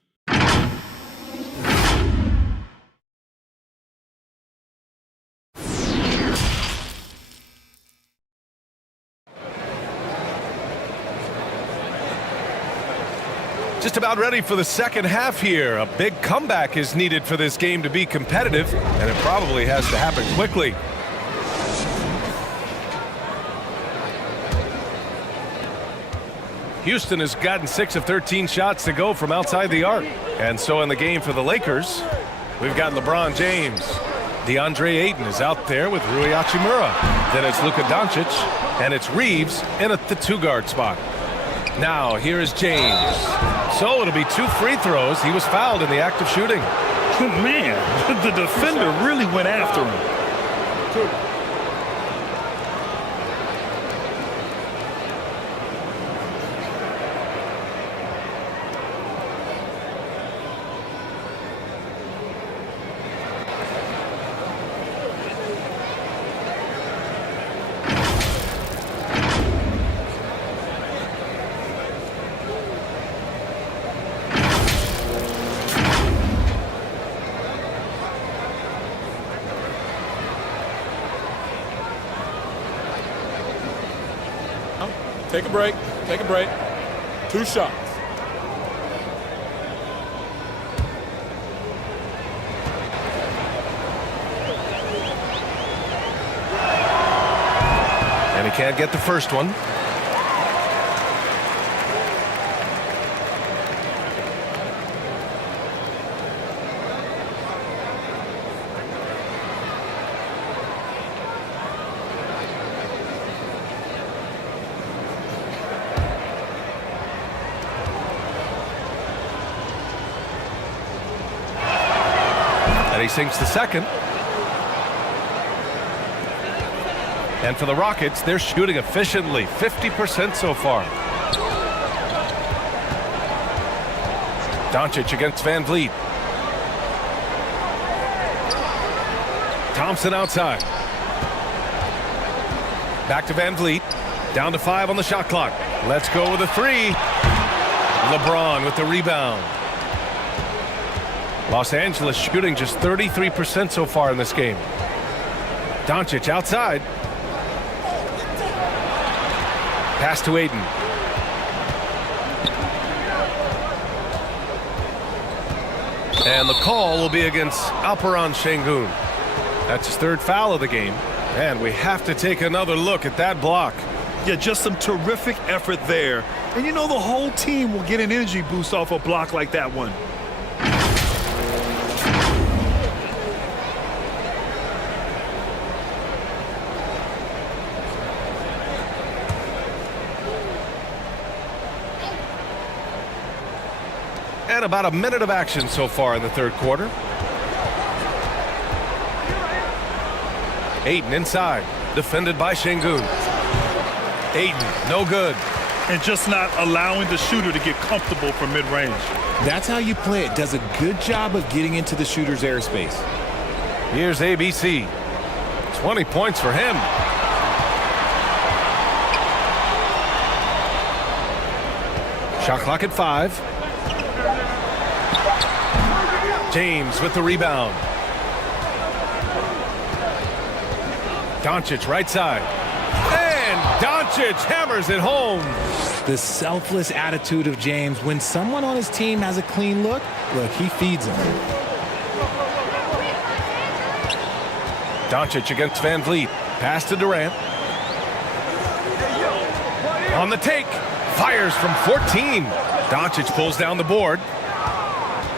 Just about ready for the second half here. A big comeback is needed for this game to be competitive, and it probably has to happen quickly. Houston has gotten 6 of 13 shots to go from outside the arc. And so in the game for the Lakers, we've got LeBron James. DeAndre Ayton is out there with Rui Hachimura. Then it's Luka Doncic, and it's Reeves in at the 2-guard spot. Now here is James. So it'll be 2 free throws. He was fouled in the act of shooting. Man, the defender really went after him. Take a break. Take a break. 2 shots. And he can't get the first one. And he sinks the second. And for the Rockets, they're shooting efficiently, 50% so far. Doncic against Van Vliet. Thompson outside. Back to Van Vliet. Down to 5 on the shot clock. Let's go with a 3. LeBron with the rebound. Los Angeles shooting just 33% so far in this game. Doncic outside. Pass to Ayton. And the call will be against Alperen Şengün. That's his 3rd foul of the game. And we have to take another look at that block. Yeah, just some terrific effort there. And you know the whole team will get an energy boost off a block like that one. And about a minute of action so far in the 3rd quarter. Ayton inside, defended by Şengün. Ayton, no good. And just not allowing the shooter to get comfortable from mid-range. That's how you play it. Does a good job of getting into the shooter's airspace. Here's ABC. 20 points for him. Shot clock at 5. James with the rebound. Doncic right side. And Doncic hammers it home. The selfless attitude of James. When someone on his team has a clean look, he feeds him. Doncic against Van Vliet. Pass to Durant. On the take. Fires from 14. Doncic pulls down the board.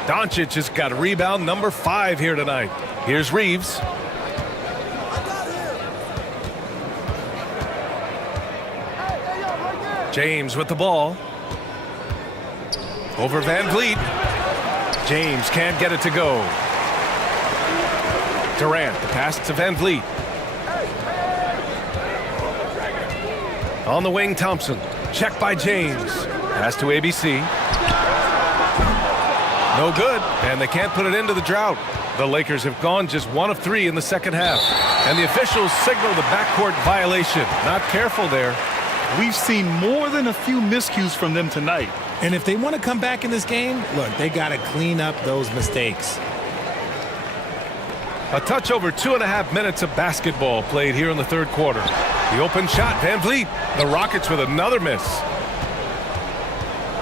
Doncic has got rebound number 5 here tonight. Here's Reeves. James with the ball. Over Van Vliet. James can't get it to go. Durant, the pass to Van Vliet. On the wing, Thompson. Check by James. Pass to ABC. No good, and they can't put it into the drought. The Lakers have gone just 1 of 3 in the second half, and the officials signal the backcourt violation. Not careful there. We've seen more than a few miscues from them tonight. And if they want to come back in this game, look, they got to clean up those mistakes. A touch over 2.5 minutes of basketball played here in the third quarter. The open shot, Van Vliet. The Rockets with another miss.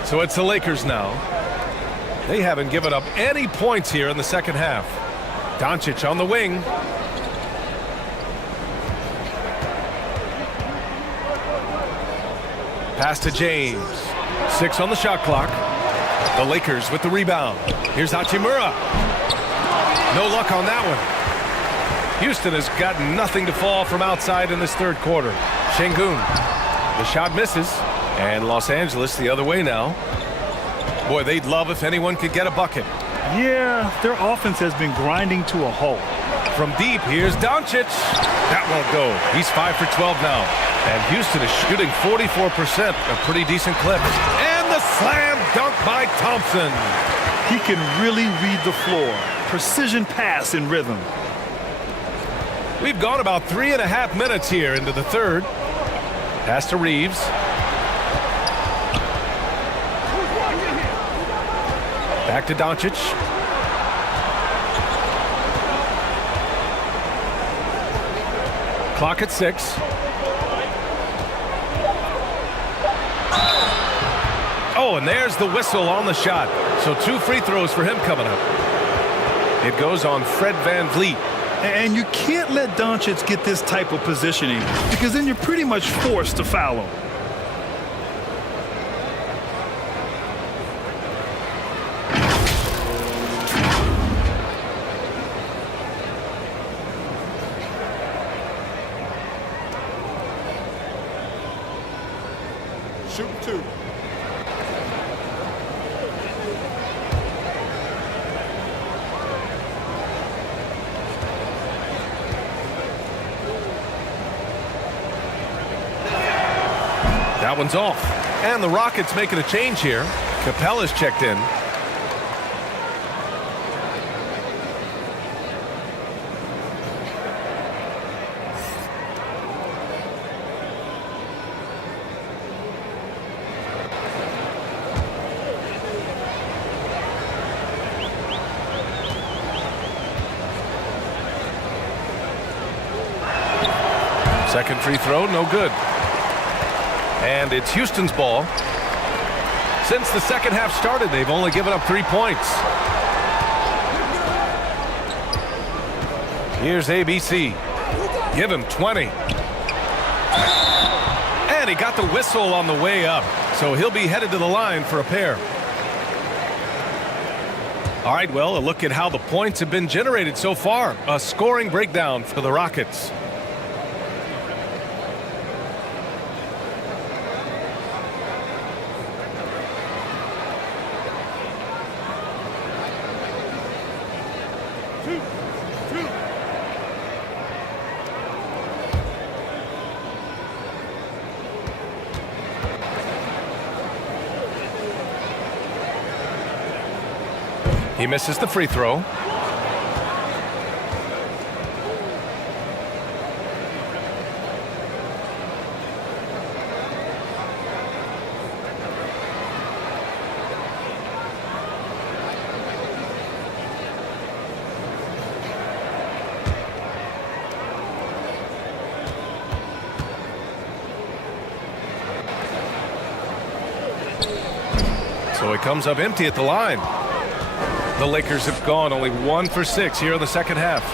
So it's the Lakers now. They haven't given up any points here in the second half. Doncic on the wing. Pass to James. 6 on the shot clock. The Lakers with the rebound. Here's Hachimura. No luck on that one. Houston has got nothing to fall from outside in this third quarter. Şengün. The shot misses. And Los Angeles the other way now. Boy, they'd love if anyone could get a bucket. Yeah, their offense has been grinding to a halt. From deep, here's Doncic. That won't go. He's 5 for 12 now. And Houston is shooting 44%, a pretty decent clip. And the slam dunk by Thompson. He can really read the floor. Precision pass in rhythm. We've gone about 3.5 minutes here into the third. Pass to Reeves. Back to Doncic. Clock at 6. Oh, and there's the whistle on the shot. So 2 free throws for him coming up. It goes on Fred Van Vliet. And you can't let Doncic get this type of positioning because then you're pretty much forced to foul him. Shoot 2. That one's off. And the Rockets making a change here. Capella's checked in. Second free throw, no good. And it's Houston's ball. Since the second half started, they've only given up 3 points. Here's ABC. Give him 20. And he got the whistle on the way up. So he'll be headed to the line for a pair. All right, well, a look at how the points have been generated so far. A scoring breakdown for the Rockets. He misses the free throw. So he comes up empty at the line. The Lakers have gone only 1 for 6 here in the second half.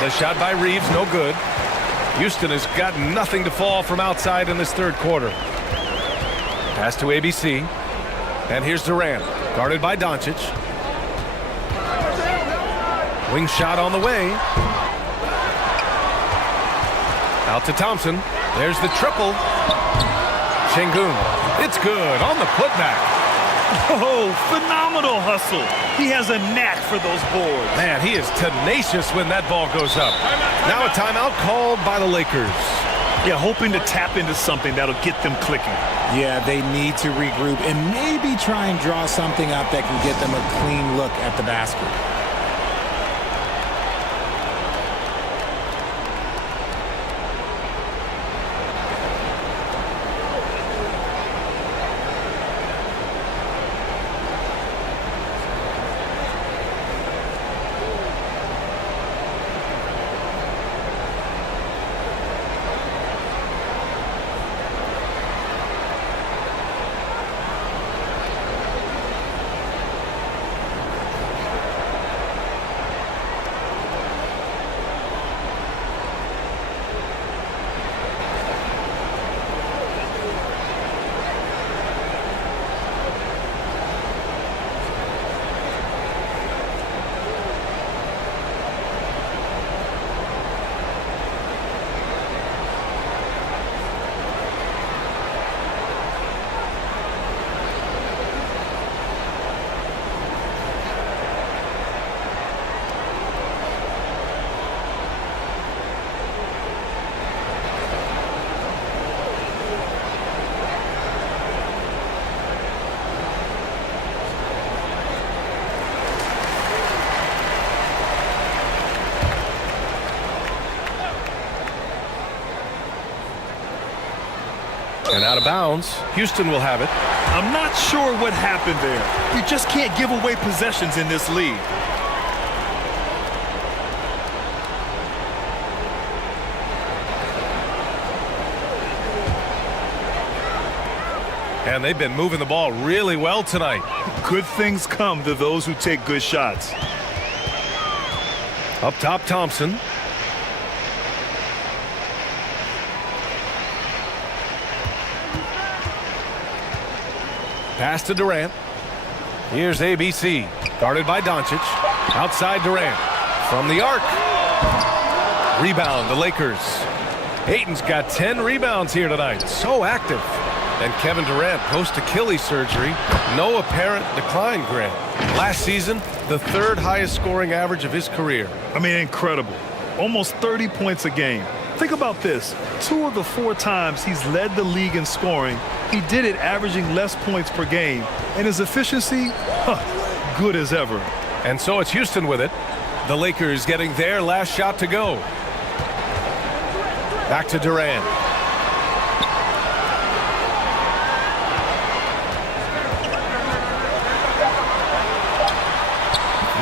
The shot by Reeves, no good. Houston has got nothing to fall from outside in this third quarter. Pass to ABC. And here's Durant, guarded by Doncic. Wing shot on the way. Out to Thompson. There's the triple. Şengün. It's good on the putback. Oh, phenomenal hustle. He has a knack for those boards. Man, he is tenacious when that ball goes up. Now a timeout called by the Lakers. Yeah, hoping to tap into something that'll get them clicking. Yeah, they need to regroup and maybe try and draw something up that can get them a clean look at the basket. And out of bounds. Houston will have it. I'm not sure what happened there. You just can't give away possessions in this league. And they've been moving the ball really well tonight. Good things come to those who take good shots. Up top, Thompson. Pass to Durant. Here's ABC, guarded by Doncic. Outside Durant. From the arc. Rebound, the Lakers. Ayton's got 10 rebounds here tonight. So active. And Kevin Durant, post-Achilles surgery, no apparent decline, Grant. Last season, the third highest scoring average of his career. I mean, incredible. Almost 30 points a game. Think about this. 2 of the 4 times he's led the league in scoring, he did it averaging less points per game. And his efficiency, good as ever. And so it's Houston with it. The Lakers getting their last shot to go. Back to Durant.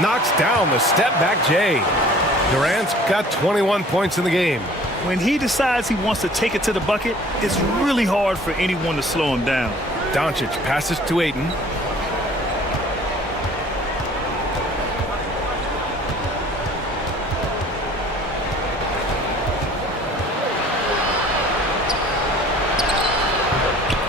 Knocks down the step-back J. Durant's got 21 points in the game. When he decides he wants to take it to the bucket, it's really hard for anyone to slow him down. Doncic passes to Ayton.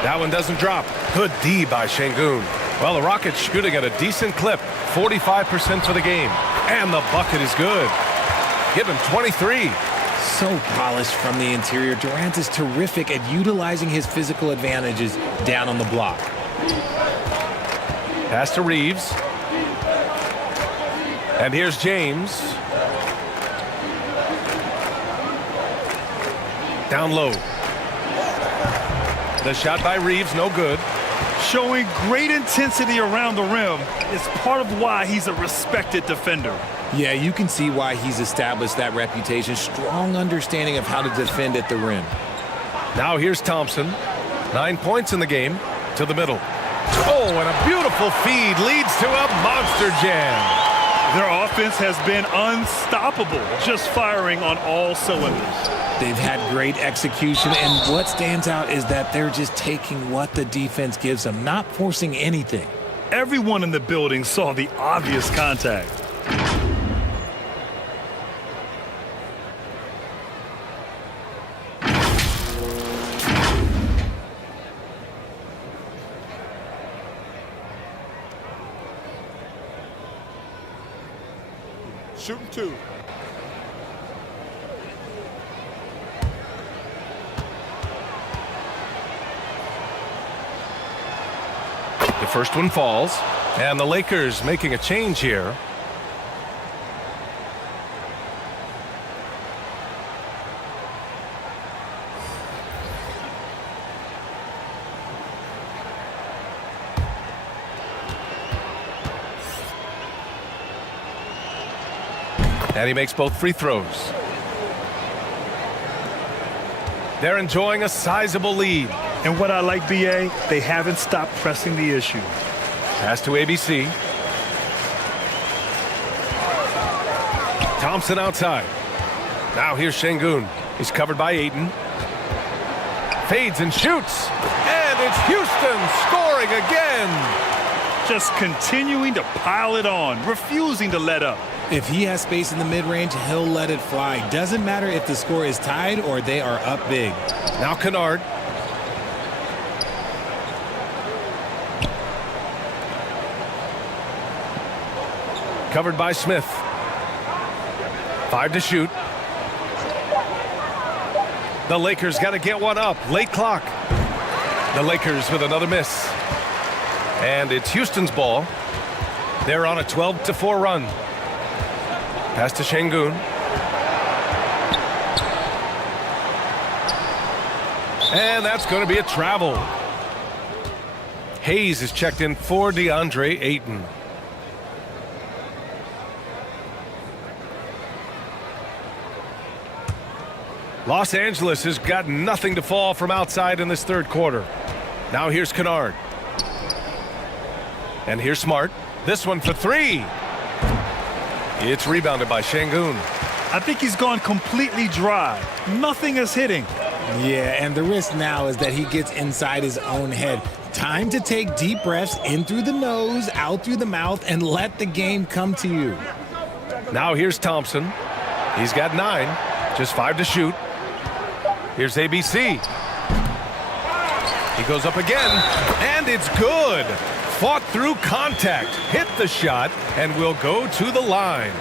That one doesn't drop. Good D by Şengün. Well, the Rockets shooting at a decent clip. 45% for the game. And the bucket is good. Give him 23. So polished from the interior. Durant is terrific at utilizing his physical advantages down on the block. Pass to Reeves. And here's James. Down low. The shot by Reeves, no good. Showing great intensity around the rim is part of why he's a respected defender. Yeah, you can see why he's established that reputation. Strong understanding of how to defend at the rim. Now here's Thompson. 9 points in the game. To the middle. Oh, and a beautiful feed leads to a monster jam. Their offense has been unstoppable, just firing on all cylinders. They've had great execution, and what stands out is that they're just taking what the defense gives them, not forcing anything. Everyone in the building saw the obvious contact. shooting 2. The first one falls, and the Lakers making a change here. And he makes both free throws. They're enjoying a sizable lead. And what I like, BA, they haven't stopped pressing the issue. Pass to ABC. Thompson outside. Now here's Şengün. He's covered by Ayton. Fades and shoots. And it's Houston scoring again. Just continuing to pile it on, refusing to let up. If he has space in the mid-range, he'll let it fly. Doesn't matter if the score is tied or they are up big. Now Kennard. Covered by Smith. 5 to shoot. The Lakers got to get one up. Late clock. The Lakers with another miss. And it's Houston's ball. They're on a 12-4 run. Pass to Şengün. And that's going to be a travel. Hayes is checked in for DeAndre Ayton. Los Angeles has got nothing to fall from outside in this third quarter. Now here's Kennard. And here's Smart. This one for 3. It's rebounded by Şengün. I think he's gone completely dry. Nothing is hitting. Yeah, and the risk now is that he gets inside his own head. Time to take deep breaths in through the nose, out through the mouth, and let the game come to you. Now here's Thompson. He's got 9, just 5 to shoot. Here's ABC. He goes up again, and it's good. Fought through contact, hit the shot, and will go to the line.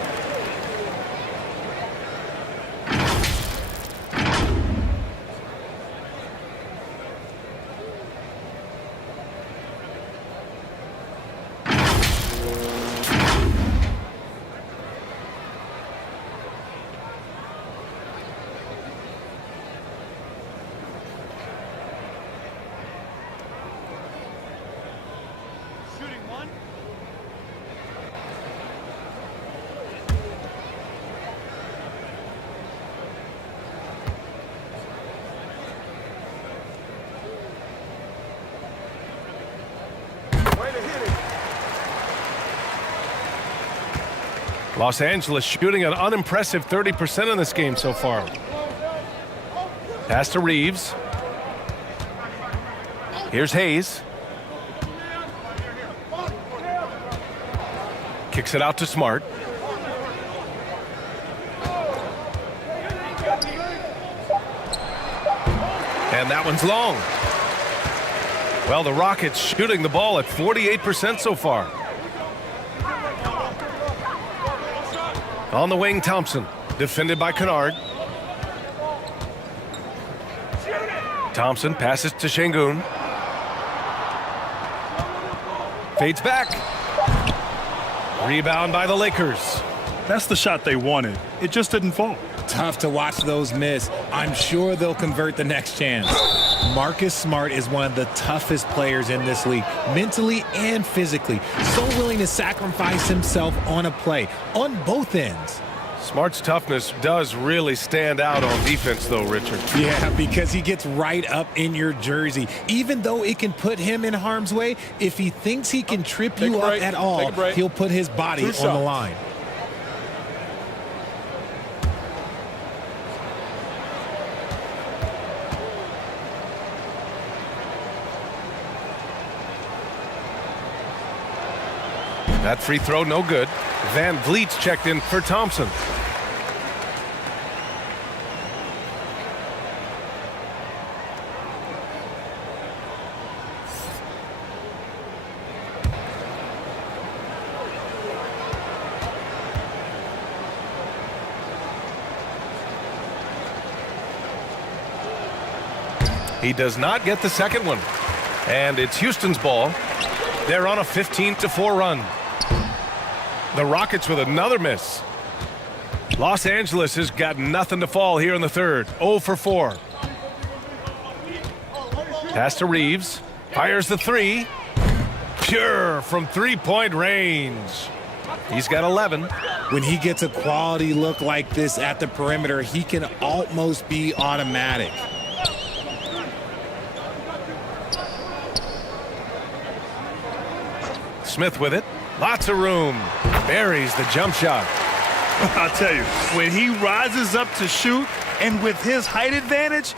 Los Angeles shooting an unimpressive 30% in this game so far. Pass to Reeves. Here's Hayes. Kicks it out to Smart. And that one's long. Well, the Rockets shooting the ball at 48% so far. On the wing, Thompson, defended by Kennard. Thompson passes to Şengün. Fades back. Rebound by the Lakers. That's the shot they wanted. It just didn't fall. Tough to watch those miss. I'm sure they'll convert the next chance. Marcus Smart is one of the toughest players in this league, mentally and physically. So willing to sacrifice himself on a play, on both ends. Smart's toughness does really stand out on defense, though, Richard. Yeah, because he gets right up in your jersey. Even though it can put him in harm's way, if he thinks he can trip you up at all, he'll put his body on the line. That free throw, no good. Van Vliet's checked in for Thompson. He does not get the second one. And it's Houston's ball. They're on a 15-4 run. The Rockets with another miss. Los Angeles has got nothing to fall here in the third. 0 for 4. Pass to Reeves. Fires the three. Pure from three-point range. He's got 11. When he gets a quality look like this at the perimeter, he can almost be automatic. Smith with it. Lots of room. Buries the jump shot. I'll tell you, when he rises up to shoot and with his height advantage,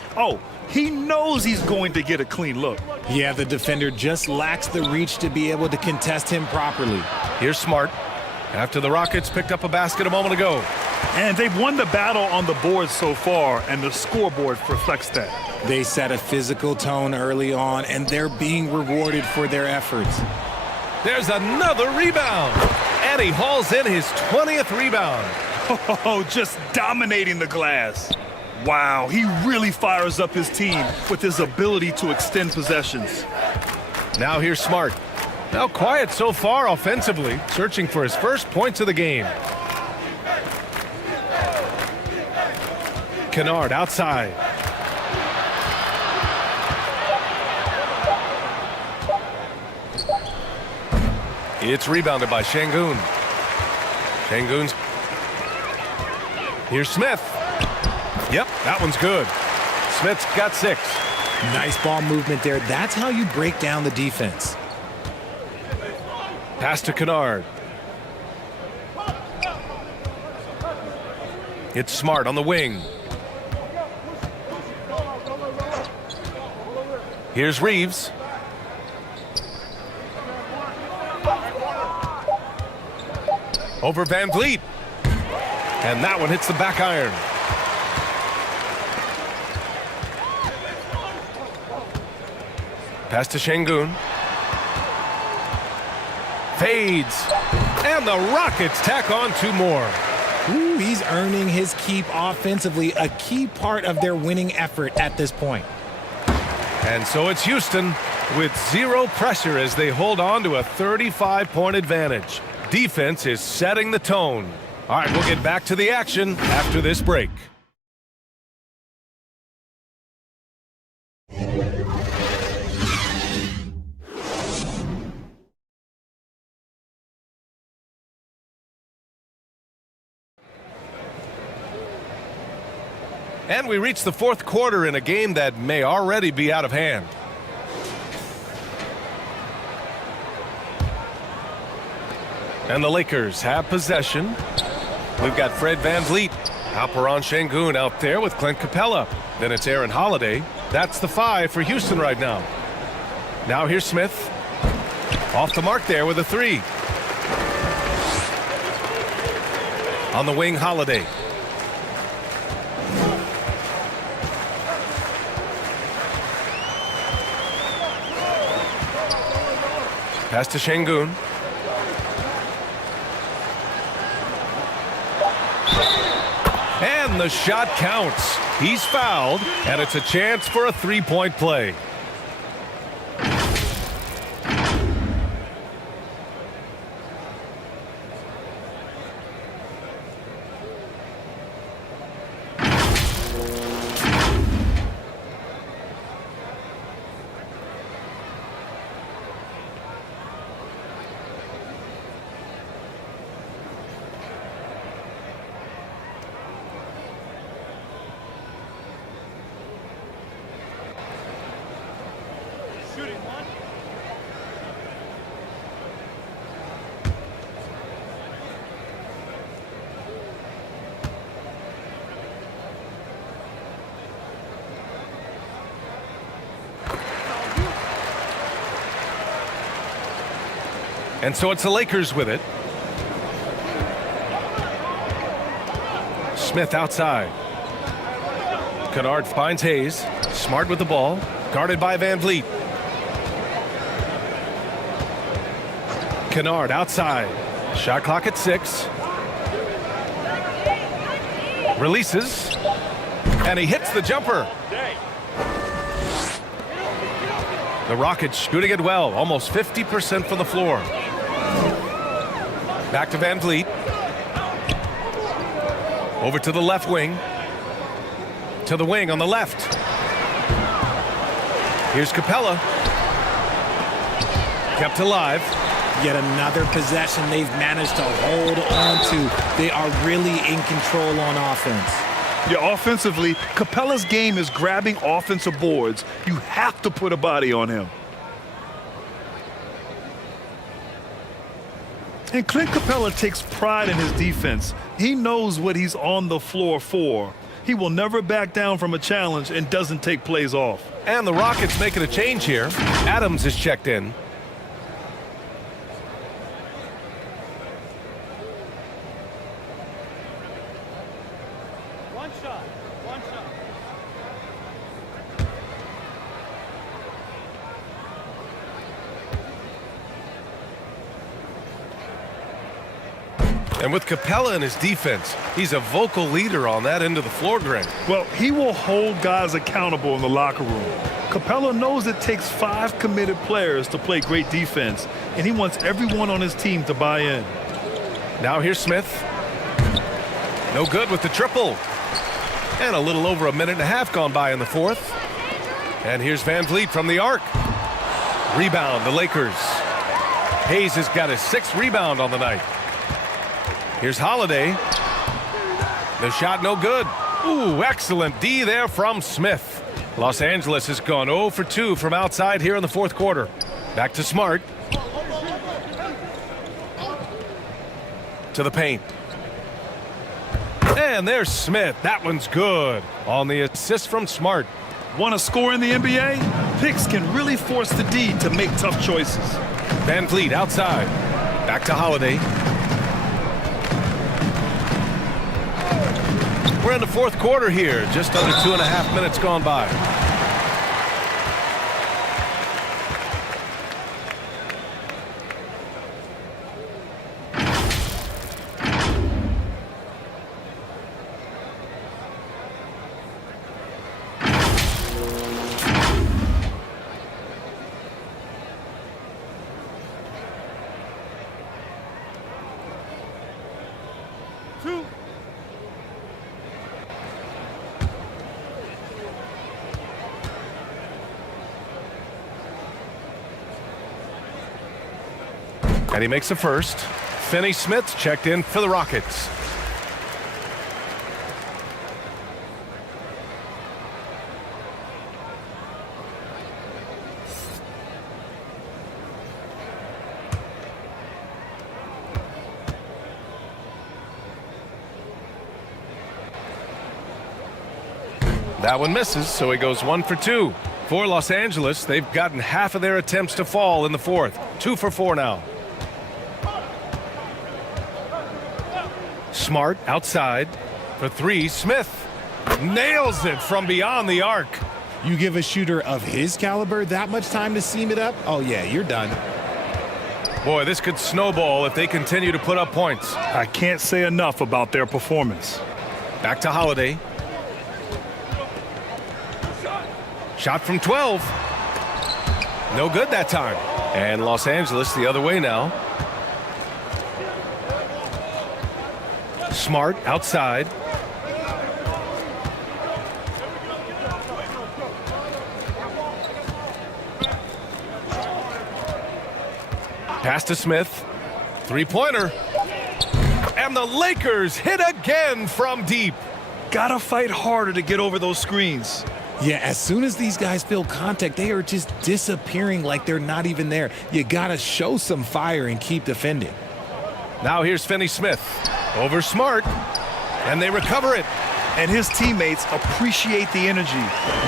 he knows he's going to get a clean look. Yeah, the defender just lacks the reach to be able to contest him properly. Here's Smart. After the Rockets picked up a basket a moment ago. And they've won the battle on the board so far, and the scoreboard reflects that. They set a physical tone early on, and they're being rewarded for their efforts. There's another rebound. And he hauls in his 20th rebound. Oh, just dominating the glass. Wow, he really fires up his team with his ability to extend possessions. Now here's Smart. Now quiet so far offensively, searching for his first points of the game. Kennard outside. It's rebounded by Şengün. Şengün's. Here's Smith. Yep, that one's good. Smith's got 6. Nice ball movement there. That's how you break down the defense. Pass to Kennard. It's Smart on the wing. Here's Reeves. Over Van Vliet. And that one hits the back iron. Pass to Şengün. Fades. And the Rockets tack on 2 more. Ooh, he's earning his keep offensively, a key part of their winning effort at this point. And so it's Houston with 0 pressure as they hold on to a 35-point advantage. Defense is setting the tone. All right, we'll get back to the action after this break. And we reach the 4th quarter in a game that may already be out of hand. And the Lakers have possession. We've got Fred Van Vliet. Alperen Şengün out there with Clint Capella. Then it's Aaron Holiday. That's the 5 for Houston right now. Now here's Smith. Off the mark there with a 3. On the wing, Holiday. Pass to Şengün. And the shot counts. He's fouled, and it's a chance for a 3-point play. And so it's the Lakers with it. Smith outside. Kennard finds Hayes. Smart with the ball. Guarded by Van Vliet. Kennard outside. Shot clock at 6. Releases. And he hits the jumper. The Rockets shooting it well, almost 50% from the floor. Back to Van Vliet. Over to the left wing. To the wing on the left. Here's Capella. Kept alive. Yet another possession they've managed to hold on to. They are really in control on offense. Yeah, offensively, Capella's game is grabbing offensive boards. You have to put a body on him. And Clint Capella takes pride in his defense. He knows what he's on the floor for. He will never back down from a challenge and doesn't take plays off. And the Rockets making a change here. Adams is checked in. One shot. And with Capella in his defense, he's a vocal leader on that end of the floor, Greg. Well, he will hold guys accountable in the locker room. Capella knows it takes 5 committed players to play great defense, and he wants everyone on his team to buy in. Now here's Smith. No good with the triple. And a little over a minute and a half gone by in the fourth. And here's Van Vliet from the arc. Rebound, the Lakers. Hayes has got his 6th rebound on the night. Here's Holiday. The shot no good. Ooh, excellent D there from Smith. Los Angeles has gone 0 for 2 from outside here in the fourth quarter. Back to Smart. To the paint. And there's Smith. That one's good on the assist from Smart. Want to score in the NBA? Picks can really force the D to make tough choices. Van Vliet outside. Back to Holiday. We're in the fourth quarter here. Just under 2.5 minutes gone by. And he makes the first. Finney Smith checked in for the Rockets. That one misses, so he goes 1 for 2. For Los Angeles, they've gotten half of their attempts to fall in the fourth. 2 for 4 now. Smart outside for 3. Smith nails it from beyond the arc. You give a shooter of his caliber that much time to seam it up? Oh, yeah, you're done. Boy, this could snowball if they continue to put up points. I can't say enough about their performance. Back to Holiday. Shot from 12. No good that time. And Los Angeles the other way now. Smart outside. Pass to Smith. 3-pointer. And the Lakers hit again from deep. Gotta fight harder to get over those screens. Yeah, as soon as these guys feel contact, they are just disappearing like they're not even there. You gotta show some fire and keep defending. Now here's Finney Smith. Over Smart. And they recover it. And his teammates appreciate the energy.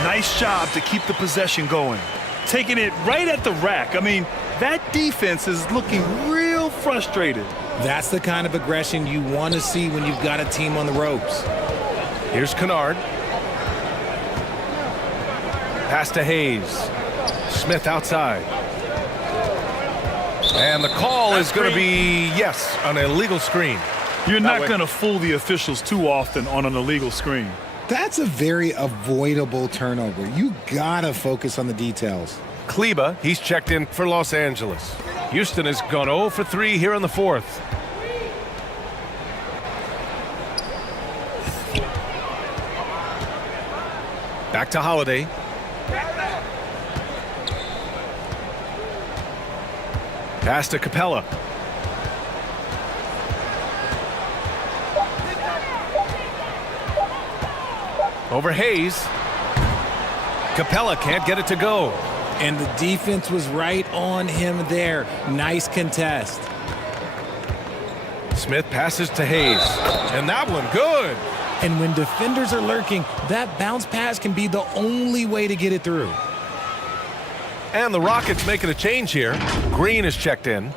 Nice job to keep the possession going. Taking it right at the rack. I mean, that defense is looking real frustrated. That's the kind of aggression you want to see when you've got a team on the ropes. Here's Kennard. Pass to Hayes. Smith outside. And the call is going to be, yes, an illegal screen. You're not going to fool the officials too often on an illegal screen. That's a very avoidable turnover. You got to focus on the details. Kleber. He's checked in for Los Angeles. Houston has gone 0 for 3 here in the fourth. Back to Holiday. Pass to Capella. Over Hayes. Capella can't get it to go. And the defense was right on him there. Nice contest. Smith passes to Hayes. And that one good. And when defenders are lurking, that bounce pass can be the only way to get it through. And the Rockets making a change here. Green is checked in.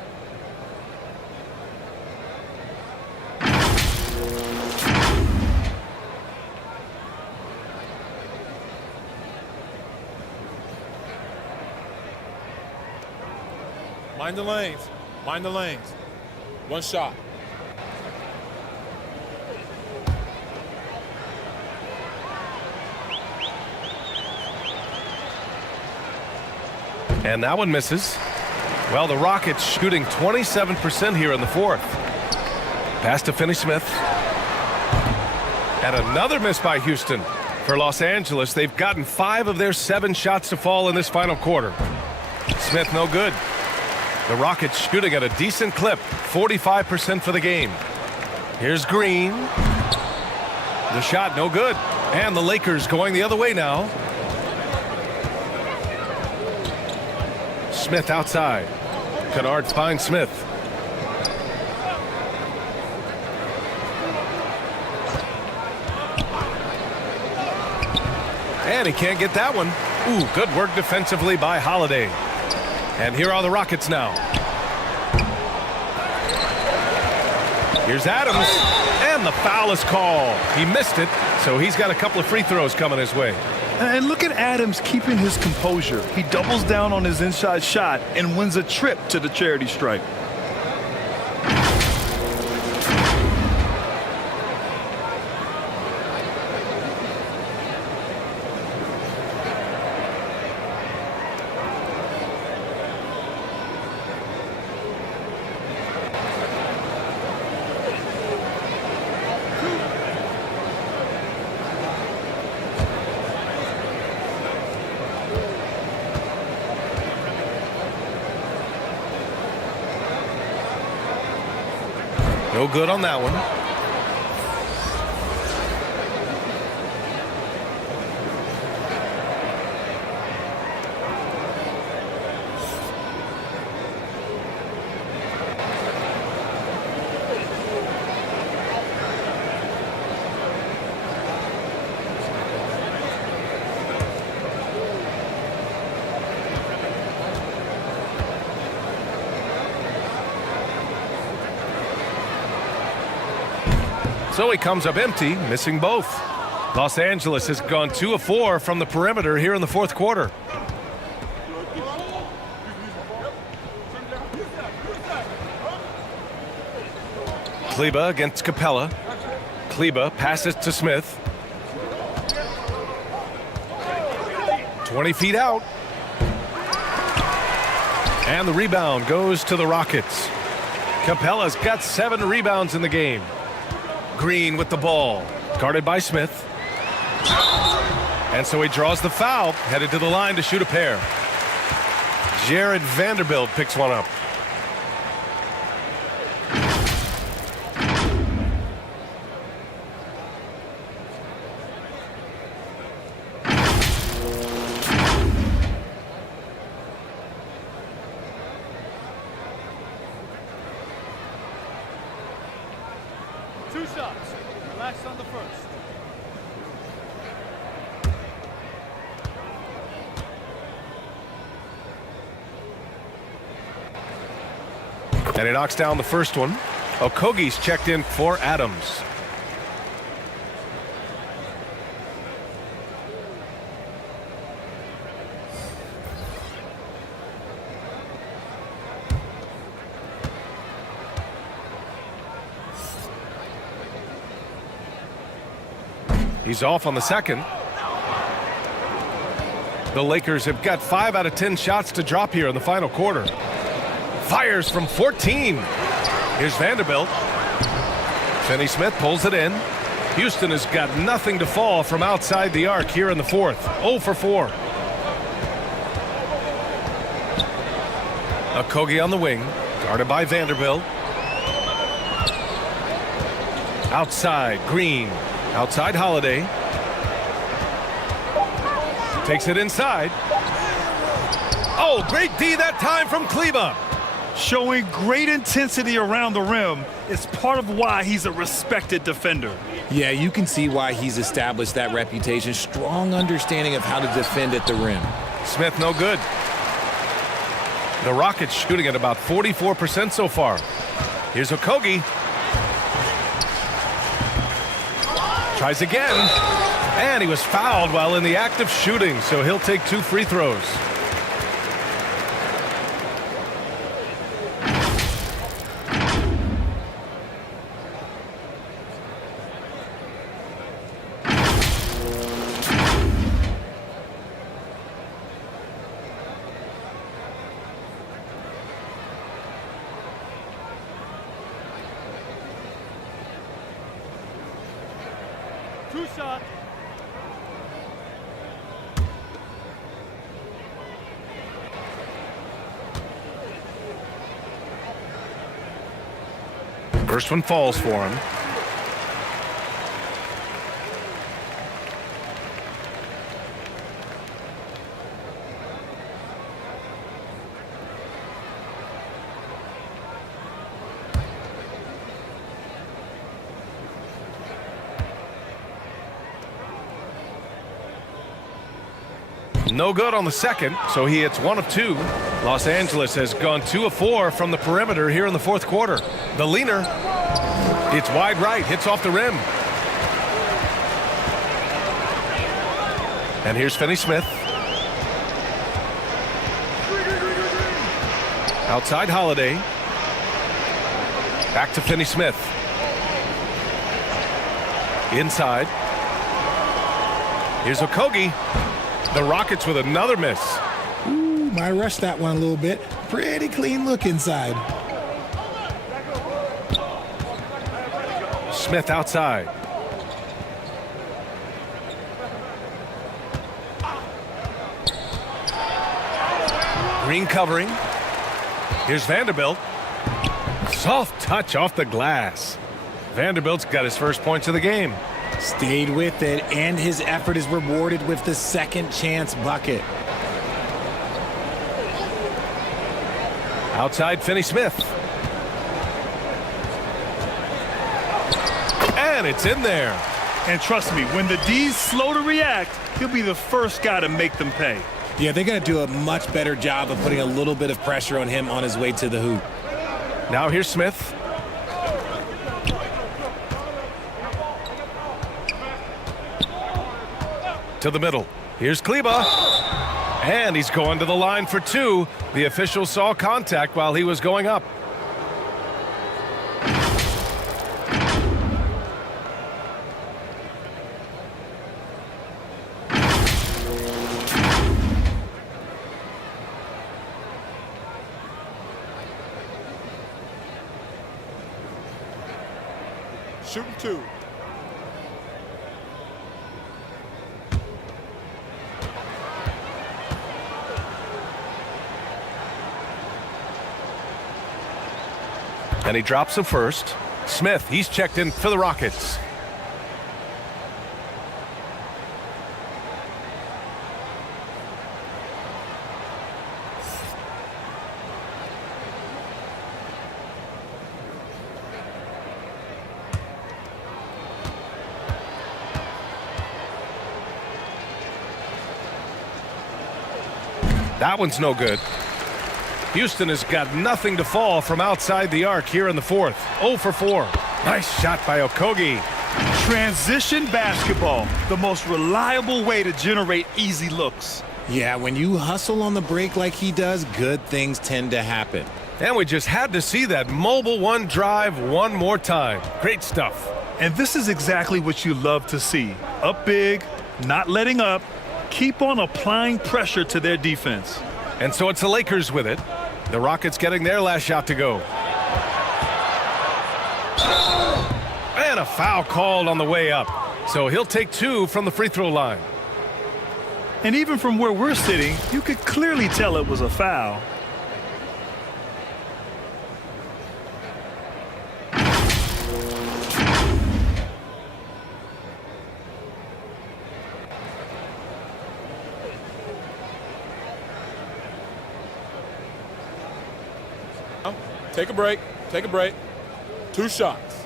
Mind the lanes. Mind the lanes. One shot. And that one misses. Well, the Rockets shooting 27% here in the fourth. Pass to Finney-Smith. And another miss by Houston. For Los Angeles, they've gotten 5 of their 7 shots to fall in this final quarter. Smith no good. The Rockets shooting at a decent clip, 45% for the game. Here's Green. The shot no good. And the Lakers going the other way now. Smith outside. Kennard finds Smith. And he can't get that one. Ooh, good work defensively by Holiday. And here are the Rockets now. Here's Adams. And the foul is called. He missed it, so he's got a couple of free throws coming his way. And look at Adams keeping his composure. He doubles down on his inside shot and wins a trip to the charity stripe. No good on that one. So he comes up empty, missing both. Los Angeles has gone 2 of 4 from the perimeter here in the fourth quarter. Kleber against Capella. Kleber passes to Smith. 20 feet out. And the rebound goes to the Rockets. Capella's got 7 rebounds in the game. Green with the ball, guarded by Smith. And so he draws the foul, headed to the line to shoot a pair. Jared Vanderbilt picks one up. Two shots. Relax on the first. And he knocks down the first one. Okogie's checked in for Adams. He's off on the second. The Lakers have got 5 out of 10 shots to drop here in the final quarter. Fires from 14. Here's Vanderbilt. Finney Smith pulls it in. Houston has got nothing to fall from outside the arc here in the fourth. 0 for 4. Okogie on the wing, guarded by Vanderbilt. Outside, Green. Outside, Holiday. Takes it inside. Oh, great D that time from Kleba. Showing great intensity around the rim is part of why he's a respected defender. Yeah, you can see why he's established that reputation. Strong understanding of how to defend at the rim. Smith no good. The Rockets shooting at about 44% so far. Here's Okogie. Tries again. And he was fouled while in the act of shooting, so he'll take 2 free throws. Two shot. First one falls for him. No good on the second, so he hits 1 of 2. Los Angeles has gone 2 of 4 from the perimeter here in the fourth quarter. The leaner, it's wide right, hits off the rim. And here's Finney Smith. Outside Holiday. Back to Finney Smith. Inside. Here's Okogie. The Rockets with another miss. Ooh, might rush that one a little bit. Pretty clean look inside. Smith outside. Green covering. Here's Vanderbilt. Soft touch off the glass. Vanderbilt's got his first points of the game. Stayed with it, and his effort is rewarded with the second chance bucket. Outside Finney Smith. And it's in there. And trust me, when the D's slow to react, he'll be the first guy to make them pay. Yeah, they're going to do a much better job of putting a little bit of pressure on him on his way to the hoop. Now here's Smith. To the middle. Here's Kleba. And he's going to the line for 2. The official saw contact while he was going up. Shooting 2. And he drops the first. Smith, he's checked in for the Rockets. That one's no good. Houston has got nothing to fall from outside the arc here in the fourth. 0 for 4. Nice shot by Okogie. Transition basketball, the most reliable way to generate easy looks. Yeah, when you hustle on the break like he does, good things tend to happen. And we just had to see that mobile one drive one more time. Great stuff. And this is exactly what you love to see. Up big, not letting up, Keep on applying pressure to their defense. And so it's the Lakers with it. The Rockets getting their last shot to go. And a foul called on the way up. So he'll take 2 from the free throw line. And even from where we're sitting, you could clearly tell it was a foul. Take a break. Take a break. 2 shots.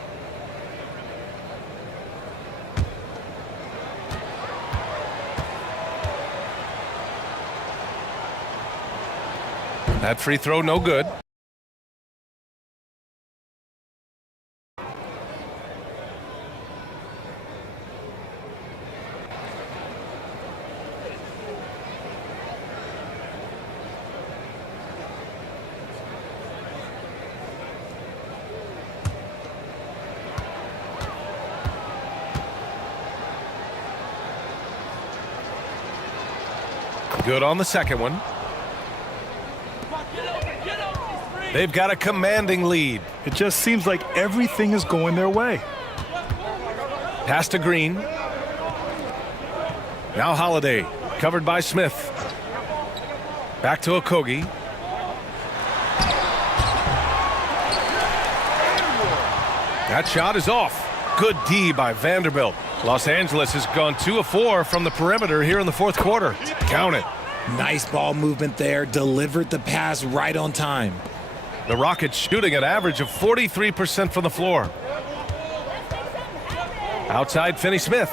That free throw no good. Good on the second one. They've got a commanding lead. It just seems like everything is going their way. Pass to Green. Now Holiday, covered by Smith. Back to Okogie. That shot is off. Good D by Vanderbilt. Los Angeles has gone 2 of 4 from the perimeter here in the fourth quarter. Count it. Nice ball movement there. Delivered the pass right on time. The Rockets shooting an average of 43% from the floor. Outside Finney-Smith.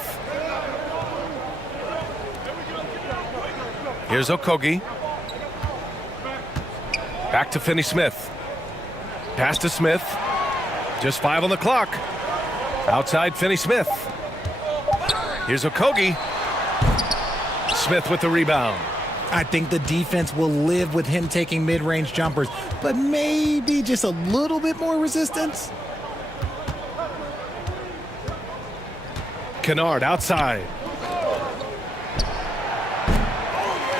Here's Okogie. Back to Finney-Smith. Pass to Smith. Just 5 on the clock. Outside Finney-Smith. Here's Okogie. Smith with the rebound. I think the defense will live with him taking mid-range jumpers, but maybe just a little bit more resistance. Kennard outside.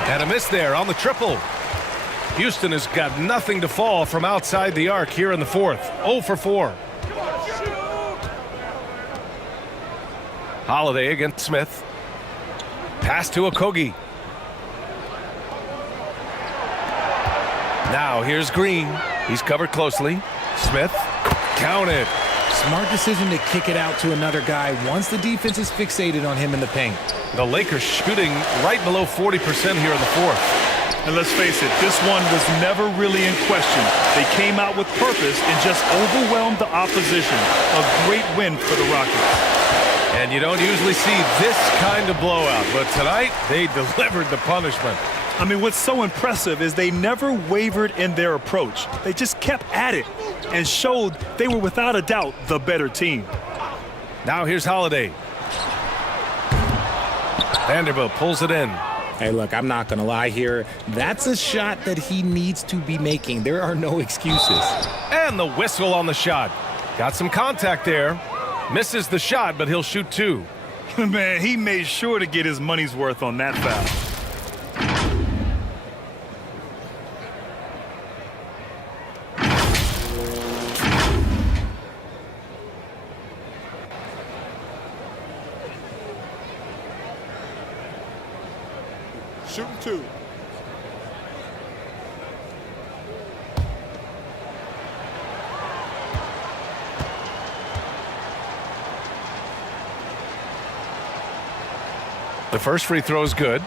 And a miss there on the triple. Houston has got nothing to fall from outside the arc here in the fourth. 0 for 4. Holiday against Smith. Pass to Okogie. Now here's Green. He's covered closely. Smith, counted. Smart decision to kick it out to another guy once the defense is fixated on him in the paint. The Lakers shooting right below 40% here in the fourth. And let's face it, this one was never really in question. They came out with purpose and just overwhelmed the opposition. A great win for the Rockets. And you don't usually see this kind of blowout, but tonight they delivered the punishment. I mean, what's so impressive is they never wavered in their approach. They just kept at it and showed they were without a doubt the better team. Now here's Holiday. Vanderbilt pulls it in. Hey, look, I'm not going to lie here. That's a shot that he needs to be making. There are no excuses. And the whistle on the shot. Got some contact there. Misses the shot, but he'll shoot 2. Man, he made sure to get his money's worth on that foul. Shooting 2. The first free throw is good.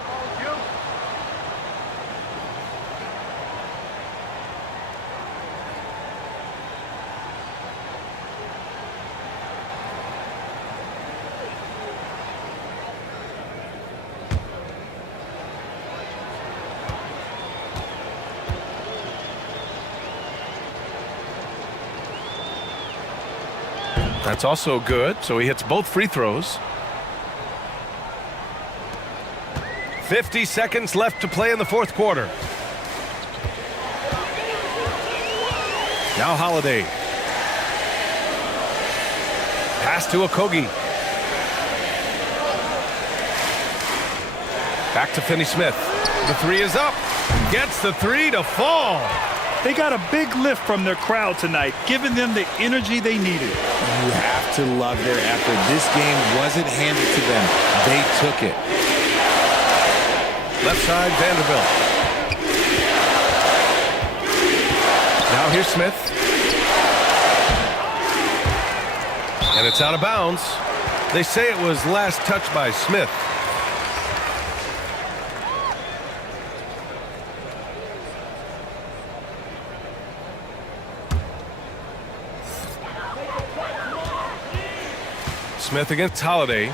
That's also good, so he hits both free throws. 50 seconds left to play in the fourth quarter. Now Holiday. Pass to Okogie. Back to Finney-Smith. The three is up. Gets the three to fall. They got a big lift from their crowd tonight, giving them the energy they needed. You have to love their effort. This game wasn't handed to them. They took it. Left side, Vanderbilt. Now here's Smith. And it's out of bounds. They say it was last touched by Smith. Smith against Holiday.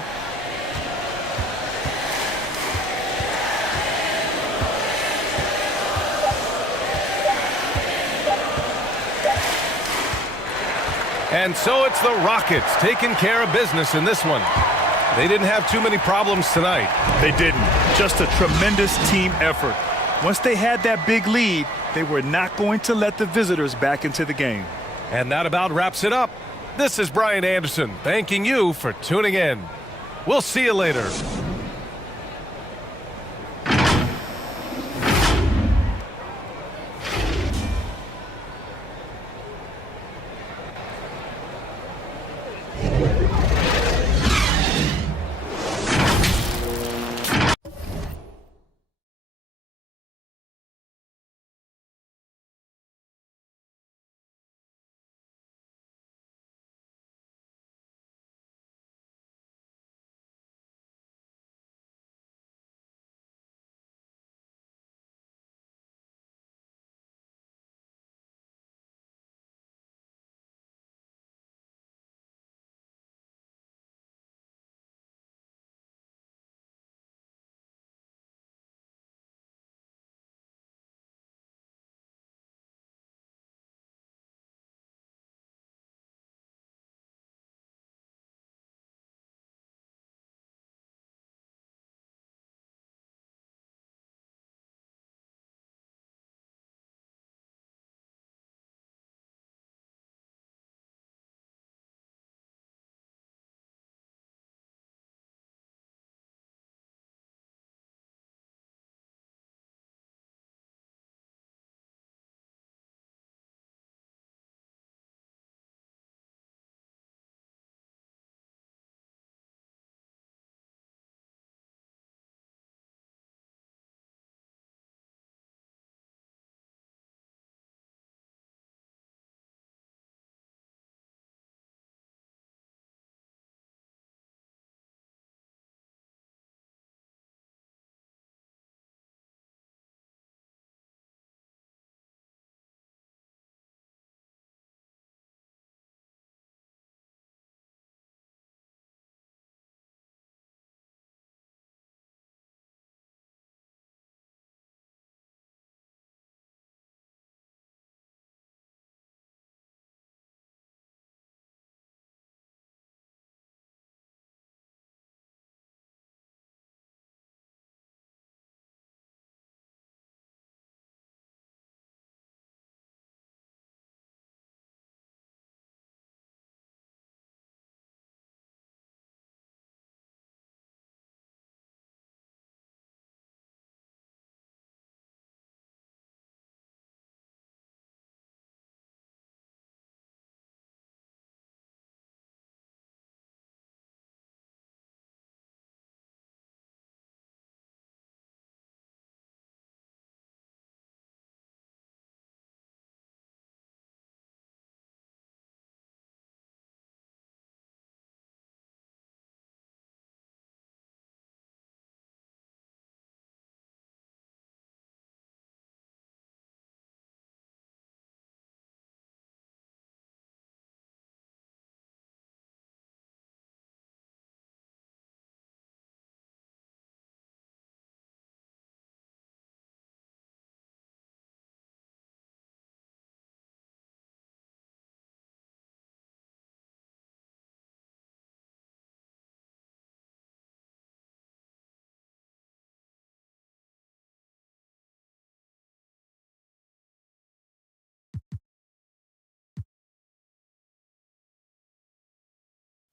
And so it's the Rockets taking care of business in this one. They didn't have too many problems tonight. They didn't. Just a tremendous team effort. Once they had that big lead, they were not going to let the visitors back into the game. And that about wraps it up. This is Brian Anderson thanking you for tuning in. We'll see you later.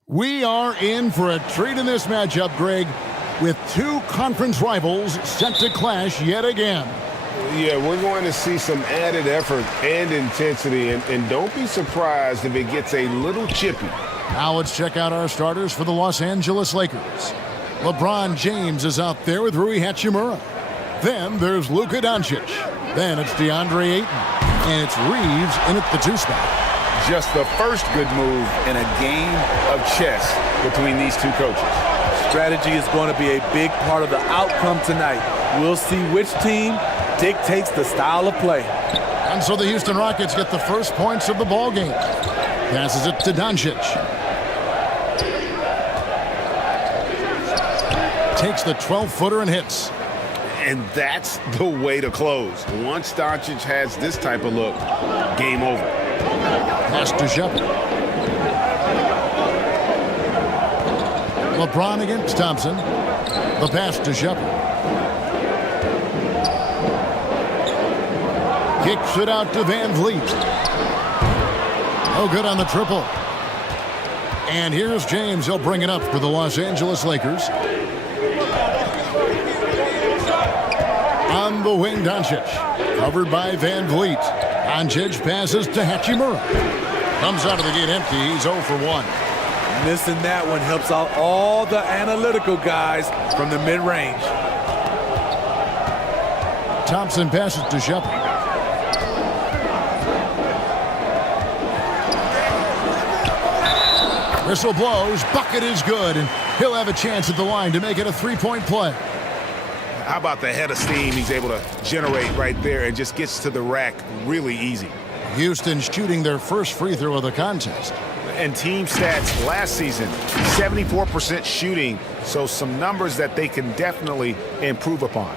We are in for a treat in this matchup, Greg. with two conference rivals set to clash yet again. Yeah, we're going to see some added effort and intensity, and don't be surprised if it gets a little chippy. Now let's check out our starters for the Los Angeles Lakers. LeBron James is out there with Rui Hachimura. Then there's Luka Doncic. Then it's DeAndre Ayton. And it's Reeves in at the 2 spot. Just the first good move in a game of chess between these two coaches. Strategy is going to be a big part of the outcome tonight. We'll see which team dictates the style of play. And so the Houston Rockets get the first points of the ball game. Passes it to Doncic. Takes the 12-footer and hits. And that's the way to close. Once Doncic has this type of look, game over. Pass to Shepard. LeBron against Thompson. The pass to Shepard. Kicks it out to Van Vliet. No good on the triple. And here's James. He'll bring it up for the Los Angeles Lakers. On the wing, Doncic. Covered by Van Vliet. Doncic passes to Hachimura. Comes out of the gate empty. He's 0 for 1. Missing that one helps out all the analytical guys from the mid-range. Thompson passes to Shepard. Whistle blows. Bucket is good, and he'll have a chance at the line to make it a 3-point play. How about the head of steam he's able to generate right there and just gets to the rack really easy. Houston shooting their first free throw of the contest. And team stats last season, 74% shooting, so some numbers that they can definitely improve upon.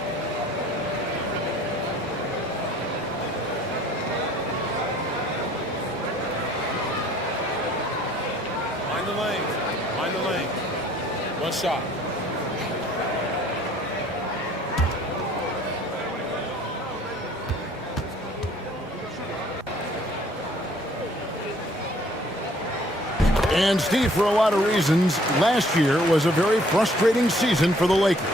Mind the lanes. Mind the lanes. One shot. And Steve, for a lot of reasons, last year was a very frustrating season for the Lakers.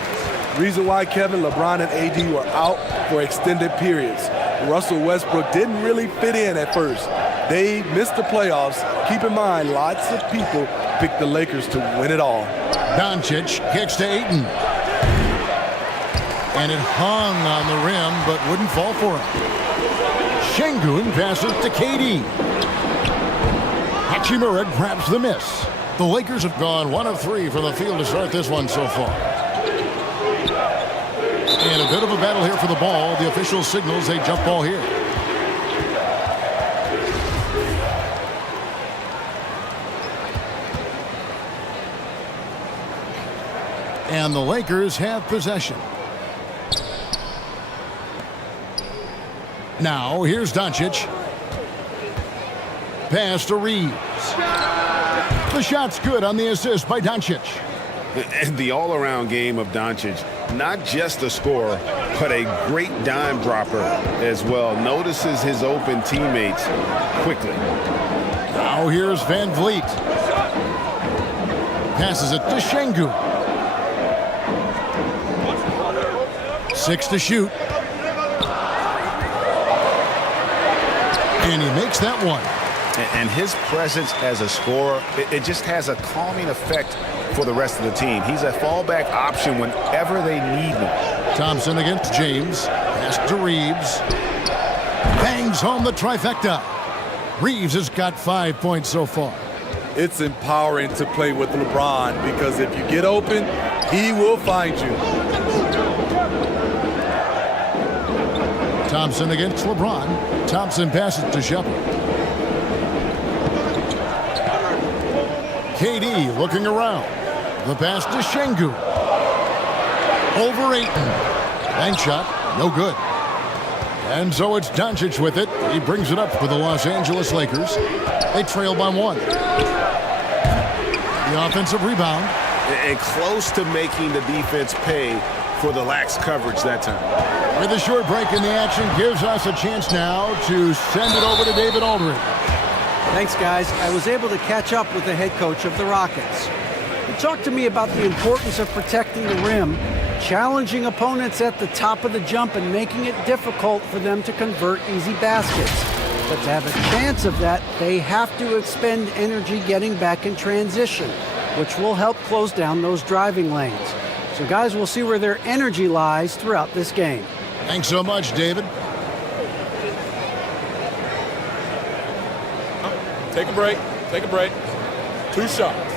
Reason why, Kevin, LeBron and AD were out for extended periods. Russell Westbrook didn't really fit in at first. They missed the playoffs. Keep in mind, lots of people picked the Lakers to win it all. Doncic kicks to Ayton. And it hung on the rim, but wouldn't fall for him. Şengün passes to KD. Hachimura grabs the miss. The Lakers have gone 1 of 3 from the field to start this one so far. And a bit of a battle here for the ball. The official signals a jump ball here. And the Lakers have possession. Now, here's Doncic. Pass to Reeves. The shot's good on the assist by Doncic. And the all-around game of Doncic, not just a scorer, but a great dime dropper as well. Notices his open teammates quickly. Now here's Van Vliet. Passes it to Şengün. 6 to shoot. And he makes that one. And his presence as a scorer, it just has a calming effect for the rest of the team. He's a fallback option whenever they need one. Thompson against James. Pass to Reeves. Bangs home the trifecta. Reeves has got 5 points so far. It's empowering to play with LeBron because if you get open, he will find you. Thompson against LeBron. Thompson passes to Shepard. KD looking around. The pass to Şengün. Over Ayton. Bank shot, no good. And so it's Doncic with it. He brings it up for the Los Angeles Lakers. They trail by 1. The offensive rebound. And close to making the defense pay for the lax coverage that time. With a short break in the action, gives us a chance now to send it over to David Aldridge. Thanks, guys. I was able to catch up with the head coach of the Rockets. Talk to me about the importance of protecting the rim, challenging opponents at the top of the jump, and making it difficult for them to convert easy baskets. But to have a chance of that, they have to expend energy getting back in transition, which will help close down those driving lanes. So guys, we'll see where their energy lies throughout this game. Thanks so much, David. Take a break. Take a break. 2 shots.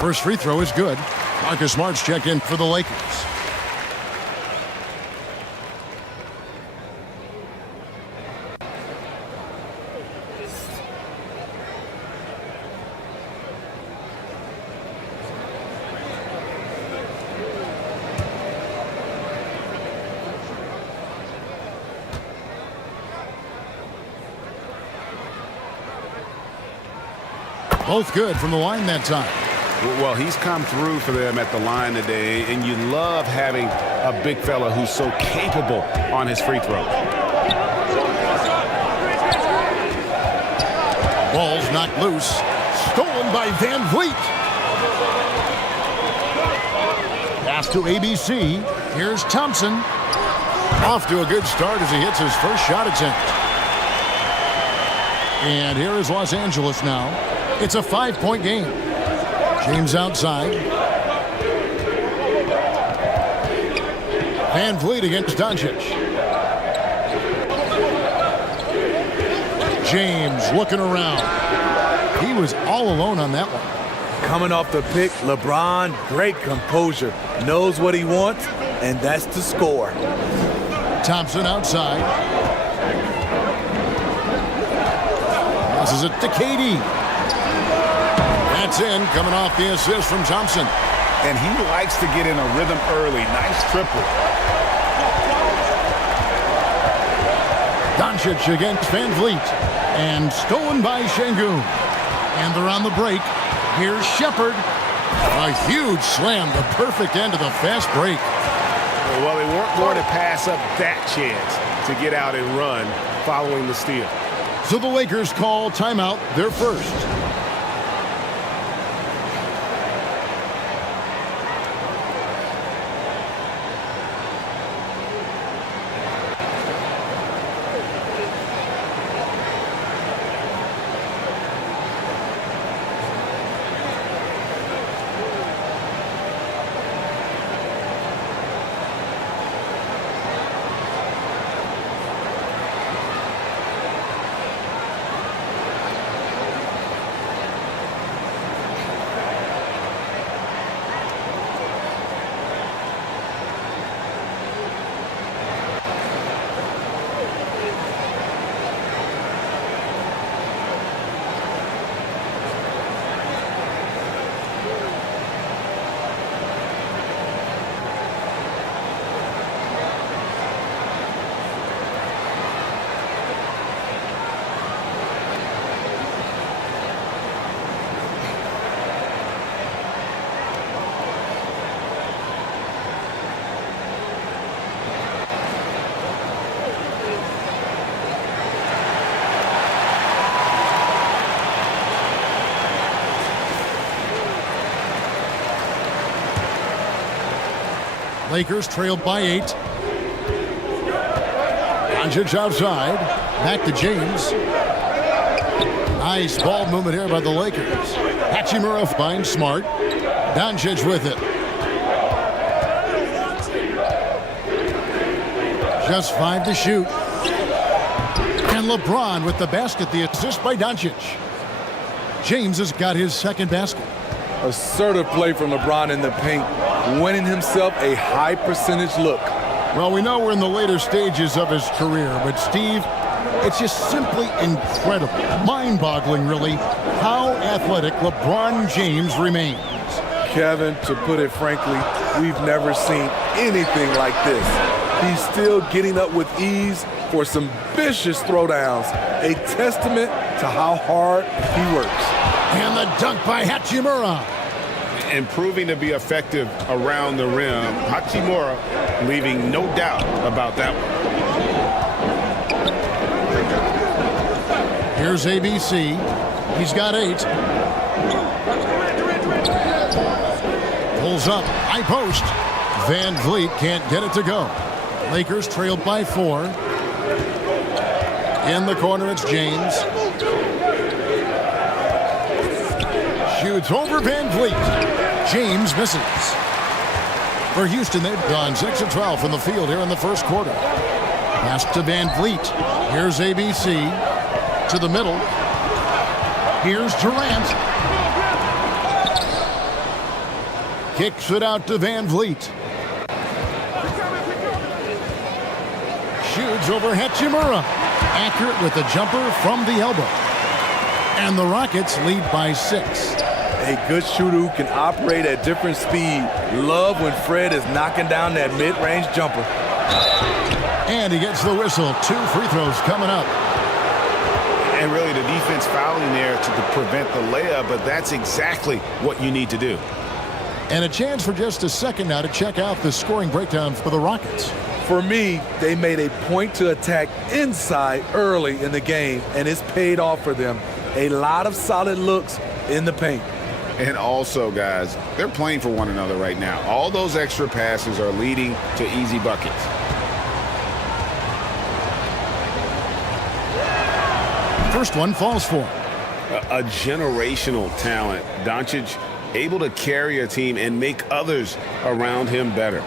First free throw is good. Marcus Smart's checked in for the Lakers. Both good from the line that time. Well, he's come through for them at the line today, and you love having a big fella who's so capable on his free throw. Ball's knocked loose. Stolen by Van Vliet. Pass to ABC. Here's Thompson. Off to a good start as he hits his first shot attempt. And here is Los Angeles now. It's a 5-point game. James outside. Van Vliet against Doncic. James looking around. He was all alone on that one. Coming off the pick, LeBron, great composure. Knows what he wants, and that's to score. Thompson outside. Passes it to KD. That's in, coming off the assist from Thompson. And he likes to get in a rhythm early. Nice triple. Doncic against Van Vliet. And stolen by Şengün. And they're on the break. Here's Shepherd. A huge slam, the perfect end of the fast break. Well, they weren't going to pass up that chance to get out and run following the steal. So the Lakers call timeout, their first. Lakers trailed by 8. Doncic outside. Back to James. Nice ball movement here by the Lakers. Hachimura finds Smart. Doncic with it. Just 5 to shoot. And LeBron with the basket, the assist by Doncic. James has got his second basket. Assertive play from LeBron in the paint, winning himself a high percentage look. Well, we know we're in the later stages of his career, but Steve, it's just simply incredible, mind-boggling really, how athletic LeBron James remains. Kevin, to put it frankly, we've never seen anything like this. He's still getting up with ease for some vicious throwdowns, a testament to how hard he works. And the dunk by Hachimura. and proving to be effective around the rim. Hachimura leaving no doubt about that one. Here's ABC. He's got 8. Pulls up, high post. Van Vliet can't get it to go. Lakers trailed by 4. In the corner, it's James. Shoots over Van Vliet. James misses. For Houston, they've gone 6 of 12 from the field here in the first quarter. Pass to Van Vliet. Here's ABC. To the middle. Here's Durant. Kicks it out to Van Vliet. Shoots over Hachimura. Accurate with the jumper from the elbow. And the Rockets lead by 6. A good shooter who can operate at different speed. Love when Fred is knocking down that mid-range jumper. And he gets the whistle. 2 free throws coming up. And really the defense fouling there to prevent the layup, but that's exactly what you need to do. And a chance for just a second now to check out the scoring breakdown for the Rockets. For me, they made a point to attack inside early in the game, and it's paid off for them. A lot of solid looks in the paint. And also, guys, they're playing for one another right now. All those extra passes are leading to easy buckets. First one falls for him. A generational talent. Doncic able to carry a team and make others around him better.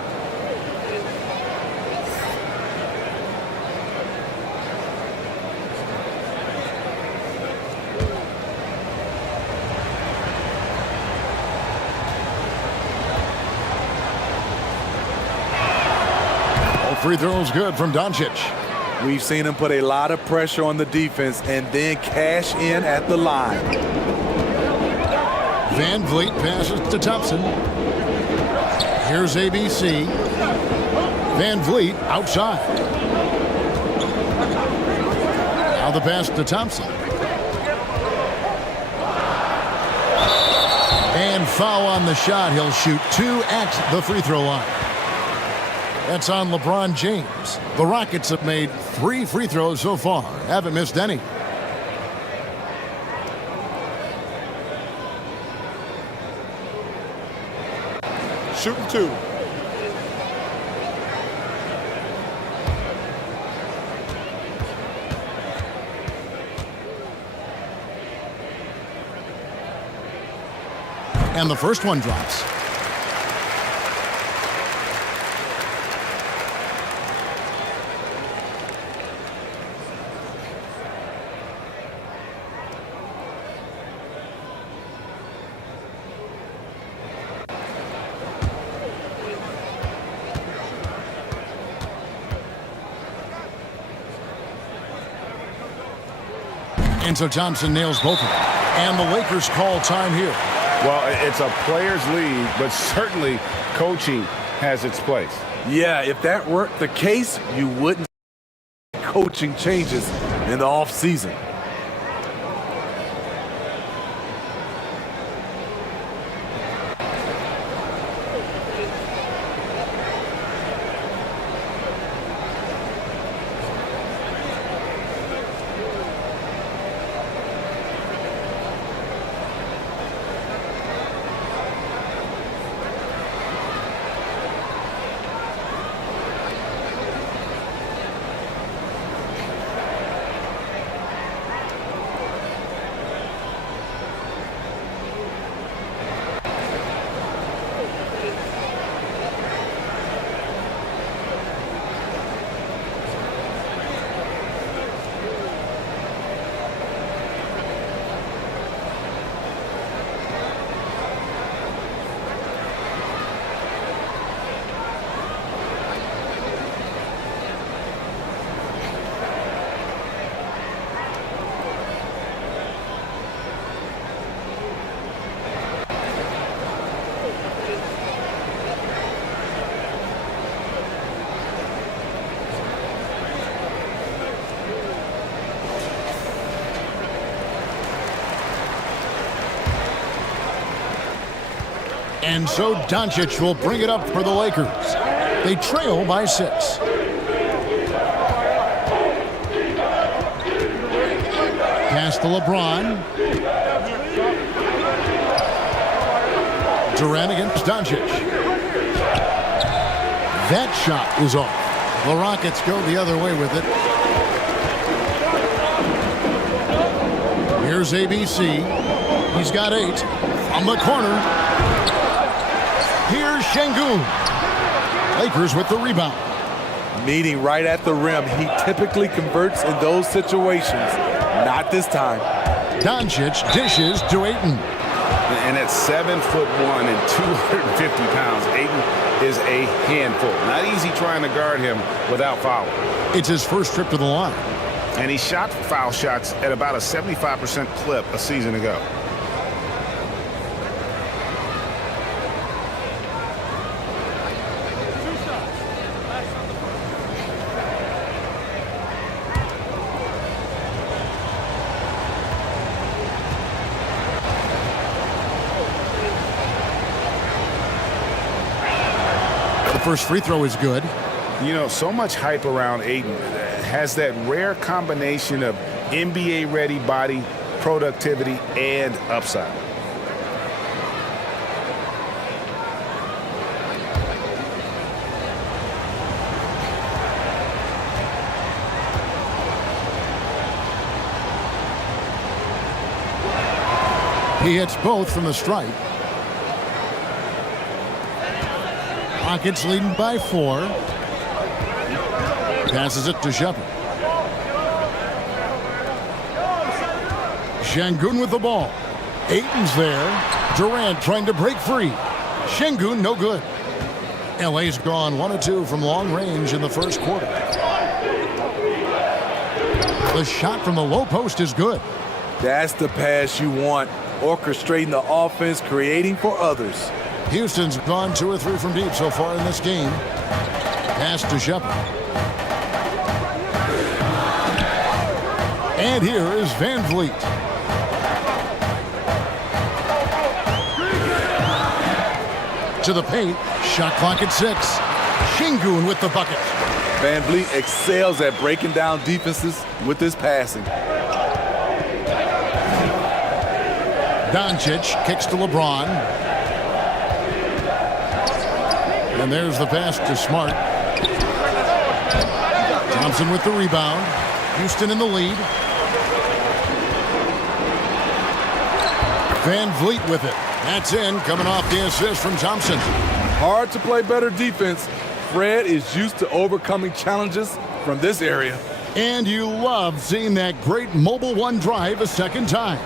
All free throws good from Doncic. We've seen him put a lot of pressure on the defense and then cash in at the line. Van Vliet passes to Thompson. Here's ABC. Van Vliet outside. Now the pass to Thompson. And foul on the shot. He'll shoot 2 at the free throw line. That's on LeBron James. The Rockets have made 3 free throws so far. Haven't missed any. Shooting 2. And the first one drops. And so Thompson nails both of them. And the Lakers call time here. Well, it's a player's league, but certainly coaching has its place. Yeah, if that weren't the case, you wouldn't see coaching changes in the offseason. And so Doncic will bring it up for the Lakers. They trail by 6. Pass to LeBron. Durant against Doncic. That shot is off. The Rockets go the other way with it. Here's ABC. He's got 8. From the corner. Here's Şengün. Lakers with the rebound. Meeting right at the rim. He typically converts in those situations. Not this time. Doncic dishes to Ayton. And at 7'1" and 250 pounds, Ayton is a handful. Not easy trying to guard him without fouling. It's his first trip to the line. And he shot foul shots at about a 75% clip a season ago. The first free throw is good. You know, so much hype around Ayton. Has that rare combination of NBA-ready body, productivity, and upside. He hits both from the stripe. Rockets leading by 4. Passes it to Shepard. Şengün with the ball. Ayton's there. Durant trying to break free. Şengün no good. LA's gone 1 of 2 from long range in the first quarter. The shot from the low post is good. That's the pass you want. Orchestrating the offense, creating for others. Houston's gone 2 or 3 from deep so far in this game. Pass to Shepard. And here is Van Vliet. To the paint. Shot clock at 6. Şengün with the bucket. Van Vliet excels at breaking down defenses with his passing. Doncic kicks to LeBron. And there's the pass to Smart. Thompson with the rebound. Houston in the lead. Van Vliet with it. That's in, coming off the assist from Thompson. Hard to play better defense. Fred is used to overcoming challenges from this area. And you love seeing that great mobile one drive a second time.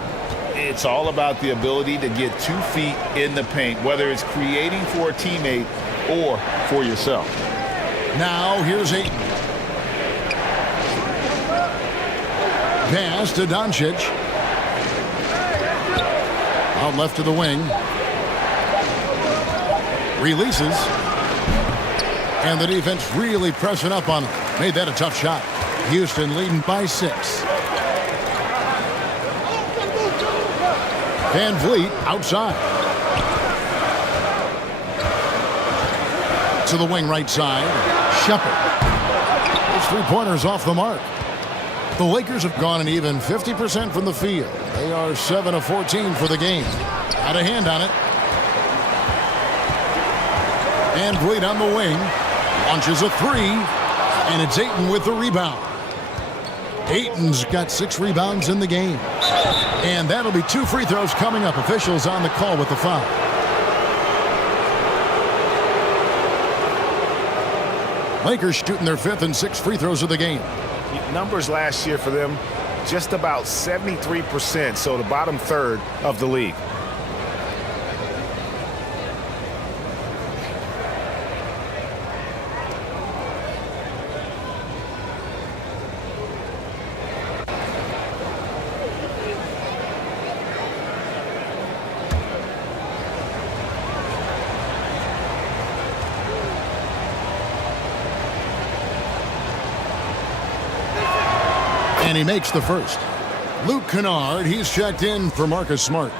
It's all about the ability to get 2 feet in the paint, whether it's creating for a teammate or for yourself. Now here's Ayton. Pass to Doncic. Out left to the wing. Releases. And the defense really pressing up on him. Made that a tough shot. Houston leading by 6. Van Vliet outside. To the wing right side. Shepard. Those 3-pointers off the mark. The Lakers have gone an even 50% from the field. They are 7 of 14 for the game. Got a hand on it. Van Vliet on the wing. Launches a 3. And it's Ayton with the rebound. Ayton's got 6 rebounds in the game. And that'll be 2 free throws coming up. Officials on the call with the foul. Lakers shooting their 5th and 6th free throws of the game. Numbers last year for them, just about 73%, so the bottom third of the league. And he makes the first. Luke Kennard, he's checked in for Marcus Smart.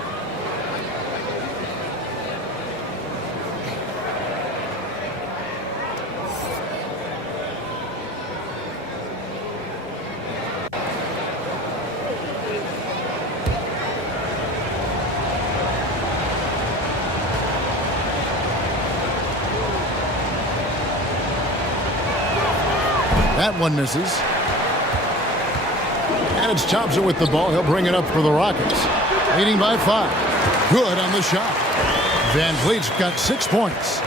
That one misses. And it's Thompson with the ball. He'll bring it up for the Rockets. Leading by 5. Good on the shot. Van Vliet's got 6 points.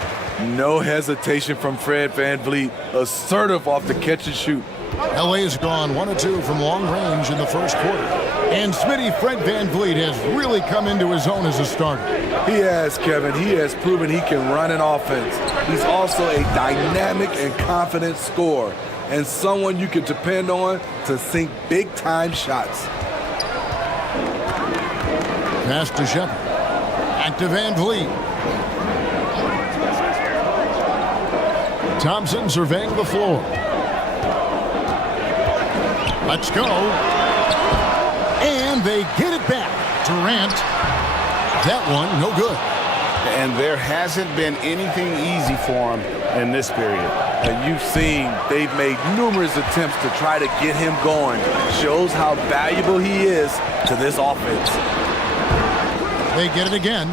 No hesitation from Fred Van Vliet. Assertive off the catch and shoot. LA's gone 1 of 2 from long range in the first quarter. And Smitty, Fred Van Vliet has really come into his own as a starter. He has, Kevin. He has proven he can run an offense. He's also a dynamic and confident scorer, and someone you can depend on to sink big-time shots. Pass to Shepard. Back to Van Vliet. Thompson surveying the floor. Let's go. And they get it back. Durant. That one, no good. And there hasn't been anything easy for him in this period. And you've seen they've made numerous attempts to try to get him going. Shows how valuable he is to this offense. They get it again.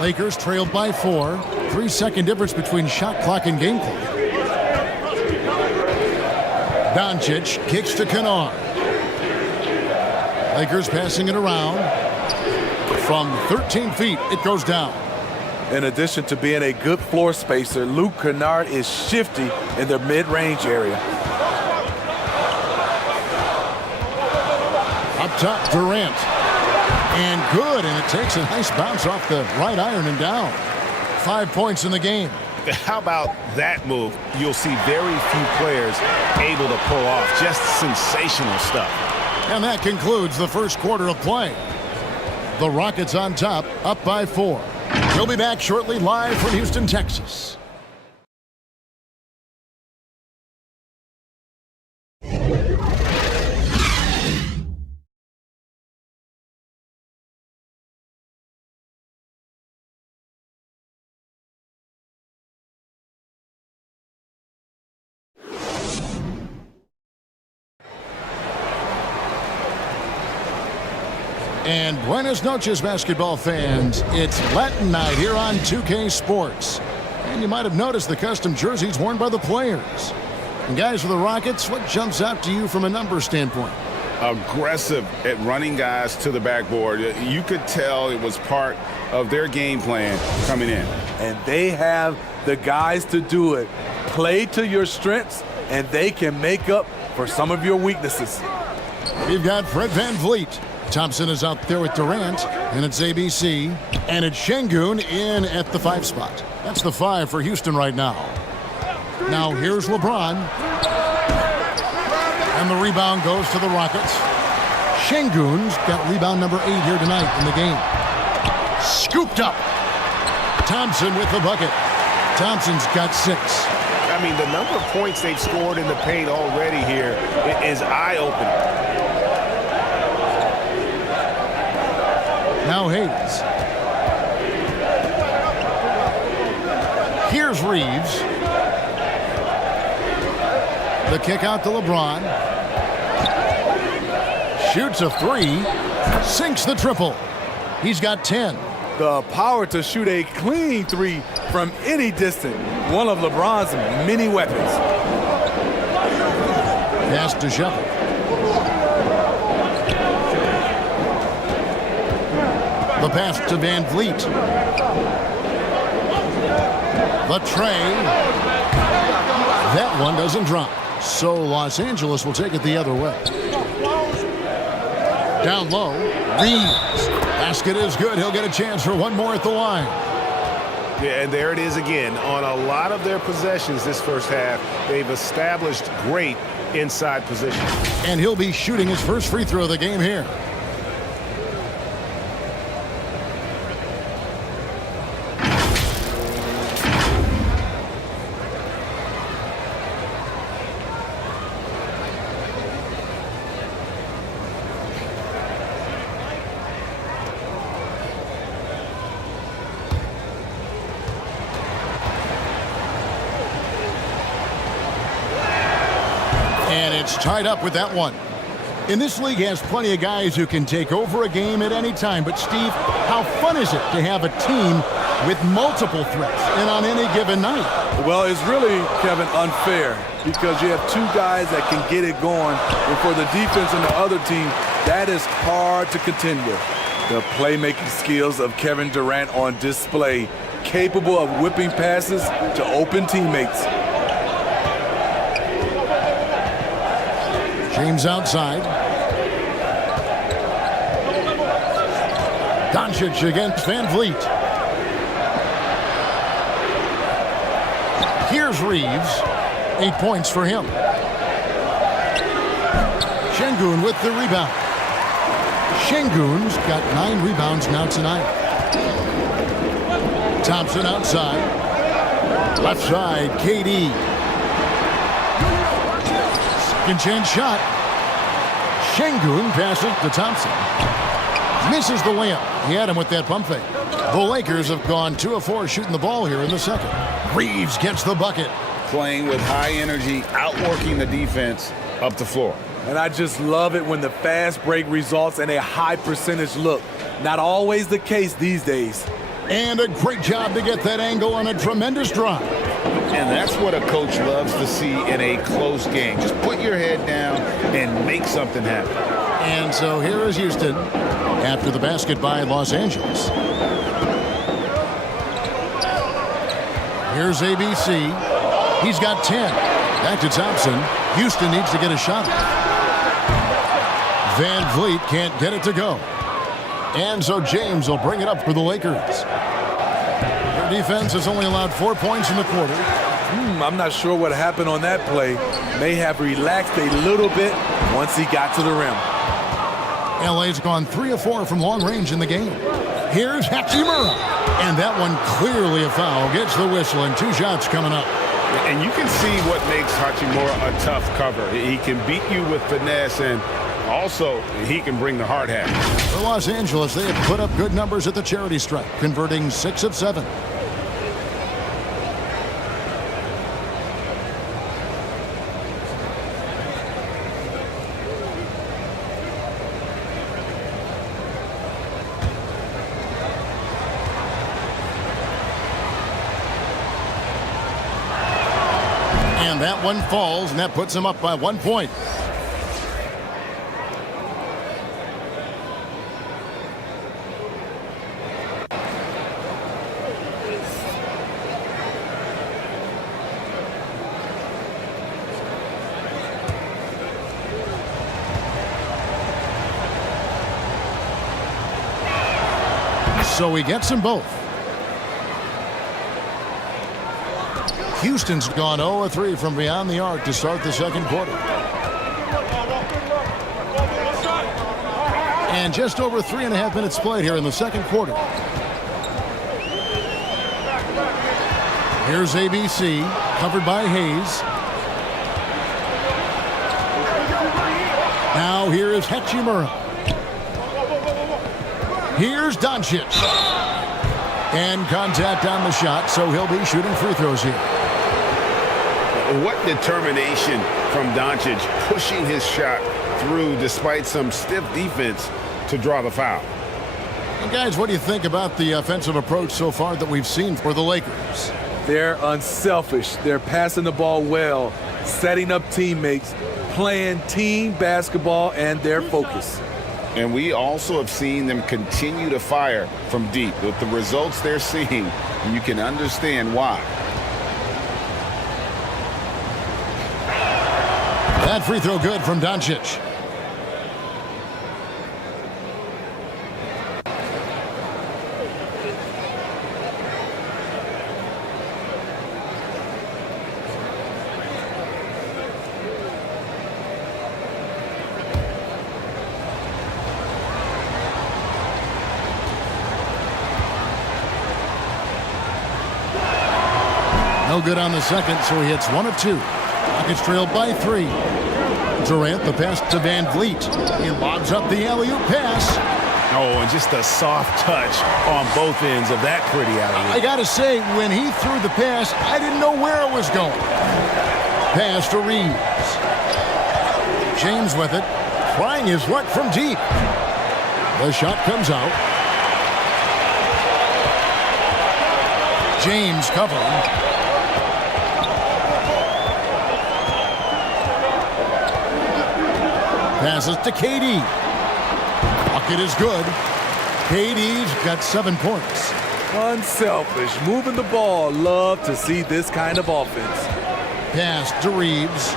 Lakers trailed by 4. 3-second difference between shot clock and game clock. Doncic kicks to Kennard. Lakers passing it around. From 13 feet, it goes down. In addition to being a good floor spacer, Luke Kennard is shifty in the mid-range area. Up top, Durant. And good, and it takes a nice bounce off the right iron and down. 5 points in the game. How about that move? You'll see very few players able to pull off. Just sensational stuff. And that concludes the first quarter of play. The Rockets on top, up by 4. We'll be back shortly, live from Houston, Texas. And buenas noches, basketball fans. It's Latin night here on 2K Sports. And you might have noticed the custom jerseys worn by the players. And guys, for the Rockets, what jumps out to you from a numbers standpoint? Aggressive at running guys to the backboard. You could tell it was part of their game plan coming in. And they have the guys to do it. Play to your strengths, and they can make up for some of your weaknesses. We've got Fred Van Vliet. Thompson is out there with Durant, and it's ABC, and it's Şengün in at the 5 spot. That's the 5 for Houston right now. Now here's LeBron, and the rebound goes to the Rockets. Şengün's got rebound number 8 here tonight in the game. Scooped up. Thompson with the bucket. Thompson's got 6. I mean, the number of points they've scored in the paint already here is eye-opening. Now Hayes. Here's Reeves. The kick out to LeBron. Shoots a 3. Sinks the triple. He's got 10. The power to shoot a clean 3 from any distance. One of LeBron's many weapons. Pass to Shepard. The pass to Van Vliet. The tray. That one doesn't drop. So Los Angeles will take it the other way. Down low. Reeves. Basket is good. He'll get a chance for one more at the line. Yeah, and there it is again. On a lot of their possessions this first half, they've established great inside position. And he'll be shooting his first free throw of the game here. And it's tied up with that one. And this league has plenty of guys who can take over a game at any time. But, Steve, how fun is it to have a team with multiple threats and on any given night. Well, it's really, Kevin, unfair because you have two guys that can get it going, and for the defense and the other team, that is hard to contend with. The playmaking skills of Kevin Durant on display, capable of whipping passes to open teammates. James outside. Doncic against Van Vliet. Here's Reeves. 8 points for him. Şengün with the rebound. Şengün's got 9 rebounds now tonight. Thompson outside. Left side, KD. Second chance shot. Şengün passes to Thompson. Misses the layup. He had him with that pump fake. The Lakers have gone 2 of 4 shooting the ball here in the second. Reeves gets the bucket. Playing with high energy, outworking the defense up the floor. And I just love it when the fast break results in a high percentage look. Not always the case these days. And a great job to get that angle on a tremendous drive. And that's what a coach loves to see in a close game. Just put your head down and make something happen. And so here is Houston after the basket by Los Angeles. Here's ABC. He's got 10. Back to Thompson. Houston needs to get a shot. Van Vliet can't get it to go. And so James will bring it up for the Lakers. Their defense has only allowed 4 points in the quarter. I'm not sure what happened on that play. May have relaxed a little bit once he got to the rim. LA's gone 3 of 4 from long range in the game. Here's Hachimura. And that one clearly a foul. Gets the whistle and 2 shots coming up. And you can see what makes Hachimura a tough cover. He can beat you with finesse, and also he can bring the hard hat. For Los Angeles, they have put up good numbers at the charity stripe, converting 6 of 7. And that one falls, and that puts him up by 1 point. So he gets them both. Houston's gone 0 of 3 from beyond the arc to start the second quarter. And just over 3.5 minutes played here in the second quarter. Here's ABC, covered by Hayes. Now here is Hachimura. Here's Doncic. And contact on the shot, so he'll be shooting free throws here. What determination from Doncic, pushing his shot through despite some stiff defense to draw the foul. And guys, what do you think about the offensive approach so far that we've seen for the Lakers? They're unselfish. They're passing the ball well, setting up teammates, playing team basketball, and their focus. And we also have seen them continue to fire from deep. With the results they're seeing, you can understand why. That free throw good from Doncic. No good on the second, so he hits 1 of 2. Rockets trailed by 3. Durant, the pass to Van Vliet. He lobs up the alley-oop pass. Oh, and just a soft touch on both ends of that pretty alley-oop. I got to say, when he threw the pass, I didn't know where it was going. Pass to Reeves. James with it, trying his luck from deep. The shot comes out. James covering. Passes to KD. Bucket is good. KD's got 7 points. Unselfish, moving the ball. Love to see this kind of offense. Pass to Reeves.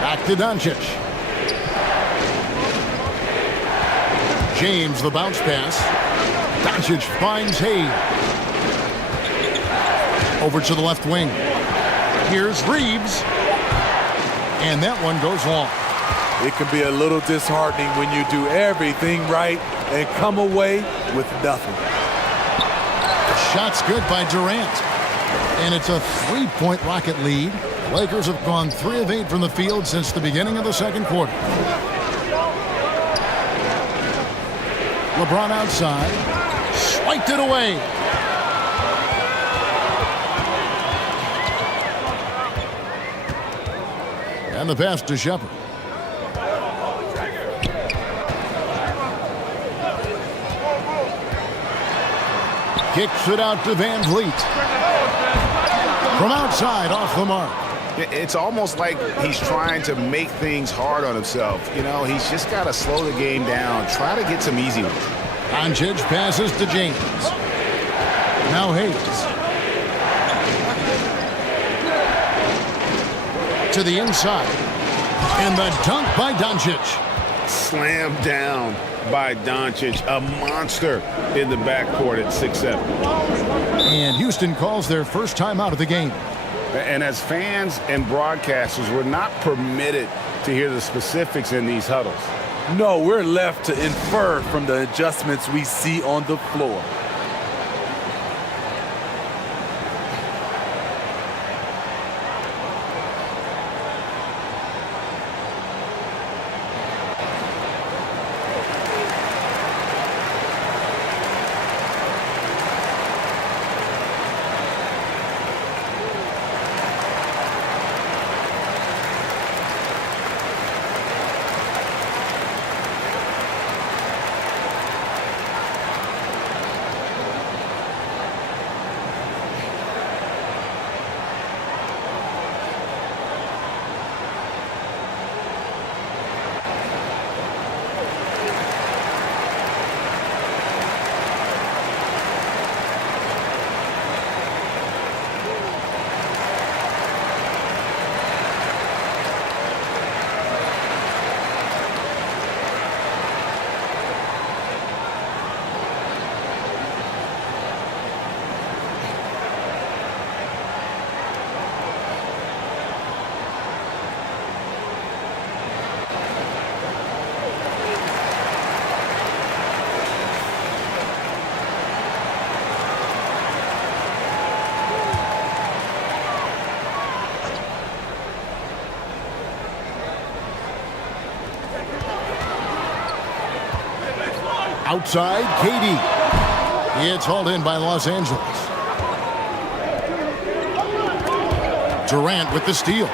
Back to Doncic. James, the bounce pass. Doncic finds Hayes. Over to the left wing. Here's Reeves. And that one goes long. It can be a little disheartening when you do everything right and come away with nothing. Shot's good by Durant. And it's a 3-point Rocket lead. Lakers have gone 3 of 8 from the field since the beginning of the second quarter. LeBron outside. Swiped it away. And the pass to Shepard. Kicks it out to Van Vliet. From outside, off the mark. It's almost like he's trying to make things hard on himself. You know, he's just got to slow the game down. Try to get some easy ones. Doncic passes to James. Now Hayes. To the inside. And the dunk by Doncic. Slammed down by Doncic, a monster in the backcourt at 6'7". And Houston calls their first time out of the game. And as fans and broadcasters, we're not permitted to hear the specifics in these huddles. No, we're left to infer from the adjustments we see on the floor. Outside, KD. It's hauled in by Los Angeles. Durant with the steal.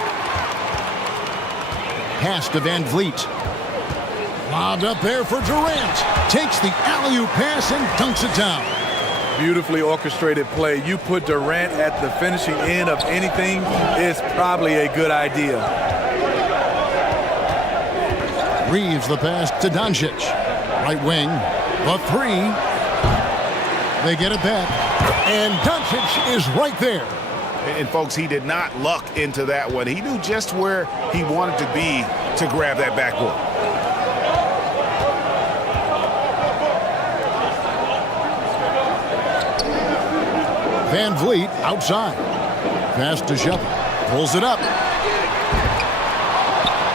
Pass to Van Vliet. Lobbed up there for Durant. Takes the alley-oop pass and dunks it down. Beautifully orchestrated play. You put Durant at the finishing end of anything, it's probably a good idea. Reeves the pass to Doncic. Right wing, the three. They get it back. And Doncic is right there. And folks, he did not luck into that one. He knew just where he wanted to be to grab that backboard. Van Vliet outside. Pass to Shepard. Pulls it up.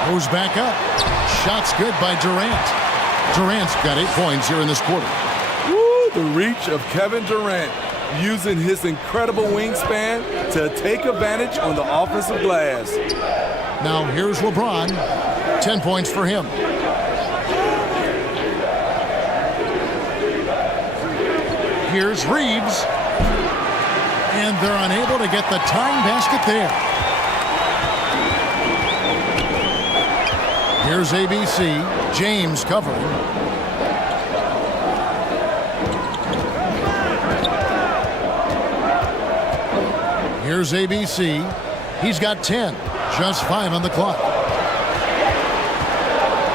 Goes back up. Shot's good by Durant. Durant's got 8 points here in this quarter. Woo, the reach of Kevin Durant, using his incredible wingspan to take advantage on the offensive glass. Now here's LeBron. 10 points for him. Here's Reeves. And they're unable to get the tying basket there. Here's ABC. James covering. Here's ABC. He's got 10. Just 5 on the clock.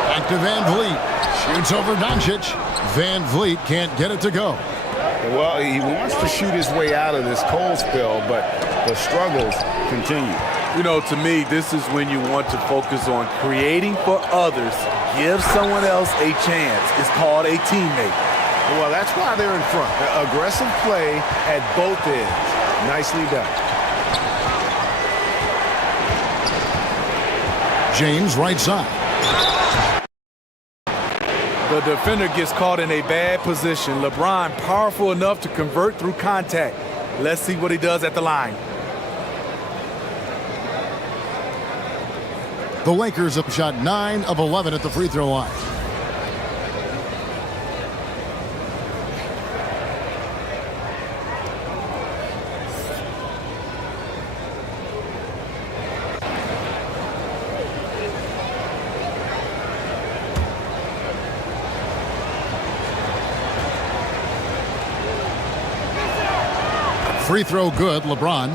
Back to Van Vliet. Shoots over Doncic. Van Vliet can't get it to go. Well, he wants to shoot his way out of this cold spell, but the struggles continue. You know, to me, this is when you want to focus on creating for others. Give someone else a chance. It's called a teammate. Well, that's why they're in front. Aggressive play at both ends. Nicely done. James right side. The defender gets caught in a bad position. LeBron powerful enough to convert through contact. Let's see what he does at the line. The Lakers have shot 9 of 11 at the free throw line. Free throw good, LeBron.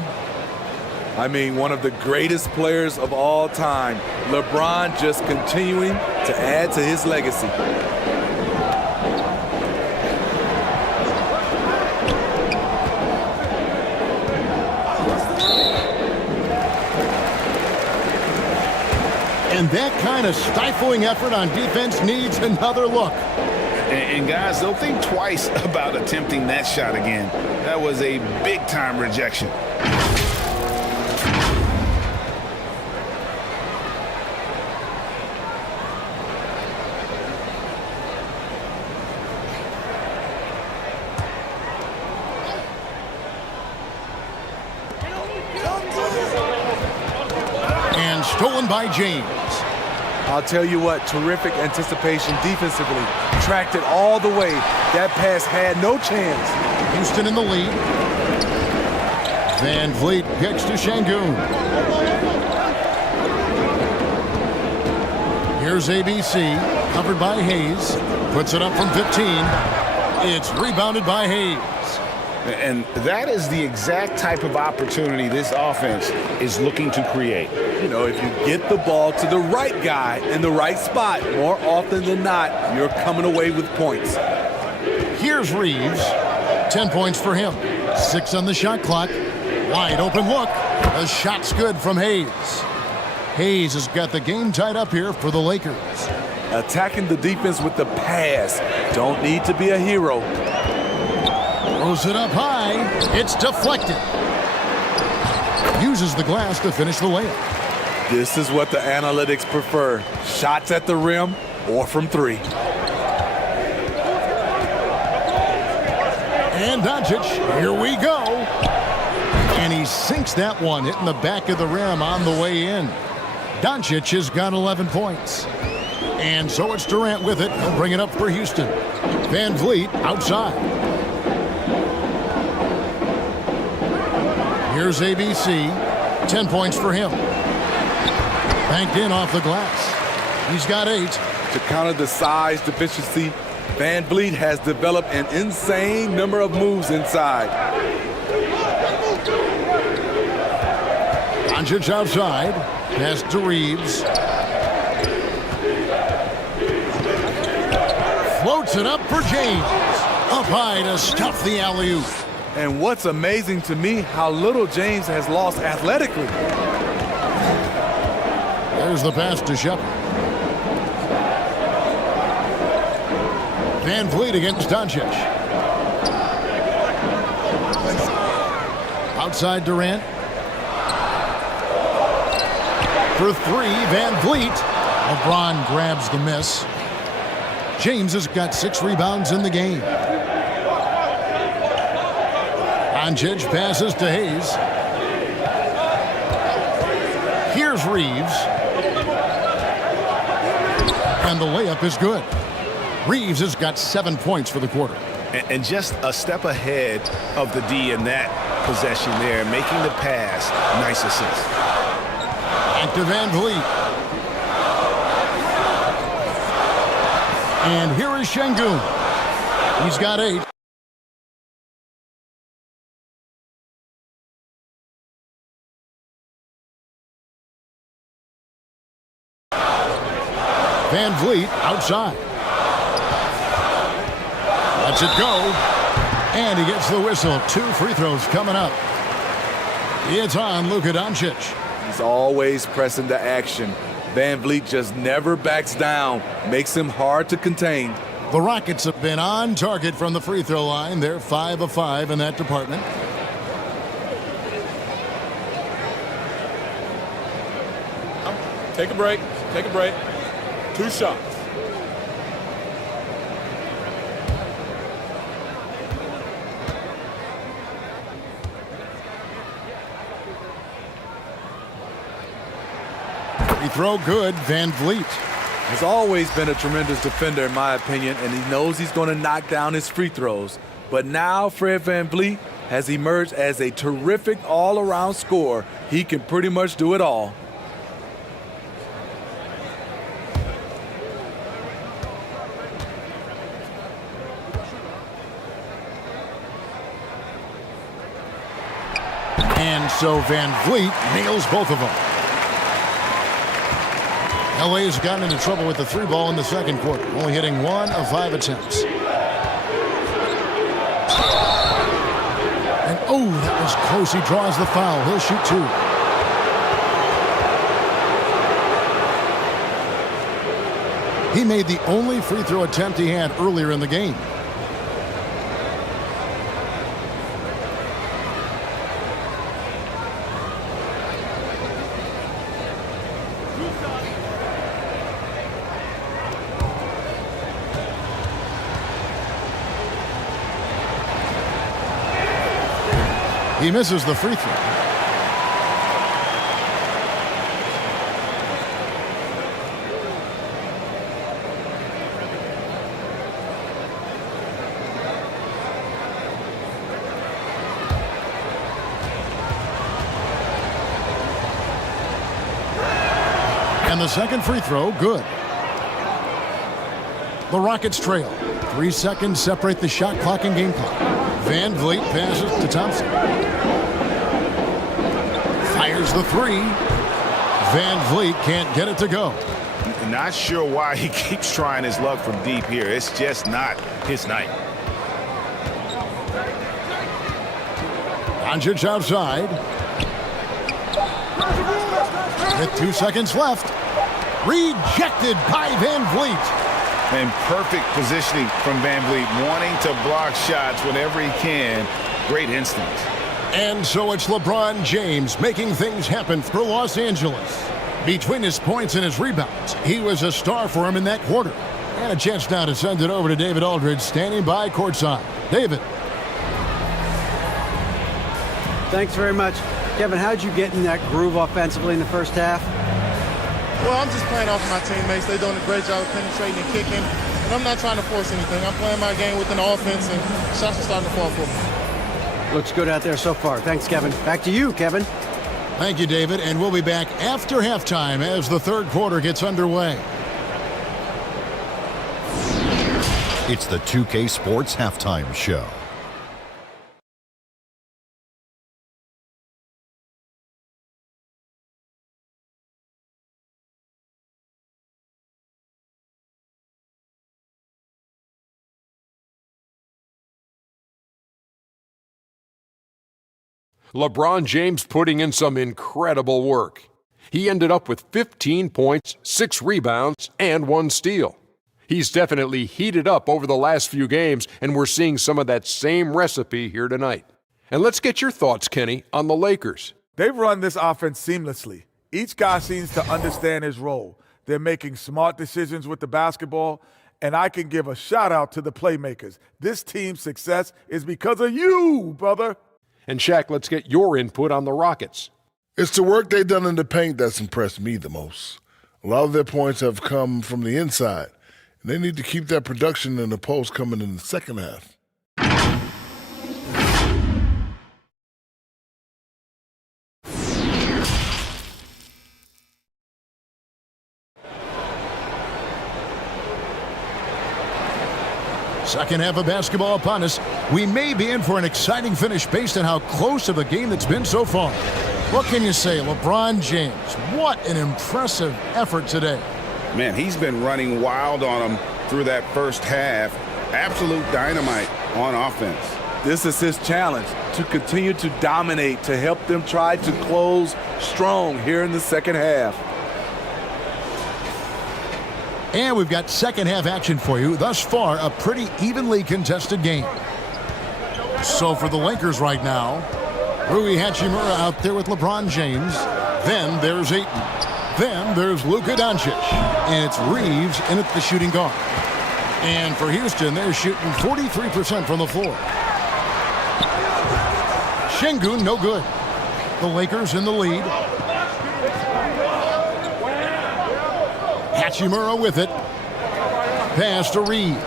I mean, one of the greatest players of all time. LeBron just continuing to add to his legacy. And that kind of stifling effort on defense needs another look. And guys, they'll think twice about attempting that shot again. That was a big-time rejection. And stolen by James. I'll tell you what, terrific anticipation defensively. Tracked it all the way. That pass had no chance. Houston in the lead. Van Vliet kicks to Şengün. Here's ABC, covered by Hayes. Puts it up from 15. It's rebounded by Hayes. And that is the exact type of opportunity this offense is looking to create. You know, if you get the ball to the right guy in the right spot, more often than not, you're coming away with points. Here's Reeves. 10 points for him. 6 on the shot clock. Wide open look. The shot's good from Hayes. Hayes has got the game tied up here for the Lakers. Attacking the defense with the pass. Don't need to be a hero. Throws it up high. It's deflected. Uses the glass to finish the layup. This is what the analytics prefer. Shots at the rim or from 3. And Doncic, here we go. And he sinks that one, hitting the back of the rim on the way in. Doncic has got 11 points. And so it's Durant with it. He'll bring it up for Houston. Van Vliet outside. Here's ABC. 10 points for him. Banked in off the glass. He's got 8. To counter the size deficiency, Van Vliet has developed an insane number of moves inside. Doncic outside. Pass to Reeves. Floats it up for James. Up high to stuff the alley-oop. And what's amazing to me, how little James has lost athletically. There's the pass to Shepard. Van Vliet against Doncic. Outside Durant. For 3, Van Vliet. LeBron grabs the miss. James has got 6 rebounds in the game. Doncic passes to Hayes. Here's Reeves. And the layup is good. Reeves has got 7 points for the quarter. And just a step ahead of the D in that possession there, making the pass. Nice assist. Back to Van Vliet. And here is Şengün. He's got 8. Van Vliet outside. Lets it go. And he gets the whistle. 2 free throws coming up. It's on Luka Doncic. He's always pressing the action. Van Vliet just never backs down. Makes him hard to contain. The Rockets have been on target from the free throw line. They're 5 of 5 in that department. Take a break. Take a break. 2 shots. Free throw good, Van Vliet. Has always been a tremendous defender in my opinion, and he knows he's going to knock down his free throws. But now Fred Van Vliet has emerged as a terrific all-around scorer. He can pretty much do it all. And so Van Vliet nails both of them. LA's gotten into trouble with the 3 ball in the second quarter, only hitting 1 of 5 attempts. And oh, that was close. He draws the foul. He'll shoot 2. He made the only free throw attempt he had earlier in the game. He misses the free throw. And the second free throw, good. The Rockets trail. 3 seconds separate the shot clock and game clock. Van Vliet passes to Thompson. Fires the 3. Van Vliet can't get it to go. Not sure why he keeps trying his luck from deep here. It's just not his night. Doncic outside. With 2 seconds left. Rejected by Van Vliet. And perfect positioning from Van Vliet, wanting to block shots whenever he can. Great instincts. And so it's LeBron James making things happen for Los Angeles. Between his points and his rebounds, he was a star for him in that quarter. And a chance now to send it over to David Aldridge, standing by courtside. David. Thanks very much. Kevin, how'd you get in that groove offensively in the first half? Well, I'm just playing off my teammates. They're doing a great job of penetrating and kicking. And I'm not trying to force anything. I'm playing my game within the offense, and shots are starting to fall for me. Looks good out there so far. Thanks, Kevin. Back to you, Kevin. Thank you, David. And we'll be back after halftime as the third quarter gets underway. It's the 2K Sports Halftime Show. LeBron James putting in some incredible work. He ended up with 15 points, 6 rebounds, and 1 steal. He's definitely heated up over the last few games, and we're seeing some of that same recipe here tonight. And let's get your thoughts, Kenny, on the Lakers. They've run this offense seamlessly. Each guy seems to understand his role. They're making smart decisions with the basketball, and I can give a shout out to the playmakers. This team's success is because of you, brother. And Shaq, let's get your input on the Rockets. It's the work they've done in the paint that's impressed me the most. A lot of their points have come from the inside, and they need to keep that production in the post coming in the second half. Second half of basketball upon us. We may be in for an exciting finish based on how close of a game it's been so far. What can you say, LeBron James? What an impressive effort today. Man, he's been running wild on them through that first half. Absolute dynamite on offense. This is his challenge, to continue to dominate, to help them try to close strong here in the second half. And we've got second half action for you. Thus far, a pretty evenly contested game. So for the Lakers right now, Rui Hachimura out there with LeBron James. Then there's Ayton. Then there's Luka Doncic. And it's Reeves in at the shooting guard. And for Houston, they're shooting 43% from the floor. Şengün, no good. The Lakers in the lead. Hachimura with it. Pass to Reeves.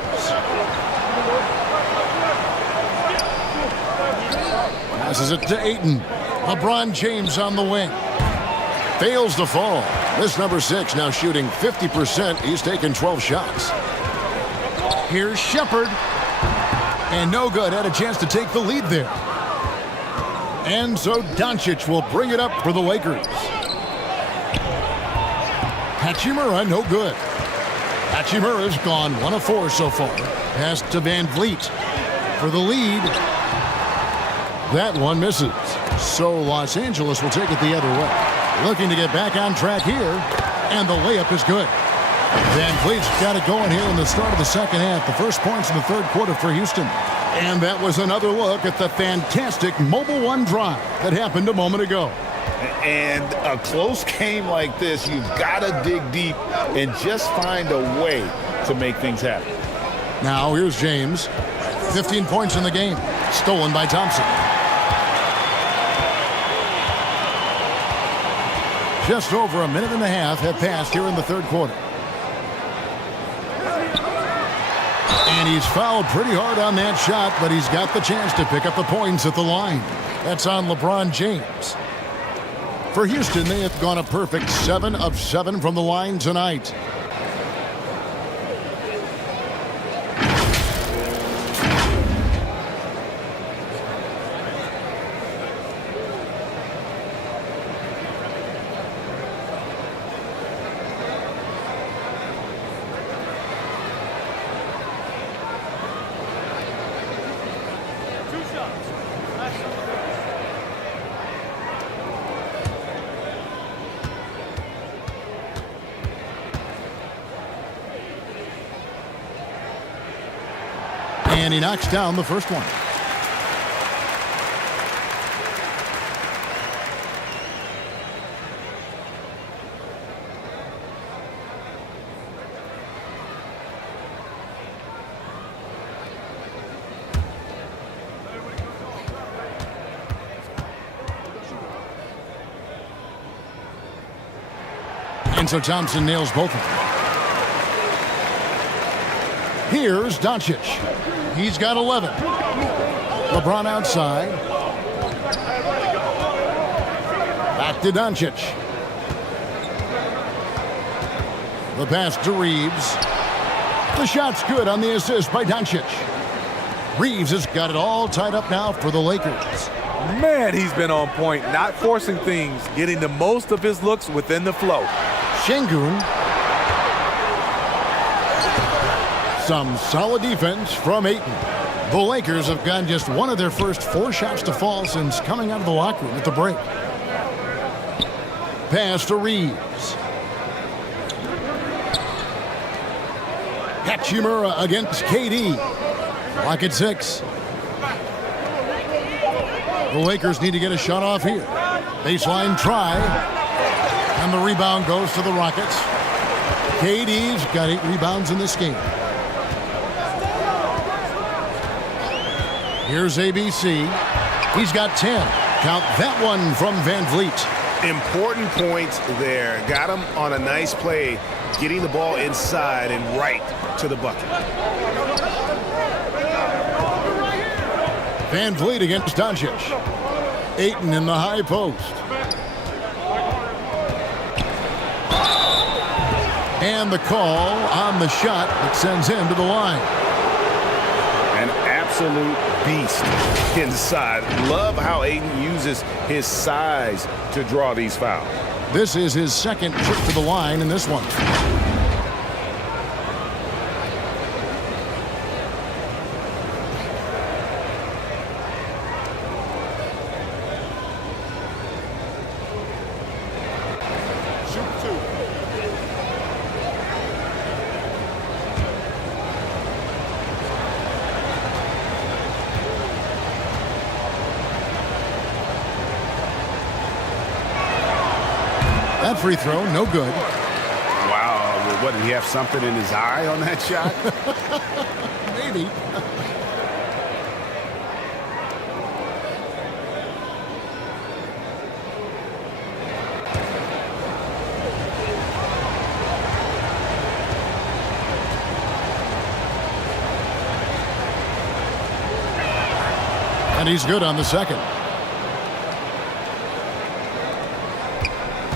Passes it to Ayton. LeBron James on the wing. Fails to fall. This number 6 now shooting 50%. He's taken 12 shots. Here's Shepherd. And no good. Had a chance to take the lead there. And so Doncic will bring it up for the Lakers. Hachimura, no good. Hachimura's gone 1 of 4 so far. Pass to Van Vliet for the lead. That one misses. So Los Angeles will take it the other way. Looking to get back on track here. And the layup is good. Van Vliet's got it going here in the start of the second half. The first points in the third quarter for Houston. And that was another look at the fantastic Mobile One drive that happened a moment ago. And a close game like this, you've got to dig deep and just find a way to make things happen. Now here's James. 15 points in the game. Stolen by Thompson. Just over a minute and a half have passed here in the third quarter. And he's fouled pretty hard on that shot, but he's got the chance to pick up the points at the line. That's on LeBron James. For Houston, they have gone a perfect 7 of 7 from the line tonight. And he knocks down the first one. And so Thompson nails both of them. Here's Doncic. He's got 11. LeBron outside. Back to Doncic. The pass to Reeves. The shot's good on the assist by Doncic. Reeves has got it all tied up now for the Lakers. Man, he's been on point, not forcing things, getting the most of his looks within the flow. Şengün. Some solid defense from Ayton. The Lakers have gotten just one of their first 4 shots to fall since coming out of the locker room at the break. Pass to Reeves. Hachimura against KD. Lock at 6. The Lakers need to get a shot off here. Baseline try. And the rebound goes to the Rockets. KD's got 8 rebounds in this game. Here's ABC. He's got 10. Count that one from Van Vliet. Important points there. Got him on a nice play, getting the ball inside and right to the bucket. Van Vliet against Doncic. Ayton in the high post. And the call on the shot that sends him to the line. An absolute beast inside. Love how Ayton uses his size to draw these fouls. This is his second trip to the line in this one. That free throw, no good. Wow. Well, what, did he have something in his eye on that shot? Maybe. And he's good on the second.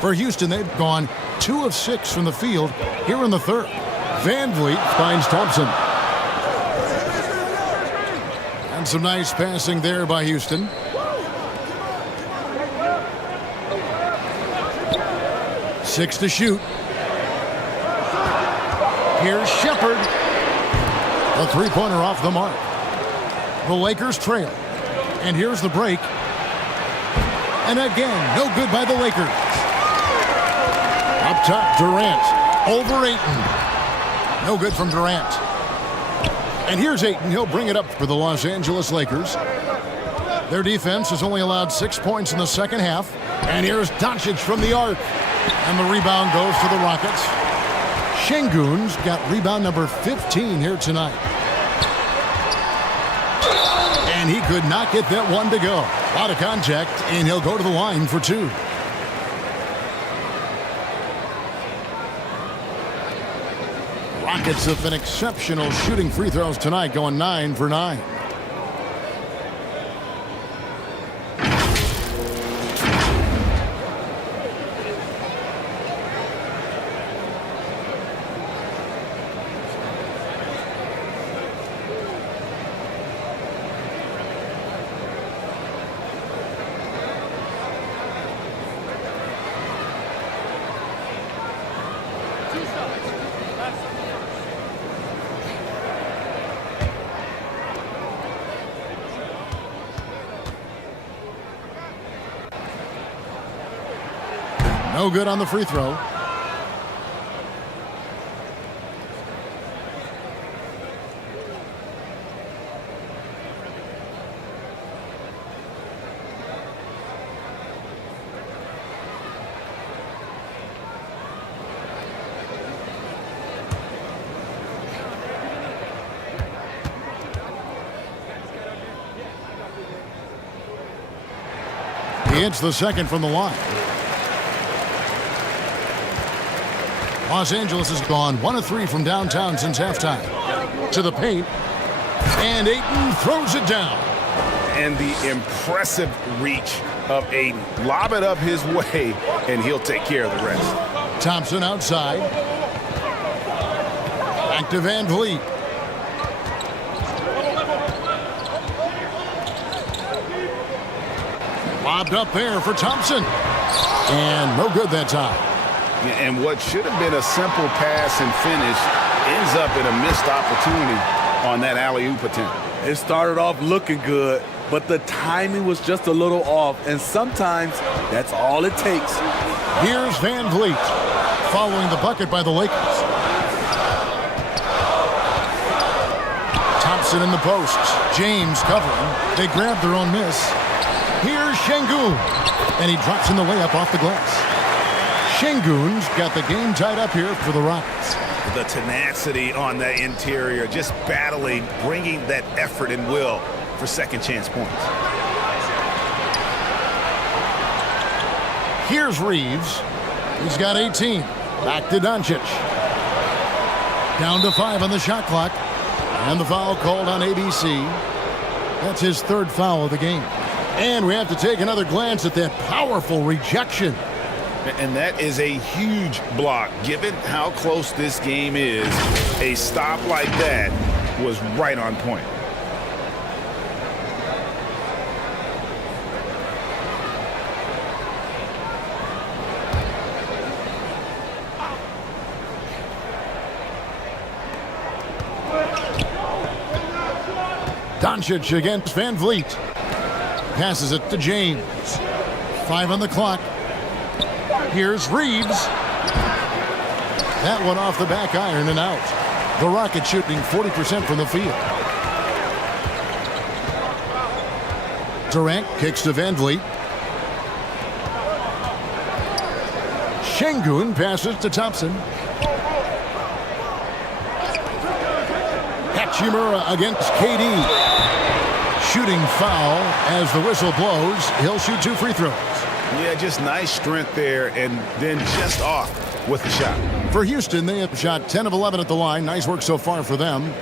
For Houston, they've gone 2 of 6 from the field here in the third. Van Vliet finds Thompson. And some nice passing there by Houston. Six to shoot. Here's Shepard. A three-pointer off the mark. The Lakers trail. And here's the break. And again, no good by the Lakers. Up top, Durant. Over Ayton. No good from Durant. And here's Ayton. He'll bring it up for the Los Angeles Lakers. Their defense has only allowed 6 points in the second half. And here's Doncic from the arc. And the rebound goes to the Rockets. Şengün's got rebound number 15 here tonight. And he could not get that one to go. A lot of contact, and he'll go to the line for 2. Rockets have been exceptional shooting free throws tonight, going 9 for 9. No good on the free throw. He hits the second from the line. Los Angeles has gone 1 of 3 from downtown since halftime. To the paint. And Ayton throws it down. And the impressive reach of Ayton. Lob it up his way, and he'll take care of the rest. Thompson outside. Back to Van Vliet. Lobbed up there for Thompson. And no good that time. And what should have been a simple pass and finish ends up in a missed opportunity on that alley-oop attempt. It started off looking good, but the timing was just a little off, and sometimes that's all it takes. Here's Van Vliet following the bucket by the Lakers. Thompson in the posts. James covering. They grab their own miss. Here's Şengün, and he drops in the layup off the glass. Şengün's got the game tied up here for the Rockets. The tenacity on that interior, just battling, bringing that effort and will for second chance points. Here's Reeves. He's got 18. Back to Doncic. Down to 5 on the shot clock. And the foul called on ABC. That's his 3rd foul of the game. And we have to take another glance at that powerful rejection. And that is a huge block. Given how close this game is, a stop like that was right on point. Doncic against Van Vliet. Passes it to James. 5 on the clock. Here's Reeves. That one off the back iron and out. The Rockets shooting 40% from the field. Durant kicks to Van Vliet. Şengün passes to Thompson. Hachimura against KD. Shooting foul as the whistle blows. He'll shoot 2 free throws. Yeah, just nice strength there, and then just off with the shot. For Houston, they have shot 10 of 11 at the line. Nice work so far for them.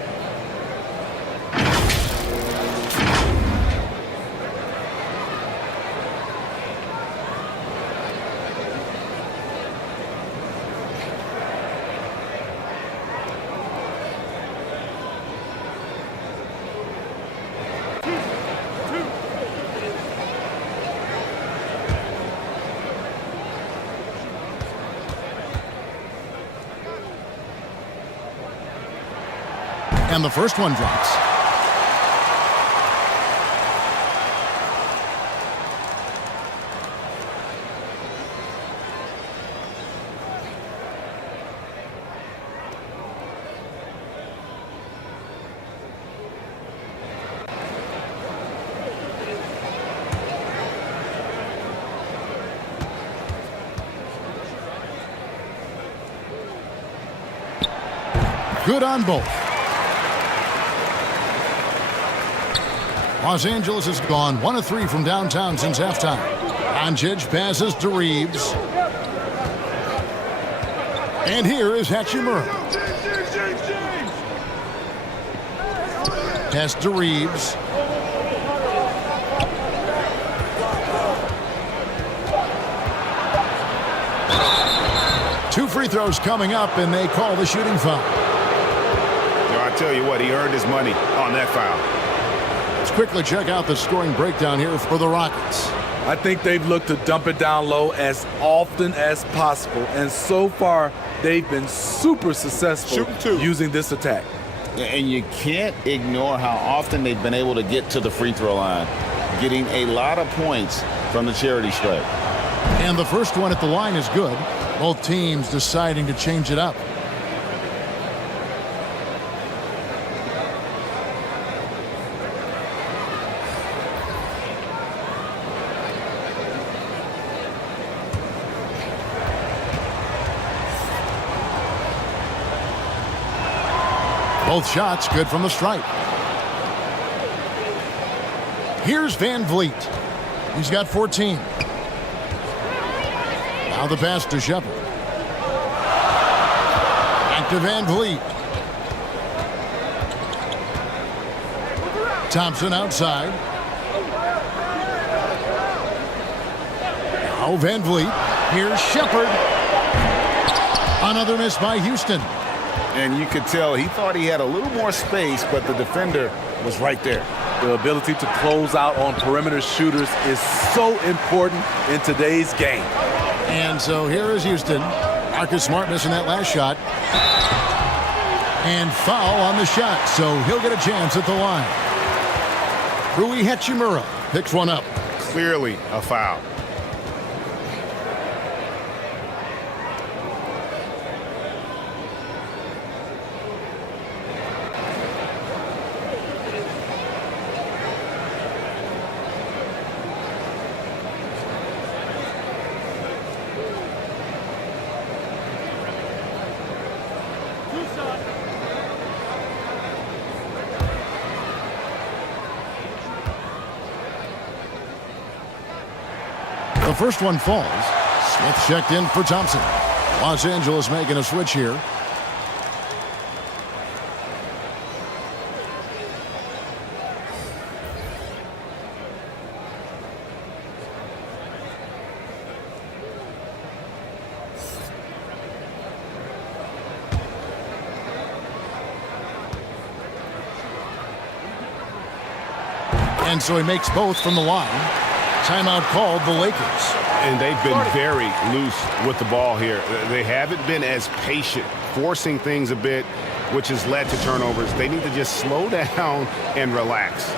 And the first one drops. Good on both. Los Angeles has gone 1 of 3 from downtown since halftime. Doncic passes to Reeves. And here is Hachimura. Pass to Reeves. Two free throws coming up, and they call the shooting foul. I tell you what, he earned his money on that foul. Let's quickly check out the scoring breakdown here for the Rockets. I think they've looked to dump it down low as often as possible, and so far they've been super successful using this attack. And you can't ignore how often they've been able to get to the free throw line, getting a lot of points from the charity stripe. And the first one at the line is good. Both teams deciding to change it up. Both shots good from the stripe. Here's Van Vliet. He's got 14. Now the pass to Shepard. Back to Van Vliet. Thompson outside. Now Van Vliet. Here's Shepard. Another miss by Houston. And you could tell he thought he had a little more space, but the defender was right there. The ability to close out on perimeter shooters is so important in today's game. And so here is Houston. Marcus Smart missing that last shot. And foul on the shot, so he'll get a chance at the line. Rui Hachimura picks one up. Clearly a foul. The first one falls. Smith checked in for Thompson. Los Angeles making a switch here. And so he makes both from the line. Timeout called the Lakers. And they've been very loose with the ball here. They haven't been as patient, forcing things a bit, which has led to turnovers. They need to just slow down and relax.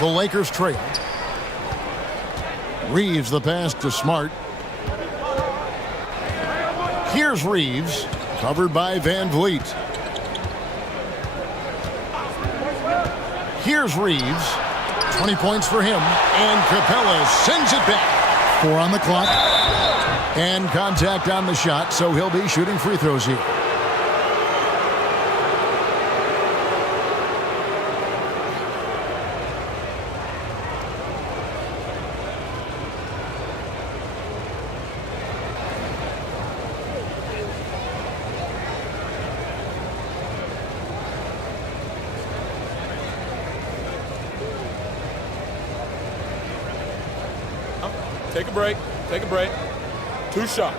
The Lakers trail. Reeves the pass to Smart. Here's Reeves, covered by Van Vliet. Here's Reeves. 20 points for him. And Capella sends it back. 4 on the clock. And contact on the shot, so he'll be shooting free throws here. Take a break. Take a break. 2 shots.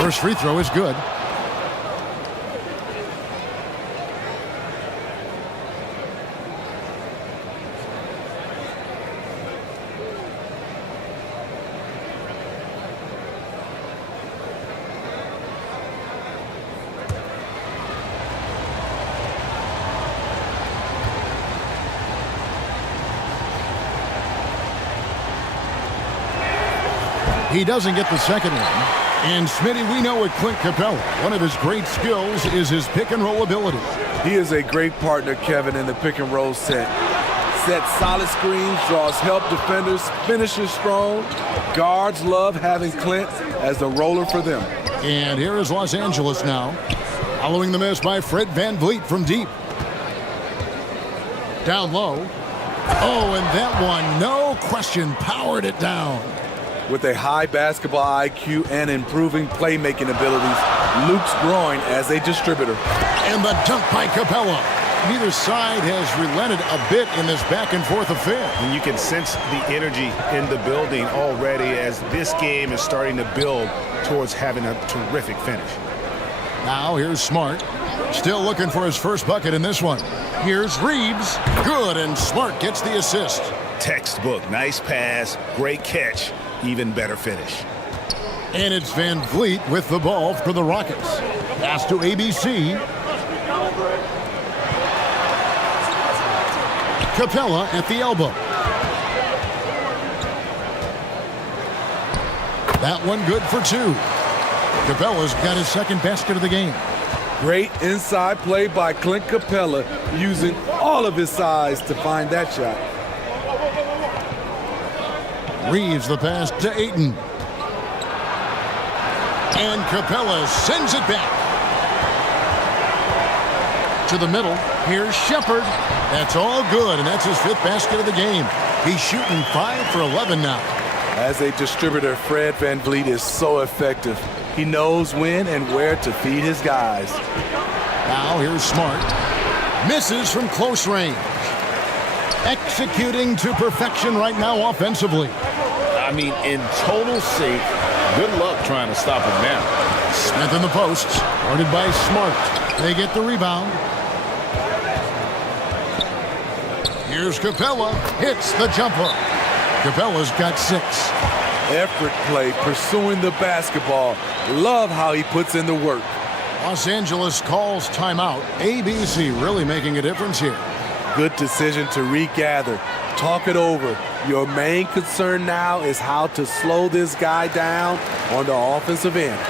First free throw is good. He doesn't get the second one. And Smitty, we know with Clint Capella, one of his great skills is his pick and roll ability. He is a great partner, Kevin, in the pick and roll set. Sets solid screens, draws help defenders, finishes strong. Guards love having Clint as the roller for them. And here is Los Angeles now, following the miss by Fred Van Vliet from deep. Down low. Oh, and that one, no question, powered it down. With a high basketball IQ and improving playmaking abilities, Luke's growing as a distributor. And the dunk by Capella. Neither side has relented a bit in this back-and-forth affair. And you can sense the energy in the building already as this game is starting to build towards having a terrific finish. Now here's Smart. Still looking for his first bucket in this one. Here's Reeves. Good, and Smart gets the assist. Textbook. Nice pass. Great catch. Even better finish. And it's Van Vliet with the ball for the Rockets. Pass to ABC. Capella at the elbow. That one good for 2. Capella's got his second basket of the game. Great inside play by Clint Capella, using all of his size to find that shot. Reeves the pass to Ayton. And Capella sends it back. To the middle. Here's Shepard. That's all good, and that's his 5th basket of the game. He's shooting 5 for 11 now. As a distributor, Fred Van Vliet is so effective. He knows when and where to feed his guys. Now here's Smart. Misses from close range. Executing to perfection right now offensively. I mean, in total sync. Good luck trying to stop him now. Smith in the post. Guarded by Smart. They get the rebound. Here's Capella. Hits the jumper. Capella's got 6. Effort play, pursuing the basketball. Love how he puts in the work. Los Angeles calls timeout. ABC really making a difference here. Good decision to regather. Talk it over. Your main concern now is how to slow this guy down on the offensive end.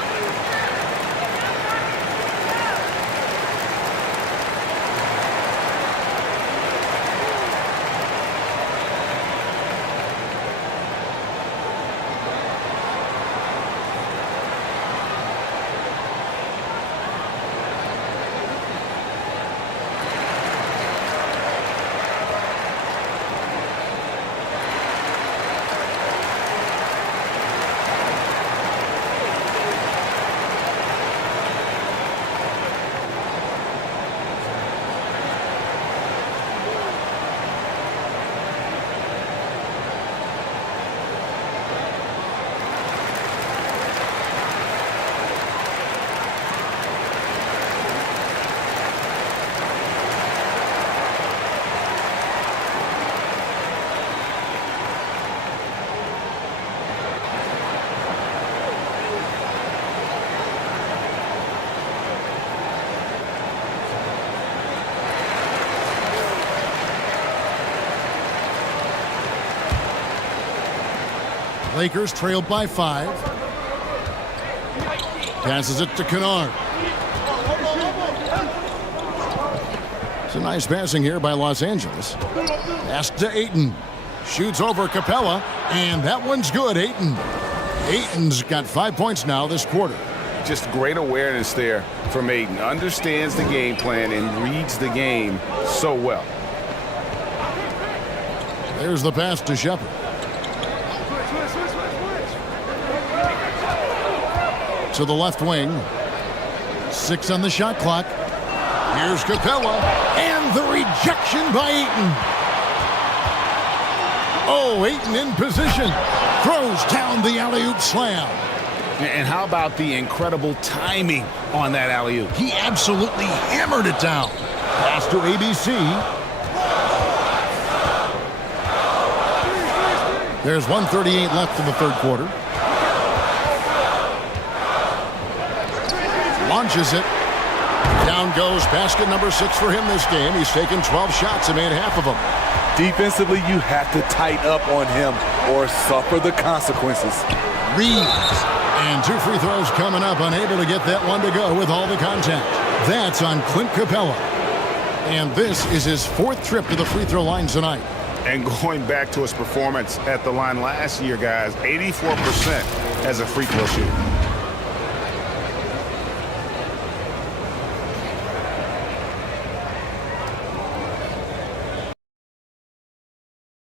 Lakers trailed by 5. Passes it to Kennard. It's a nice passing here by Los Angeles. Pass to Ayton. Shoots over Capella, and that one's good. Ayton's got 5 points now this quarter. Just great awareness there from Ayton. Understands the game plan and reads the game so well. There's the pass to Shepard. To the left wing. 6 on the shot clock. Here's Capella, and the rejection by Ayton. Oh, Ayton in position. Throws down the alley-oop slam. And how about the incredible timing on that alley-oop? He absolutely hammered it down. Pass to ABC. There's 1:38 left in the third quarter. Launches it. Down goes basket number 6 for him this game. He's taken 12 shots and made half of them. Defensively, you have to tighten up on him or suffer the consequences. Reeves. And 2 free throws coming up. Unable to get that one to go with all the contact. That's on Clint Capella. And this is his 4th trip to the free throw line tonight. And going back to his performance at the line last year, guys, 84% as a free throw shooter.